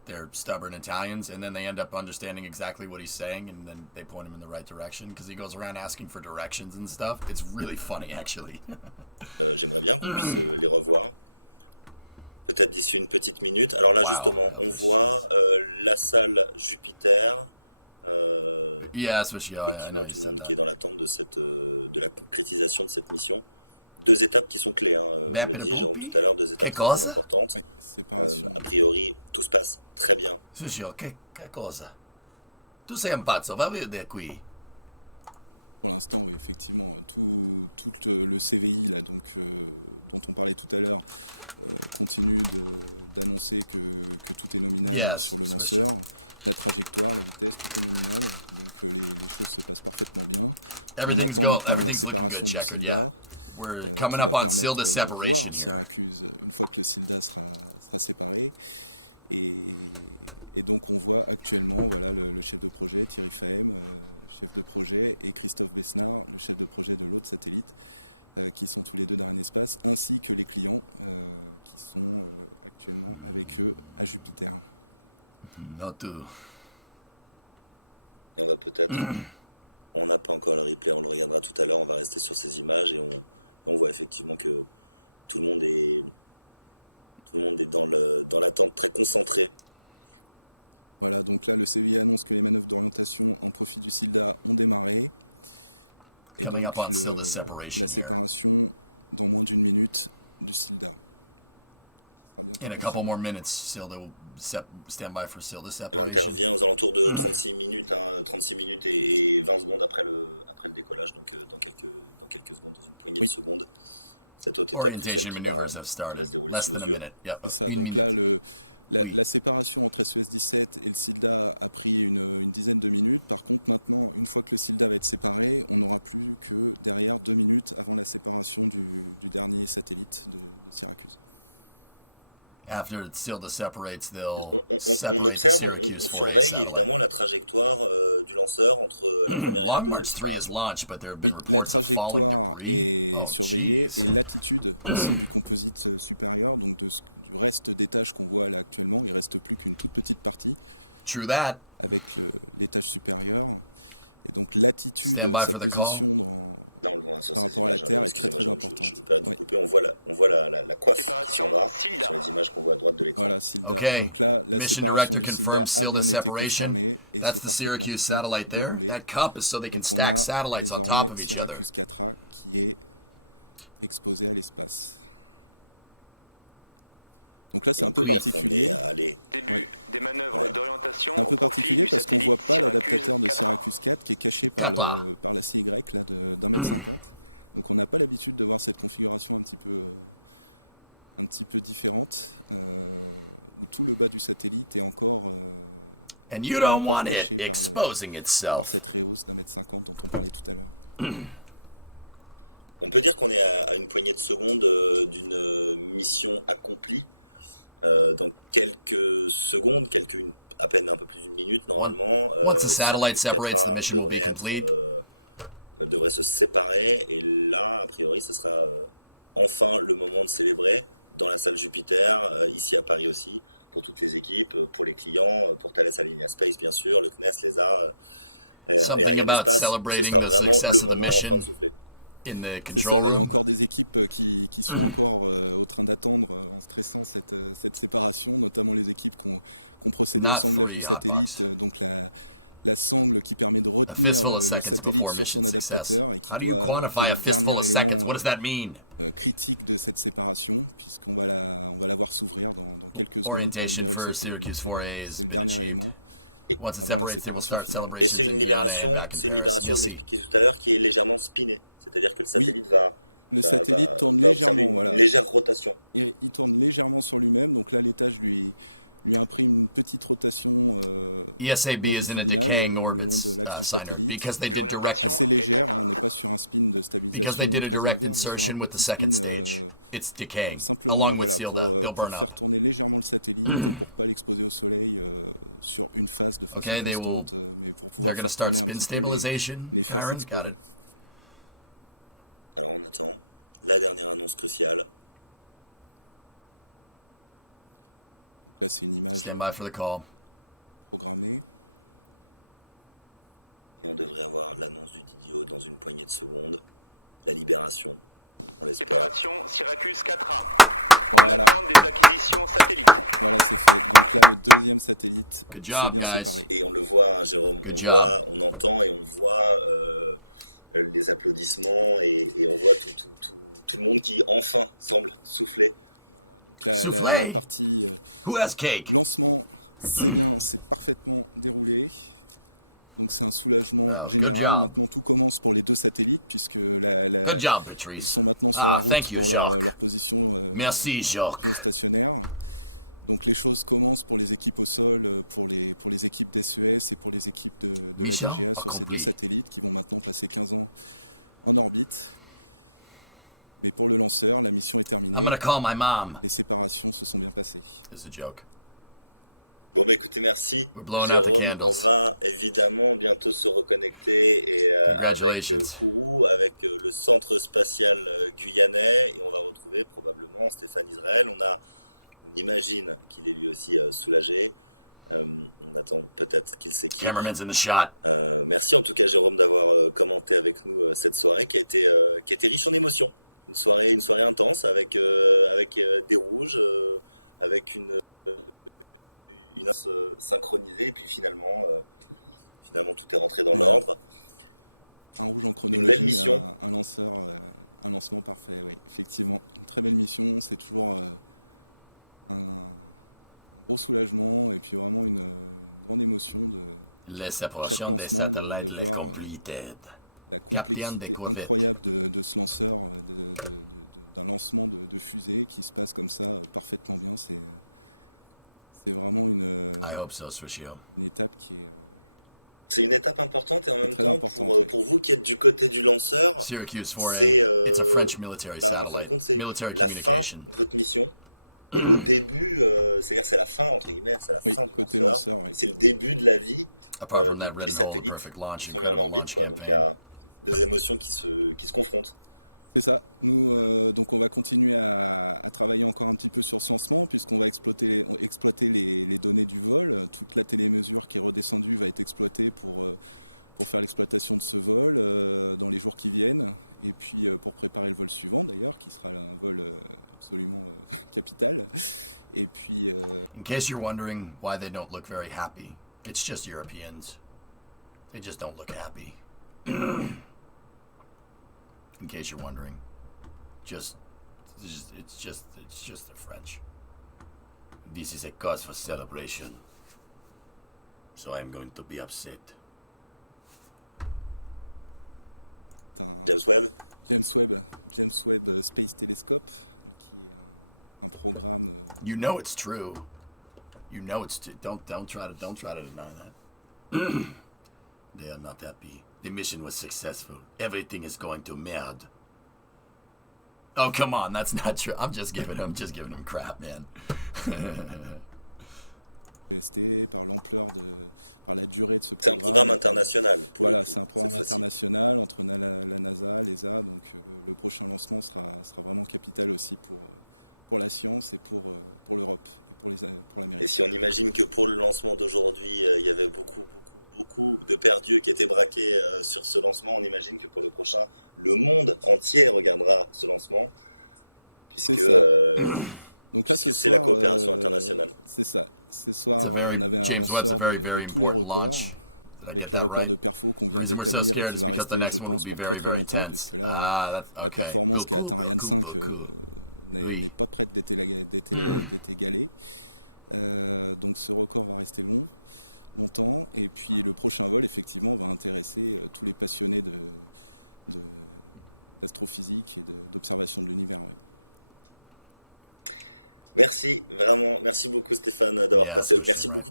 they're stubborn Italians, and then they end up understanding exactly what he's saying, and then they point him in the right direction because he goes around asking for directions and stuff. It's really funny, actually. Peut-être d'ici une petite minute. Alors là, Wow. La salle Jupiter. Yeah, that's what I know you said that. Qui est dans l'attente de la concrétisation de cette mission. Deux étapes qui sont claires. Beppe de Pulpi? Che cosa? A priori, tout se passe très bien. Suscio, che cosa? Tu sei un pazzo, va via da qui. Pour l'instant, effectivement, tout le CVI là, dont on parlait tout à l'heure continue d'annoncer que tout est Yes, Swisher. Everything's looking good, Checkered, yeah. We're coming up on Silda Separation here. Not too. On n'a pas encore le replay, on le regardera tout à l'heure, on va rester sur ces images et on voit effectivement que tout le monde est dans l'attente très concentrée. Voilà, donc là le CVI annonce que les manœuvres d'orientation en coffre du Silda ont démarré. Coming up on Silda Separation here. In a couple more minutes, Silda will stand by for Silda Separation. Orientation maneuvers have started. Less than a minute. Yep, une minute. Oui. La séparation entre SOS-17 et le Silda a pris une dizaine de minutes. Par contre, maintenant, une fois que le Silda va être séparé, on n'aura plus que derrière 2 minutes avant la séparation du dernier satellite de Syracuse. After Silda separates, they'll separate the Syracuse 4A satellite. Long March 3 is launched, but there have been reports of falling debris. Oh, jeez. True that. Stand by for the call. Okay, mission director confirms Silda separation. That's the Syracuse satellite there. That cup is so they can stack satellites on top of each other. Oui. Kata. And you don't want it exposing itself. Once the satellite separates, the mission will be complete. Something about celebrating the success of the mission in the control room. Not 3, Hotbox. A fistful of seconds before mission success. How do you quantify a fistful of seconds? What does that mean? Orientation for Syracuse 4A has been achieved. Once it separates, they will start celebrations in Guyana and back in Paris. Merci. ESAB is in a decaying orbits, Signer, because they did a direct insertion with the second stage. It's decaying, along with Silda. They'll burn up. Okay, they're gonna start spin stabilization. Kyron, got it. Stand by for the call. Good job, guys. Good job. Souffle? Who has cake? Well, good job. Good job, Patrice. Ah, thank you, Jacques. Merci, Jacques. Michel, accompli. I'm gonna call my mom. It's a joke. We're blowing out the candles. Congratulations. Cameraman's in the shot. Merci en tout cas Jérôme d'avoir commenté avec nous cette soirée qui était riche en émotions. Une soirée intense avec des rouges, avec une synchronisée et puis finalement tout est rentré dans l'ordre. Une belle mission. Un lancement parfait, oui, effectivement. Une très belle mission, c'est toujours un soulagement et puis vraiment une émotion. La séparation des satellites est completed. Captain de Corvette. I hope so, Swishio. Syracuse 4A. It's a French military satellite. Military communication. Apart from that red and hole, the perfect launch, incredible launch campaign. In case you're wondering why they don't look very happy, it's just Europeans. They just don't look happy. In case you're wondering, it's just the French. This is a cause for celebration, so I'm going to be upset. You know it's true. You know it's true. Don't try to deny that. They are not happy. The mission was successful. Everything is going to merde. Oh come on, that's not true. I'm just giving him crap, man. James Webb's a very, very important launch. Did I get that right? The reason we're so scared is because the next one will be very, very tense. Ah, that's okay. Beaucoup. Oui. Yeah, switched it right.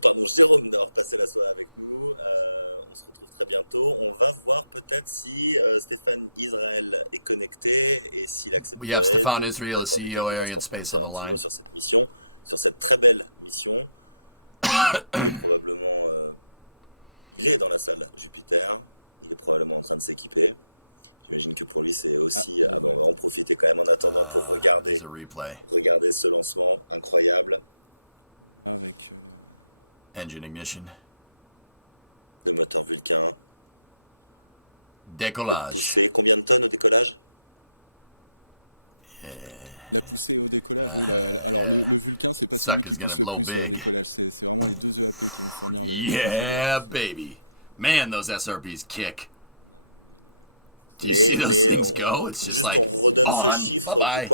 We have Stéphane Israel, the CEO of Ariane Space, on the line. There's a replay. Engine ignition. Décollage. Yeah. Sucker's gonna blow big. Yeah, baby. Man, those SRBs kick. Do you see those things go? It's just like, on. Bye-bye.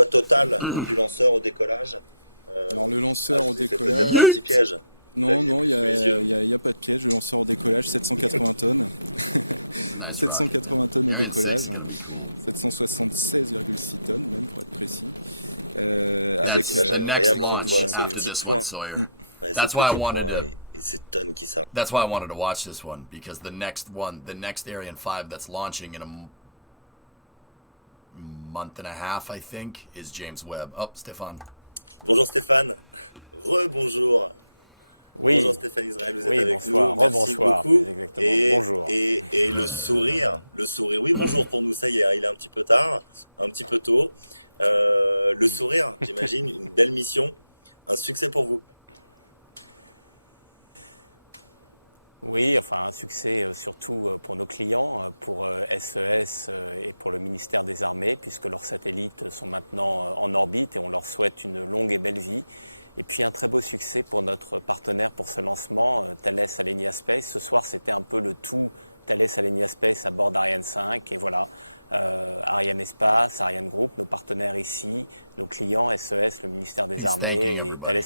Yeet. Nice rocket, man. Ariane 6 is gonna be cool. That's the next launch after this one, Sawyer. That's why I wanted to watch this one, because the next Ariane 5 that's launching in a month and a half, I think, is James Webb. Oh, Stéphane. He's thanking everybody.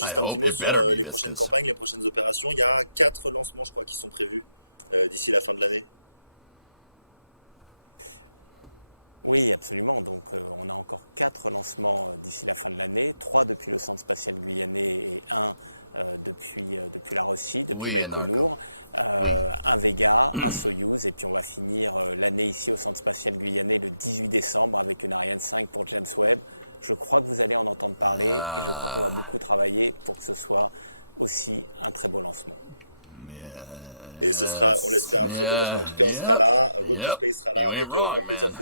I hope it better be Viscous. Oui, Anarcho. Oui. Yep. You ain't wrong, man.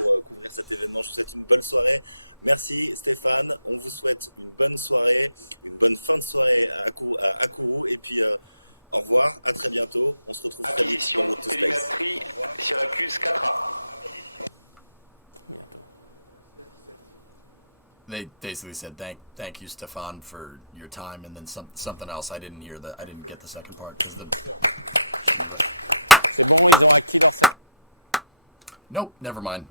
They basically said thank you, Stéphane, for your time, and then something else. I didn't hear that. I didn't get the second part because the. Nope, never mind.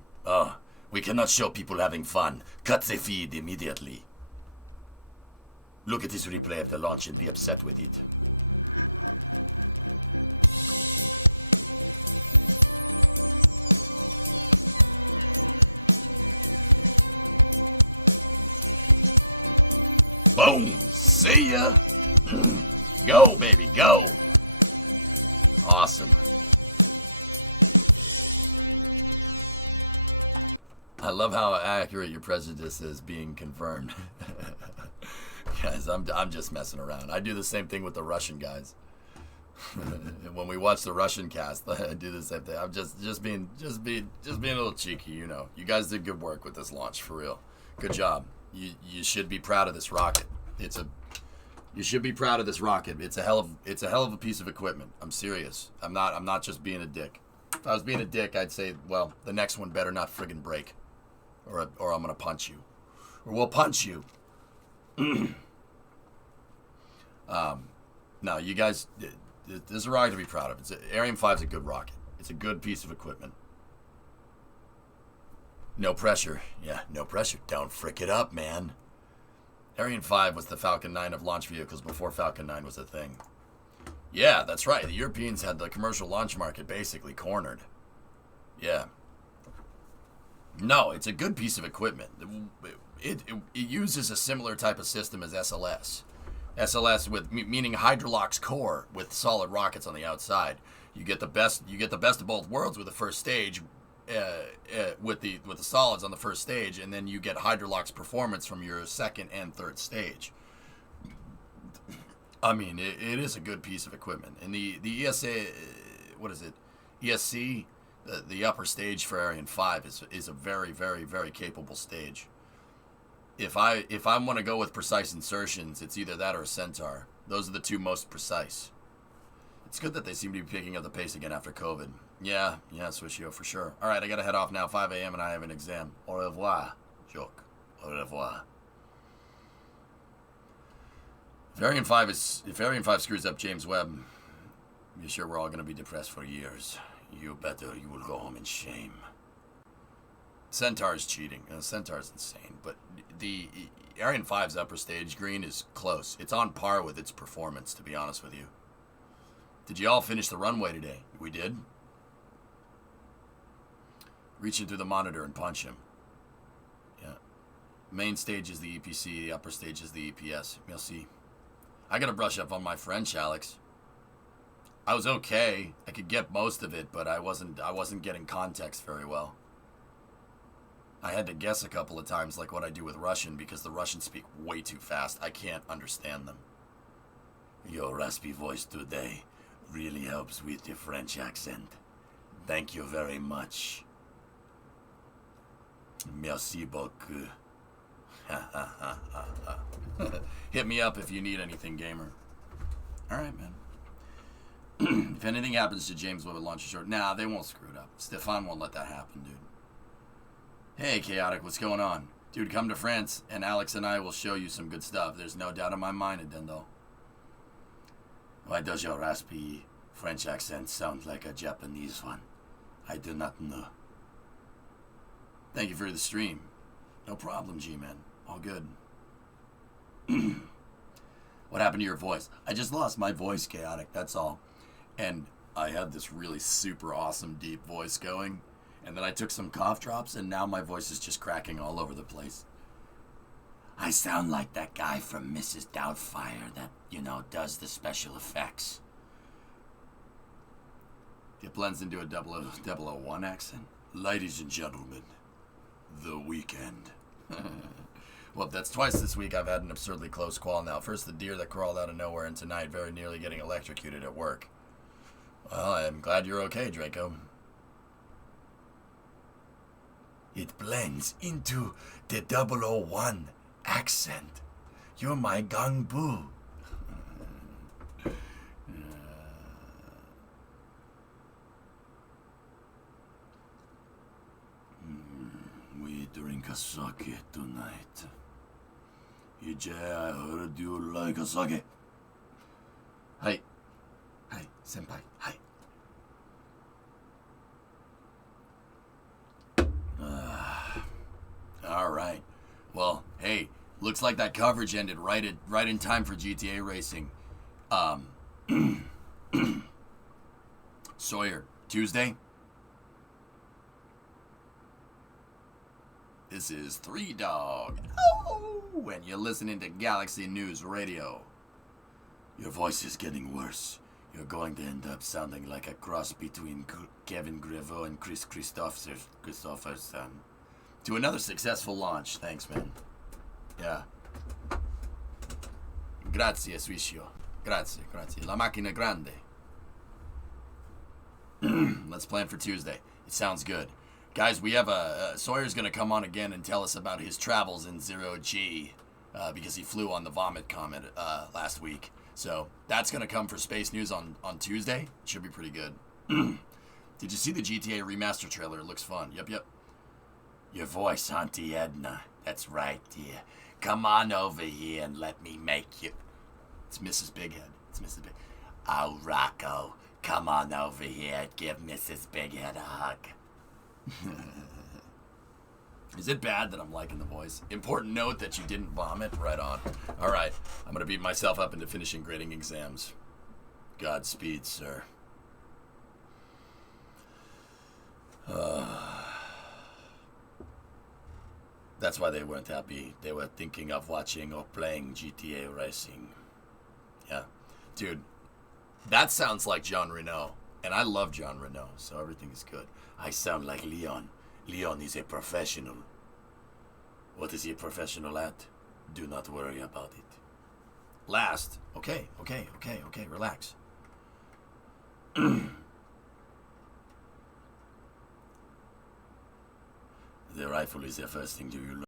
We cannot show people having fun. Cut the feed immediately. Look at this replay of the launch and be upset with it. Boom! See ya! Go, baby, go! Awesome. I love how accurate your prejudice is being confirmed. Guys, I'm just messing around. I do the same thing with the Russian guys. When we watch the Russian cast, I do the same thing. I'm just being a little cheeky, you know. You guys did good work with this launch, for real. Good job. You should be proud of this rocket. You should be proud of this rocket. It's a hell of a piece of equipment. I'm serious. I'm not just being a dick. If I was being a dick, I'd say, well, the next one better not friggin' break, or I'm gonna punch you. or we'll punch you. No, you guys, this is a rocket to be proud of. Ariane 5 is a good rocket. It's a good piece of equipment. No pressure. Yeah, no pressure. Don't frick it up, man. Ariane 5 was the Falcon 9 of launch vehicles before Falcon 9 was a thing. Yeah, that's right. The Europeans had the commercial launch market basically cornered. Yeah. No, it's a good piece of equipment. It uses a similar type of system as SLS. SLS with meaning Hydrolox core with solid rockets on the outside. You get the best of both worlds with the first stage, with the solids on the first stage, and then you get Hydrolox performance from your second and third stage. I mean, it is a good piece of equipment. And the ESA, what is it? ESC, the upper stage for Ariane 5 is a very, very, very capable stage. If I want to go with precise insertions, it's either that or a Centaur. Those are the two most precise. It's good that they seem to be picking up the pace again after COVID. Yeah, Swishio, for sure. All right, I got to head off now. 5 a.m. and I have an exam. Au revoir, joke. Au revoir. If Ariane 5 screws up James Webb, be sure we're all going to be depressed for years. You will go home in shame. Centaur's cheating. Centaur's insane. But the Ariane 5's upper stage green is close. It's on par with its performance, to be honest with you. Did you all finish the runway today? We did. Reach in through the monitor and punch him. Yeah. Main stage is the EPC. The upper stage is the EPS. Merci. I got to brush up on my French, Alex. I was okay. I could get most of it, but I wasn't getting context very well. I had to guess a couple of times like what I do with Russian because the Russians speak way too fast. I can't understand them. Your raspy voice today really helps with your French accent. Thank you very much. Merci beaucoup. Hit me up if you need anything, gamer. All right, man. If anything happens to James Webb at launch short, nah, they won't screw it up. Stefan won't let that happen, dude. Hey, Chaotic, what's going on? Dude, come to France, and Alex and I will show you some good stuff. There's no doubt in my mind, Adendo. Why does your raspy French accent sound like a Japanese one? I do not know. Thank you for the stream. No problem, G-Man. All good. What happened to your voice? I just lost my voice, Chaotic, that's all. And I had this really super awesome deep voice going. And then I took some cough drops, and now my voice is just cracking all over the place. I sound like that guy from Mrs. Doubtfire that, does the special effects. It blends into a 001 accent. Ladies and gentlemen, the weekend. Well, that's twice this week I've had an absurdly close call now. First, the deer that crawled out of nowhere, and tonight, very nearly getting electrocuted at work. Well, I'm glad you're okay, Draco. It blends into the 001 accent. You're my Gangbu. We drink a sake tonight. EJ, I heard you like a sake. Hi. Hi, senpai. Hi. All right. Well, hey, looks like that coverage ended right in time for GTA racing. Sawyer, Tuesday? This is 3 Dog. Oh, and you're listening to Galaxy News Radio. Your voice is getting worse. You're going to end up sounding like a cross between Kevin Griveau and Chris Christopherson. To another successful launch. Thanks, man. Yeah. Grazie, Swiscio. Grazie. La macchina grande. Let's plan for Tuesday. It sounds good. Guys, we have Sawyer's going to come on again and tell us about his travels in 0G because he flew on the Vomit Comet last week. So that's going to come for Space News on Tuesday. Should be pretty good. Did you see the GTA remaster trailer? It looks fun. Yep. Your voice, Auntie Edna. That's right, dear. Come on over here and let me make you... It's Mrs. Bighead. It's Mrs. Big... Oh, Rocco, come on over here and give Mrs. Bighead a hug. Is it bad that I'm liking the voice? Important note that you didn't vomit. Right on. All right, I'm going to beat myself up into finishing grading exams. Godspeed, sir. That's why they weren't happy. They were thinking of watching or playing GTA Racing. Yeah. Dude, that sounds like Jean Reno. And I love Jean Reno, so everything is good. I sound like Leon. Leon is a professional. What is he a professional at? Do not worry about it. Last. Okay, relax. The rifle is the first thing you